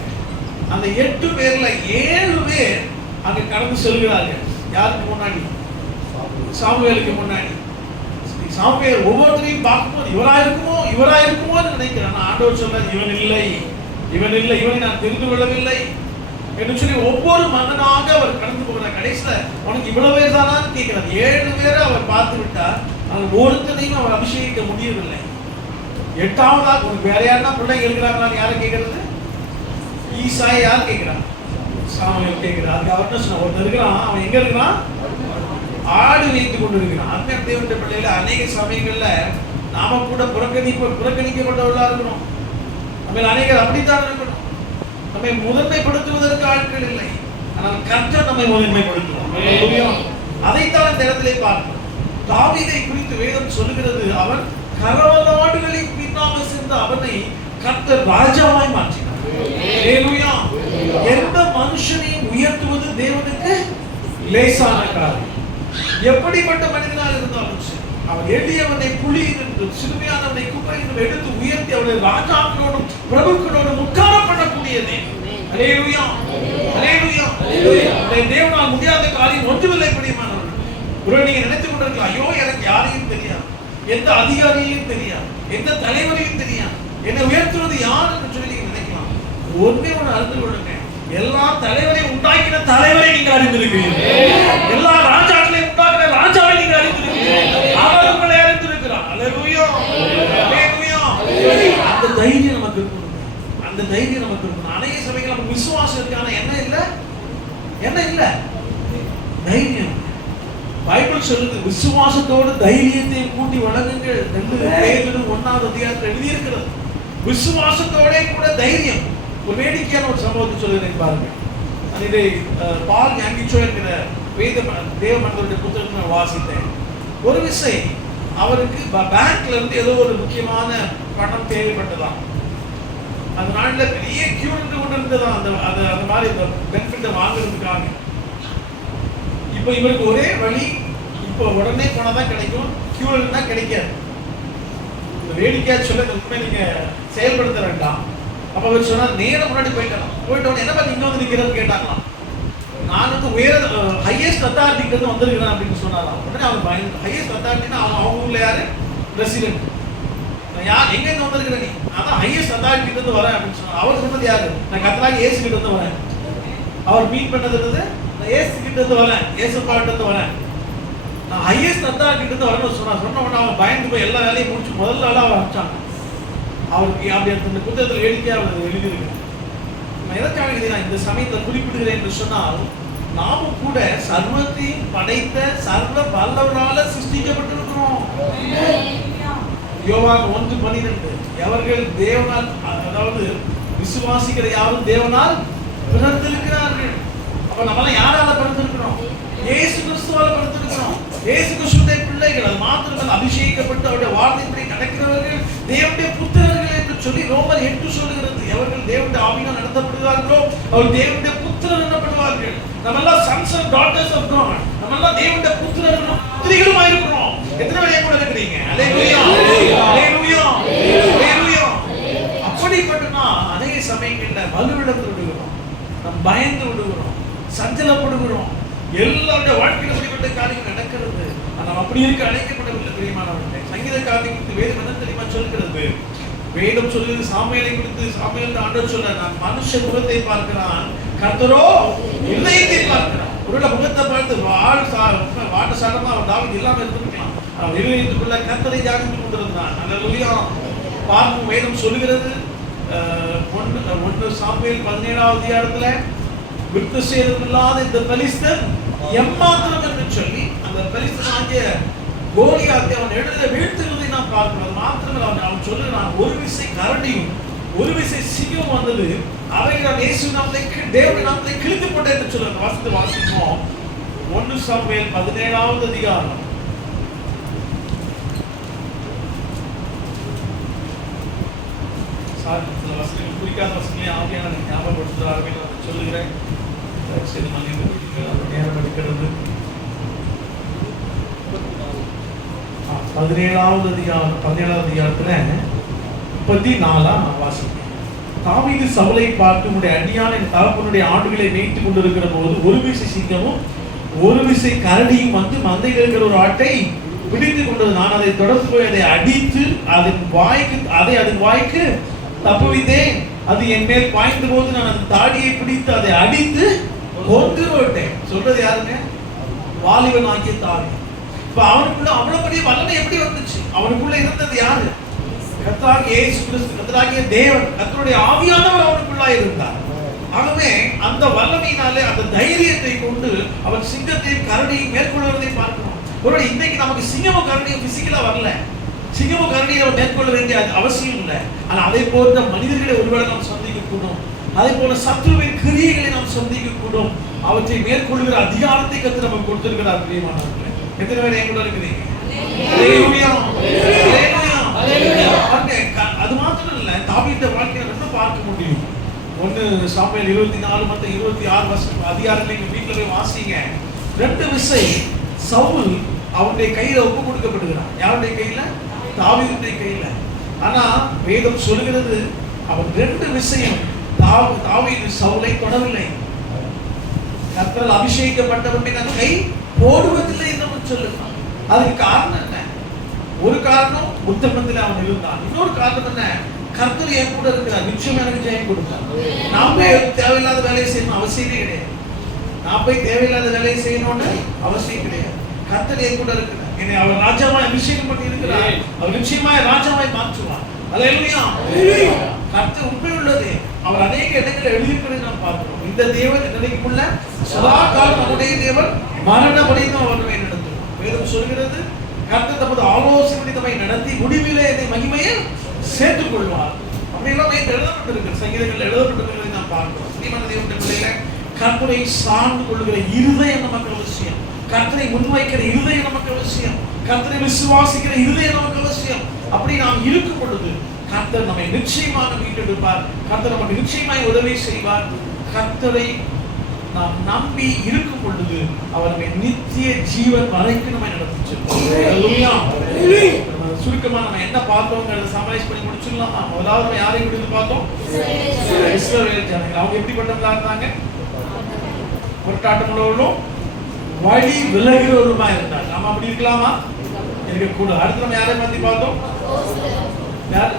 அந்த 8 பேர்ல 7 பேர் அங்க கடந்து செல்கிறார்கள். யாருக்கு முன்னாடி? சாமுவேலுக்கு முன்னாடி. சாமுவேல் ஒவ்வொருத்தரையும் பார்க்கும்போது இவரா இருக்குமோன்னு நினைக்கிறான். ஆண்டவர் சொல்றார், இவன் இல்லை, இவனை நான் தெரிந்து கொள்ளவில்லை என்று சொல்லி ஒவ்வொரு மகனாக அவர் கடந்து போகிறார். கடைசியில உனக்கு இவ்வளவு பேர் தானான்னு கேட்கிறார். 7 பேரை அவர் பார்த்து விட்டார். ஆனால் ஒருத்தனையும் அவர் அபிஷேகிக்க முடியவில்லை. 8வதாக உனக்கு வேற யாருன்னா பிள்ளைங்க இருக்கிறாங்களான்னு யாரை கேட்கறது? ஈசாயை யார் கேட்கிறான்? சாமுவேல் கேட்கிறார். அதுக்கு அவர் என்ன சொன்ன, ஒருத்தர் இருக்கிறான், அவன் எங்க இருக்கிறான்? ஆடு வைத்துக் கொண்டு இருக்கிறான். அந்த தேவனுடைய பிள்ளைகளை அநேக சமயங்கள்ல நாம கூட புறக்கணிக்கப்பட்டவர்களா இருக்கணும். நம்ம அநேகர் அப்படித்தான் இருக்கணும். நம்மை முதன்மைப்படுத்துவதற்கு ஆட்கள் இல்லை, ஆனால் கர்த்தர் நம்மை முதன்மைப்படுத்துவோம். அதைத்தான் இந்த இடத்திலே பார்க்கிறோம். தாவீதை குறித்து வேதம் சொல்லுகிறது, அவன் கரவலாடுகளின் பின்னாக சென்ற அவனை கர்த்தர் ராஜாவாய் மாற்றினார். ஹல்லேலூயா. எந்த மனுஷனையும் உயர்த்துவது தேவனுக்கு லேசான காரியம். எப்படிப்பட்ட மனிதனாக இருந்தாலும் சரி, அவன் எளியவனை புலியினின்று சிறுமையானவனை குப்பையினின்று எடுத்து உயர்த்தி அவனை ராஜாக்களோடும் பிரபுக்களோடும் உட்கார பண்ணக்கூடியதே. ஹல்லேலூயா, ஹல்லேலூயா, ஹல்லேலூயா. தேவனால் முடியாத காரியம் ஒன்றுமில்லை. பிரியமானவர்களே, ஒருவேளை நீங்க நினைத்துக் கொண்டிருக்கலாம், ஐயோ எனக்கு யாரையும் தெரியாது, எந்த அதிகாரியையும் தெரியாது, எந்த தலைவரையும் தெரியாது, என்னை உயர்த்துவது யார் என்று சொல்லி நீங்க நினைக்கலாம். ஒன்னே ஒன்று அறிந்து கொள்ளுங்க, எல்லா தலைவரையும் உண்டாக்கின தலைவரை நீங்க அறிந்திருக்கிறீர்கள். எல்லா ராஜாக்களையும் உண்டாக்கின ராஜாவை நீங்க அறிந்திருக்கிறீர்கள். அவர் உங்களை அறிந்திருக்கிறார். ஹல்லேலூயா, ஹல்லேலூயா. அந்த தைரியம் நமக்கு இருக்கணும். அந்த தைரியம் நமக்கு இருக்கணும். அநேக சமயங்கள் நமக்கு விசுவாசம் இருக்கான என்ன இல்ல தைரியம். பைபிள் சொல்லுது, விசுவாசத்தோடு தைரியத்தை கூட்டி வழங்குங்கள். 2 பேதுரு 1வது அதிகாரத்தில் எழுதியிருக்கிறது. விசுவாசத்தோட கூட தைரியம். ஒரு வேடிக்கையான ஒரு சம்பவத்தை சொல்லுகிறேன் பாருங்க. நான் இதை பால் ஞாங்கிச்சோ என்கிற தேவ மனிதருடைய புத்தகத்தை நான் வாசித்தேன். ஒரு விசை அவருக்கு பேங்க்ல இருந்து ஏதோ ஒரு முக்கியமான பணம் தேவைப்பட்டதாம். அந்த நாள்ல பெரிய கியூ இருந்து கொண்டு இருந்ததான் அந்த மாதிரி இந்த பெனிஃபிட்டை வாங்குறதுக்காக. இப்போ இவருக்கு ஒரே வழி, இப்போ உடனே போனாதான் கிடைக்கும், கியூல இருந்தா கிடைக்காது. இந்த வேடிக்கையா சொல்ல இந்த உண்மை நீங்க செயல்படுத்த வேண்டாம். அப்ப அவர் சொன்னார், நேரம் முன்னாடி போயிட்டோம் என்ன பண்ணி இங்க வந்து நிக்கிறேன்னு கேட்டாங்களாம். நான் வந்து ஹையஸ்ட் அத்தாரிட்டி வந்து வந்திருக்கிறேன் அப்படின்னு சொன்னாராம். உடனே அவர் பயந்து, ஹையஸ்ட் அத்தாரிட்டினா அவங்க ஊர்ல யாரு பிரசிடென்ட், யார் எங்க இருந்து வந்திருக்கிறேன் நீ? அதான் ஹையஸ்ட் அத்தாரிட்டி இருந்து வரேன் அப்படின்னு சொன்னார். அவர் சொன்னது யாரு? நான் கர்த்தராகிய இயேசு கிட்ட இருந்து வரேன். அவர் மீட் பண்ணது நான் இயேசு கிட்ட இருந்து வரேன், இயேசுப்பா கிட்ட இருந்து வரேன், நான் ஹையஸ்ட் அத்தாரிட்டி இருந்து வரணும்னு சொன்னார். சொன்ன உடனே அவன் பயந்து போய் எல்லா வேலையும் முடிச்சு முதல்ல அவர் அனுப்பிச்சாங்க. அவருக்கு அப்படி அந்த புத்தகத்தில் வேடிக்கையா அவர் எழுதியிருக்கு. நான் எதற்காக எழுதினா இந்த சமயத்தை குறிப்பிடுகிறேன் என்று சொன்னால், நாமும் கூட சர்வத்தையும் படைத்த சர்வ வல்லவரால சிருஷ்டிக்கப்பட்டிருக்கிறோம். யோவான் 1:12 எவர்கள் தேவனால், அதாவது விசுவாசிக்கிற யாரும் தேவனால் பிறந்திருக்கிறார்கள். அப்ப நம்மளாம் யாரால பிறந்திருக்கிறோம்? இயேசு கிறிஸ்துவால பிறந்திருக்கிறோம். இயேசு கிறிஸ்துவின் பிள்ளைகள். அது மாத்திரமல்ல, அபிஷேகிக்கப்பட்டு அவருடைய வார்த்தையின்படி நடக்கிறவர்கள் தேவனுடைய புத்திரர்கள் என்று சொல்லி ரோமர் 8 சொல்லுகிறது. எவர்கள் தேவனுடைய ஆவியினால் நடத்தப்படுகிறார்களோ அவர் தேவனுடைய புத்திரர் எனப்படுவார்கள். நம்ம எல்லாம் sons and daughters of God. நம்ம எல்லாம் தேவனுடைய புத்திரர்களும் புத்திரிகளுமா இருக்கிறோம். எத்தனை பேர் கூட இருக்கிறீங்க? அல்லேலூயா, அல்லேலூயா, அல்லேலூயா. அப்படிப்பட்டனா அநேக சமயங்கள்ல வலுவிழந்து விடுகிறோம், நம்ம பயந்து விடுகிறோம், சஞ்சலப்படுகிறோம். எல்லாருடைய வாழ்க்கையில அப்படிப்பட்ட காரியங்கள் நடக்கிறது. நம்ம அப்படி இருக்க அழைக்கப்படவில்லை பிரியமானவர்களே. சங்கீதக்காரனுக்கு வேதம் என்ன தெரியுமா சொல்கிறது? வேதம் சொல்லுது சாமுவேலை குறித்து. சாமுவேல் ஆண்டவர் சொல்றார், நான் மனுஷ முகத்தை பார்க்கிறான், கர்த்தரோ இதயத்தை பார்க்கிறான். ஒருவேளை முகத்தை பார்த்து வாட்ட சாட்டமா அவன் தாவீது இல்லாம இருந்திருக்கலாம். அவன் இதயத்துக்குள்ள கர்த்தரை தியானித்து கொண்டிருந்தான். அல்லேலூயா. பார்க்கும் வேதம் சொல்லுகிறது 1 சாமுவேல் 17வது அதிகாரத்துல, விருத்த சேதம் இல்லாத இந்த பெலிஸ்தன் எம்மாத்திரம் என்று சொல்லி அந்த பெலிஸ்தன் ஆகிய கோலியாத்தை அவன் எழுத வீழ்த்துகிறதை நாம் பார்க்கிறோம். அது மாத்திரமல்ல, அவன் சொல்லுகிறான், ஒரு விசை கரடியும் ஒரு விசை சிங்கம் வந்தது, அவை நான் இயேசு நாமத்தை தேவனுடைய நாமத்தை கிழித்து போட்டேன் என்று சொல்லுங்க. வாசித்து வாசிப்போம். 1 சாமுவேல் 17வது அதிகாரம். சில வசனங்கள் குறிக்காத வசனங்களை ஆவியான ஞாபகப்படுத்துகிறார்கள். நான் சொல்லுகிறேன், நேரம் எடுக்கிறது. 17வது அதிகாரத்துல 34ஆம் வாசிக்கிறேன். தாவீது சவுலை பார்த்து, உன்னுடைய அடியான் என் தகப்பனுடைய ஆடுகளை மேய்த்துக் கொண்டிருக்கிற போது ஒரு விசை சிங்கமும் ஒரு விசை கரடியும் வந்து மந்தையில் இருக்கிற ஒரு ஆட்டை பிடித்துக் கொண்டது. நான் அதை தொடர்ந்து போய் அதை அடித்து அதன் வாய்க்கு தப்புவித்தேன். அது என் மேல் பாய்ந்த போது நான் அந்த தாடியை பிடித்து அதை அடித்து கொன்று விட்டேன். சொல்றது யாருங்க? வாலிபன் ஆகிய தாவீது. இப்ப அவனுக்குள்ள அவ்வளவு பெரிய வல்லமை எப்படி வந்துச்சு? அவனுக்குள்ள இருந்தது யாரு? கர்த்தராகிய இயேசு கிறிஸ்து, கர்த்தராகிய தேவன், கர்த்தருடைய ஆவியானவர் அவனுக்குள்ளா இருந்தார். ஆகவே அந்த வல்லமையினாலே, அந்த தைரியத்தை கொண்டு அவன் சிங்கத்தையும் கரடியையும் மேற்கொள்வதை பார்க்கிறோம். ஒருவேளை இன்னைக்கு நமக்கு சிங்கமும் கரடியும் பிசிக்கலா வரல, சிங்கமும் கரடியை மேற்கொள்ள வேண்டிய அவசியம் இல்லை. ஆனால் அதை போன்ற மனிதர்களை ஒருவேளை நாம் சந்திக்க கூடும். அதே போல சத்துருவின் கிரியைகளை நாம் சந்திக்க கூடும். அவற்றை மேற்கொள்கிற அதிகாரத்தை கர்த்தர் நமக்கு கொடுத்திருக்கிறார். பிரியமானவர்களே, எத்தனை பேர் என் கூட இருக்கிறீங்க? அல்லேலூயா, அல்லேலூயா. அது மாத்திரம் இல்ல, தாவீது வாழ்க்கையை நம்ம பார்க்க முடியும். 1 சாமுவேல் 24 மற்றும் 26 அதிகாரங்களை நீங்க வீட்டுல போய் வாசிங்க. 2 விசை சவுல் அவனுடைய கையில ஒப்பு கொடுக்கப்படுகிறான். யாருடைய கையில? தாவீதுடைய கையில. ஆனா வேதம் சொல்லுகிறது, அவன் 2 விசையும் தாவீது சவுலை தொடவில்லை. கர்த்தரால் அபிஷேகிக்கப்பட்டவன் நான் கை போடுவதில்லை என்று சொல்லுகிறான். அதுக்கு காரணம் என்ன? ஒரு காரணம், உத்தமத்தில் அவன் இருந்தான். இன்னொரு காரணம் என்ன? கர்த்தர் என் கூட இருக்கிறார், நிச்சயம் எனக்கு ஜெயம் கொடுத்தார். நான் போய் தேவையில்லாத வேலையை செய்யணும் அவசியமே கிடையாது. நான் போய் தேவையில்லாத வேலையை செய்யணும்னு அவசியம் கிடையாது. கர்த்தர் என் கூட இருக்கிறார். என்னை அவர் ராஜாவாய் அபிஷேகம் பண்ணி இருக்கிறார். அவர் நிச்சயமாய் ராஜாவாய் மாற்றுவார். அல்லேலூயா. கர்த்தர் உண்மை உள்ளது. அவர் அநேக இடங்களில் எழுதியிருப்பதை நாம் பார்க்கிறோம். இந்த தேவன் நிலைக்குள்ள சதா காலம் நம்முடைய தேவன் மரணம் அடைந்தும் அவர்களை நடத்துவார். வேதம் சொல்கிறது, கர்த்தர் தமது ஆலோசனை நம்மை நடத்தி முடிவிலே என்னை மகிமையில் சேர்த்துக் கொள்வார். அப்படியெல்லாம் எழுதப்பட்டிருக்கிற சங்கீதங்கள் எழுதப்பட்டிருக்கிறதை நாம் பார்க்கிறோம். நீமான தேவனுடைய பிள்ளைகளை கர்த்தரை சார்ந்து கொள்ளுகிற இருதயம் நமக்கு அவசியம். கர்த்தரை முன்வைக்கிற இருதயம் நமக்கு அவசியம். கர்த்தரை விசுவாசிக்கிற இருதயம் நமக்கு அவசியம். அப்படி நாம் இருக்கும் பொழுது கர்த்தர் நம்மை நிச்சயமாக மீட்டெடுப்பார். கர்த்தர் நமக்கு நிச்சயமாய் உதவி செய்வார். கர்த்தரை நாம் நம்பி இருக்கும் பொழுது அவர் நம்மை நித்திய ஜீவன் வரைக்கும் நம்மை நடத்தி செல்வார். சுருக்கமா நம்ம என்ன பார்த்தோங்கிறத சமரைஸ் பண்ணி முடிச்சிடலாம். முதலாவது நம்ம யாரை குறித்து பார்த்தோம்? இஸ்ரவேல் ஜனங்கள். அவங்க எப்படிப்பட்டவங்களா இருந்தாங்க? முரட்டாட்டமுள்ளவர்களும் வழி விலகிறவருமா இருந்தாங்க. நாம அப்படி இருக்கலாமா? இருக்கக்கூடாது. அடுத்து நம்ம யாரை பத்தி பார்த்தோம்? யார்?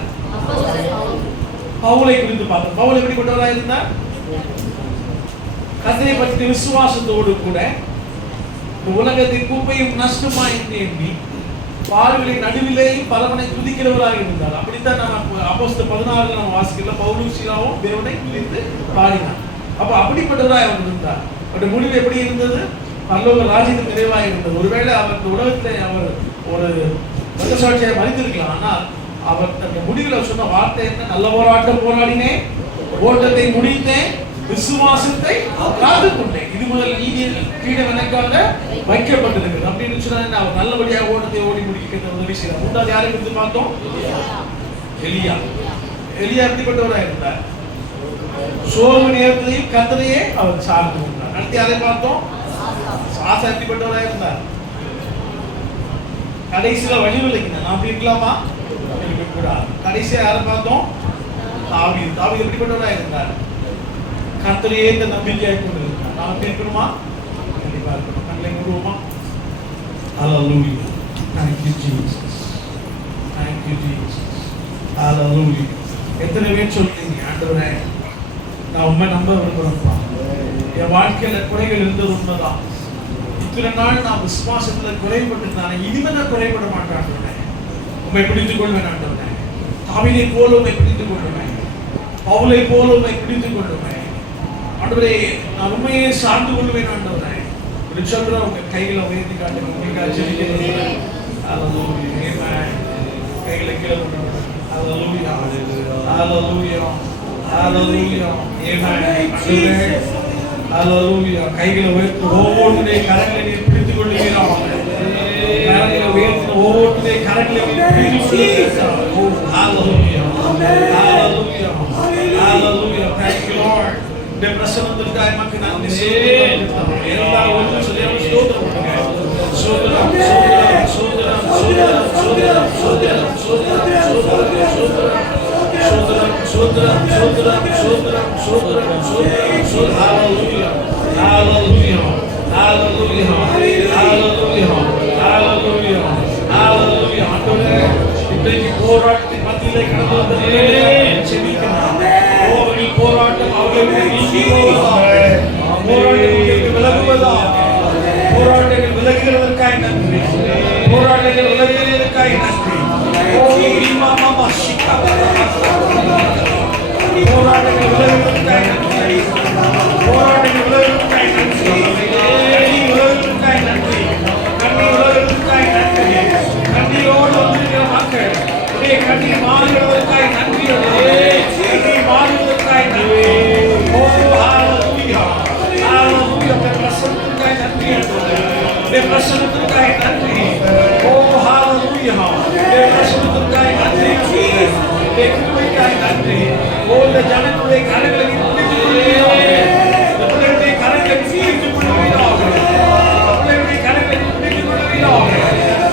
பவுலை குறித்து பார்த்தோம். பவுல் எப்படிப்பட்டவரா இருந்தார்? கர்த்தரை பற்றி விசுவாசத்தோடு கூட உலகத்தின் குப்பையும் நஷ்டமாய் எண்ணி பார்வைகளின் நடுவிலேயும் பலவனை துதிக்கிறவராக இருந்தார். அப்படித்தான் நம்ம அப்போஸ்தலர் 16 நம்ம வாசிக்கல. பவுலும் சீலாவும் தேவனை துதித்து பாடினார். அப்ப அப்படிப்பட்டவராக அவர் இருந்தார். அவருடைய முடிவு எப்படி இருந்தது? பரலோக ராஜ்யத்தின் நிறைவாக இருந்தது. ஒருவேளை அவர் உலகத்திலே அவர் ஒரு ரத்தசாட்சியாக மறித்திருக்கலாம். ஆனால் அவர் தன்னுடைய முடிவில் சொன்ன வார்த்தை என்ன? நல்ல போராட்டம் போராடினேன், ஓட்டத்தை முடித்தேன், விசுவாசத்தை காத்துக்கொண்டேன். இது முதல் நீதியில் கிரீடம் எனக்காக வைக்கப்பட்டிருக்கிறது அப்படின்னு சொன்னா அவர் நல்லபடியாக ஓட்டத்தை ஓடி முடிக்க உதவி செய்தார். மூன்றாவது யாரை குறித்து பார்த்தோம்? எலியா. எலியா எப்படிப்பட்டவராக இருந்தார்? சோர்வு நேரத்திலையும் கர்த்தரையே அவர் சார்ந்து கொண்டார். அடுத்து யாரை பார்த்தோம்? ஆசா எப்படிப்பட்டவராக இருந்தார்? கடைசியில வழி விலகினார். நாம் இருக்கலாமா? இருக்கக்கூடாது. கடைசியா யாரை பார்த்தோம்? தாவீது. தாவீது எப்படிப்பட்டவராக இருந்தார்? கர்த்தரையே இந்த நம்பிக்கையை கொண்டிருந்தார். நாம் இருக்கணுமா? கண்டிப்பா இருக்கணும். கண்களை மூடுவோமா? ஹல்லேலூயா. Thank you Jesus. Thank you Jesus. ஹல்லேலூயா. எத்தனை பேர் சொல்றீங்க, ஆண்டவரே நான் உண்மை நம்ப விரும்புறேன்ப்பா. என் வாழ்க்கையில குறைகள் இருந்தது உண்மைதான். இத்தனை நாள் நான் விசுவாசத்துல குறைபட்டு இனிமே நான் குறைபட மாட்டேன் ஆண்டவரே. உண்மை பிடித்துக் கொள்வேன் ஆண்டவரே. தாவீதை போல உண்மை பிடித்துக் கொள்வேன். பவுலை போல உண்மை பிடித்துக் கொள்வேன் ஆண்டவரே. நான் உண்மையை சார்ந்து கொள்வேன் ஆண்டவரே. இப்படி சொல்ற உங்க கைகளை உயர்த்தி காட்டுங்க. உங்களுக்காக ஜெபிக்கிறேன். ஹல்லேலூயா. ஆமென். கைகளை கீழே கொண்டு வாங்க. ஹல்லேலூயா. ஹல்லேலூயா. ஹல்லேலூயா. ஆமென். ஹல்லேலூயா. கைகளை உயர்த்தி ஒவ்வொருடைய கரங்களை நீர் பிடித்துக் கொள்வீராக. கரங்களை உயர்த்தி ஒவ்வொருடைய கரங்களை நீர் பிடித்துக் கொள்வீராக. ஹல்லேலூயா. ஹல்லேலூயா. ஹல்லேலூயா. Thank you Lord. இந்த பிரசன்னத்திற்காக நமக்கு நன்றி சொல்லுகிறோம். எல்லாரும் ஒன்று சொல்லி ஸ்தோத்திரம் பண்ணுங்க. ஸ்தோத்திரம், ஸ்தோத்திரம், ஸ்தோத்திரம், ஸ்தோத்திரம், ஸ்தோத்திரம், ஸ்தோத்திரம், ஸ்தோத்திரம், ஸ்தோத்திரம், ஸ்தோத்திரம், ஸ்தோத்திரம், ஸ்தோத்திரம், ஸ்தோத்திரம், ஸ்தோத்திரம், ஸ்தோத்திரம். ஹல்லேலூயா. ஹல்லேலூயா. ஹல்லேலூயா. ஹல்லேலூயா. ஹல்லேலூயா. ஹல்லேலூயா. ஆண்டவரே, இன்றைக்கு போராட்டத்தின் மத்தியிலே கடந்து வந்த செபிக்கிறேன். போராட்டம் அவர்களுக்கு நீங்கி போவதாக. போராட்டங்கள் விலகுவதாக. போராட்டங்கள் விலகுகிறதற்காக நன்றி. போராட்டங்கள் விலகுகிறதற்காக நன்றி. போராட்டங்கள் விலகுவதற்காக நன்றி. போராட்டங்கள் விலகுவதற்காக நன்றி. விலகுவதற்காக நன்றி. கண்ணீர் விலகுவதற்காக நன்றி. கண்ணீரோடு வந்திருக்கிற மக்கள் உடைய கண்ணீர் மாறுகிறதற்காக நன்றி. கண்ணீர் மாறுவதற்காக நன்றி. ஓ ஹல்லேலூயா. ஹல்லேலூயா. பிரசன்னத்திற்காக நன்றி. பிரசன்னத்திற்காக நன்றி. ஓ ஹல்லேலூயா. பிரசன்னத்திற்காக நன்றி. கிருபைக்காக நன்றி. ஓ இந்த ஜனங்களுடைய கரங்களை பிடித்துக் கொள்வீராக. இந்த பிள்ளைகளுடைய கரங்களை பிடித்துக் கொள்வீராக. பிள்ளைகளுடைய கரங்களை பிடித்துக் கொள்வீராக.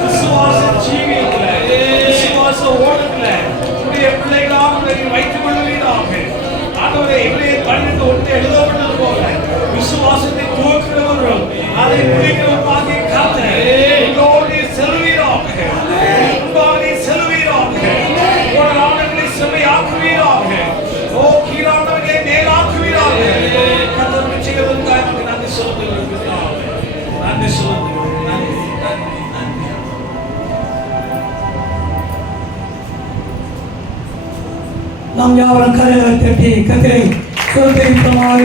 விசுவாச ஜீவியத்துல, விசுவாச ஓட்டத்துல உடைய பிள்ளைகளாக வைத்துக் கொள்வீராக. ஆண்டவரே, எபிரேயர் 12:1 எழுதப்பட்டது போல விசுவாசத்தை துவக்கிறவர்கள் அதை முடிக்கிறவர்களாகிய கர்த்தர் உங்களோடு செல்வீராக. உங்களோடு செல்வீராக. உங்கள் ஆண்டவரை செம்மையாக்குவீராக. ஓ கீழாண்டவர்களை மேலாக்குவீராக. கர்த்தர் நிச்சயத்திற்காக நமக்கு நன்றி சொல்லுகிறோம். நன்றி சொல்லுகிறோம். நன்றி, நன்றி, நன்றி. நாம் யாவரும் கரங்களை தட்டி கர்த்தரை ஸ்தோத்திரிப்போமாக.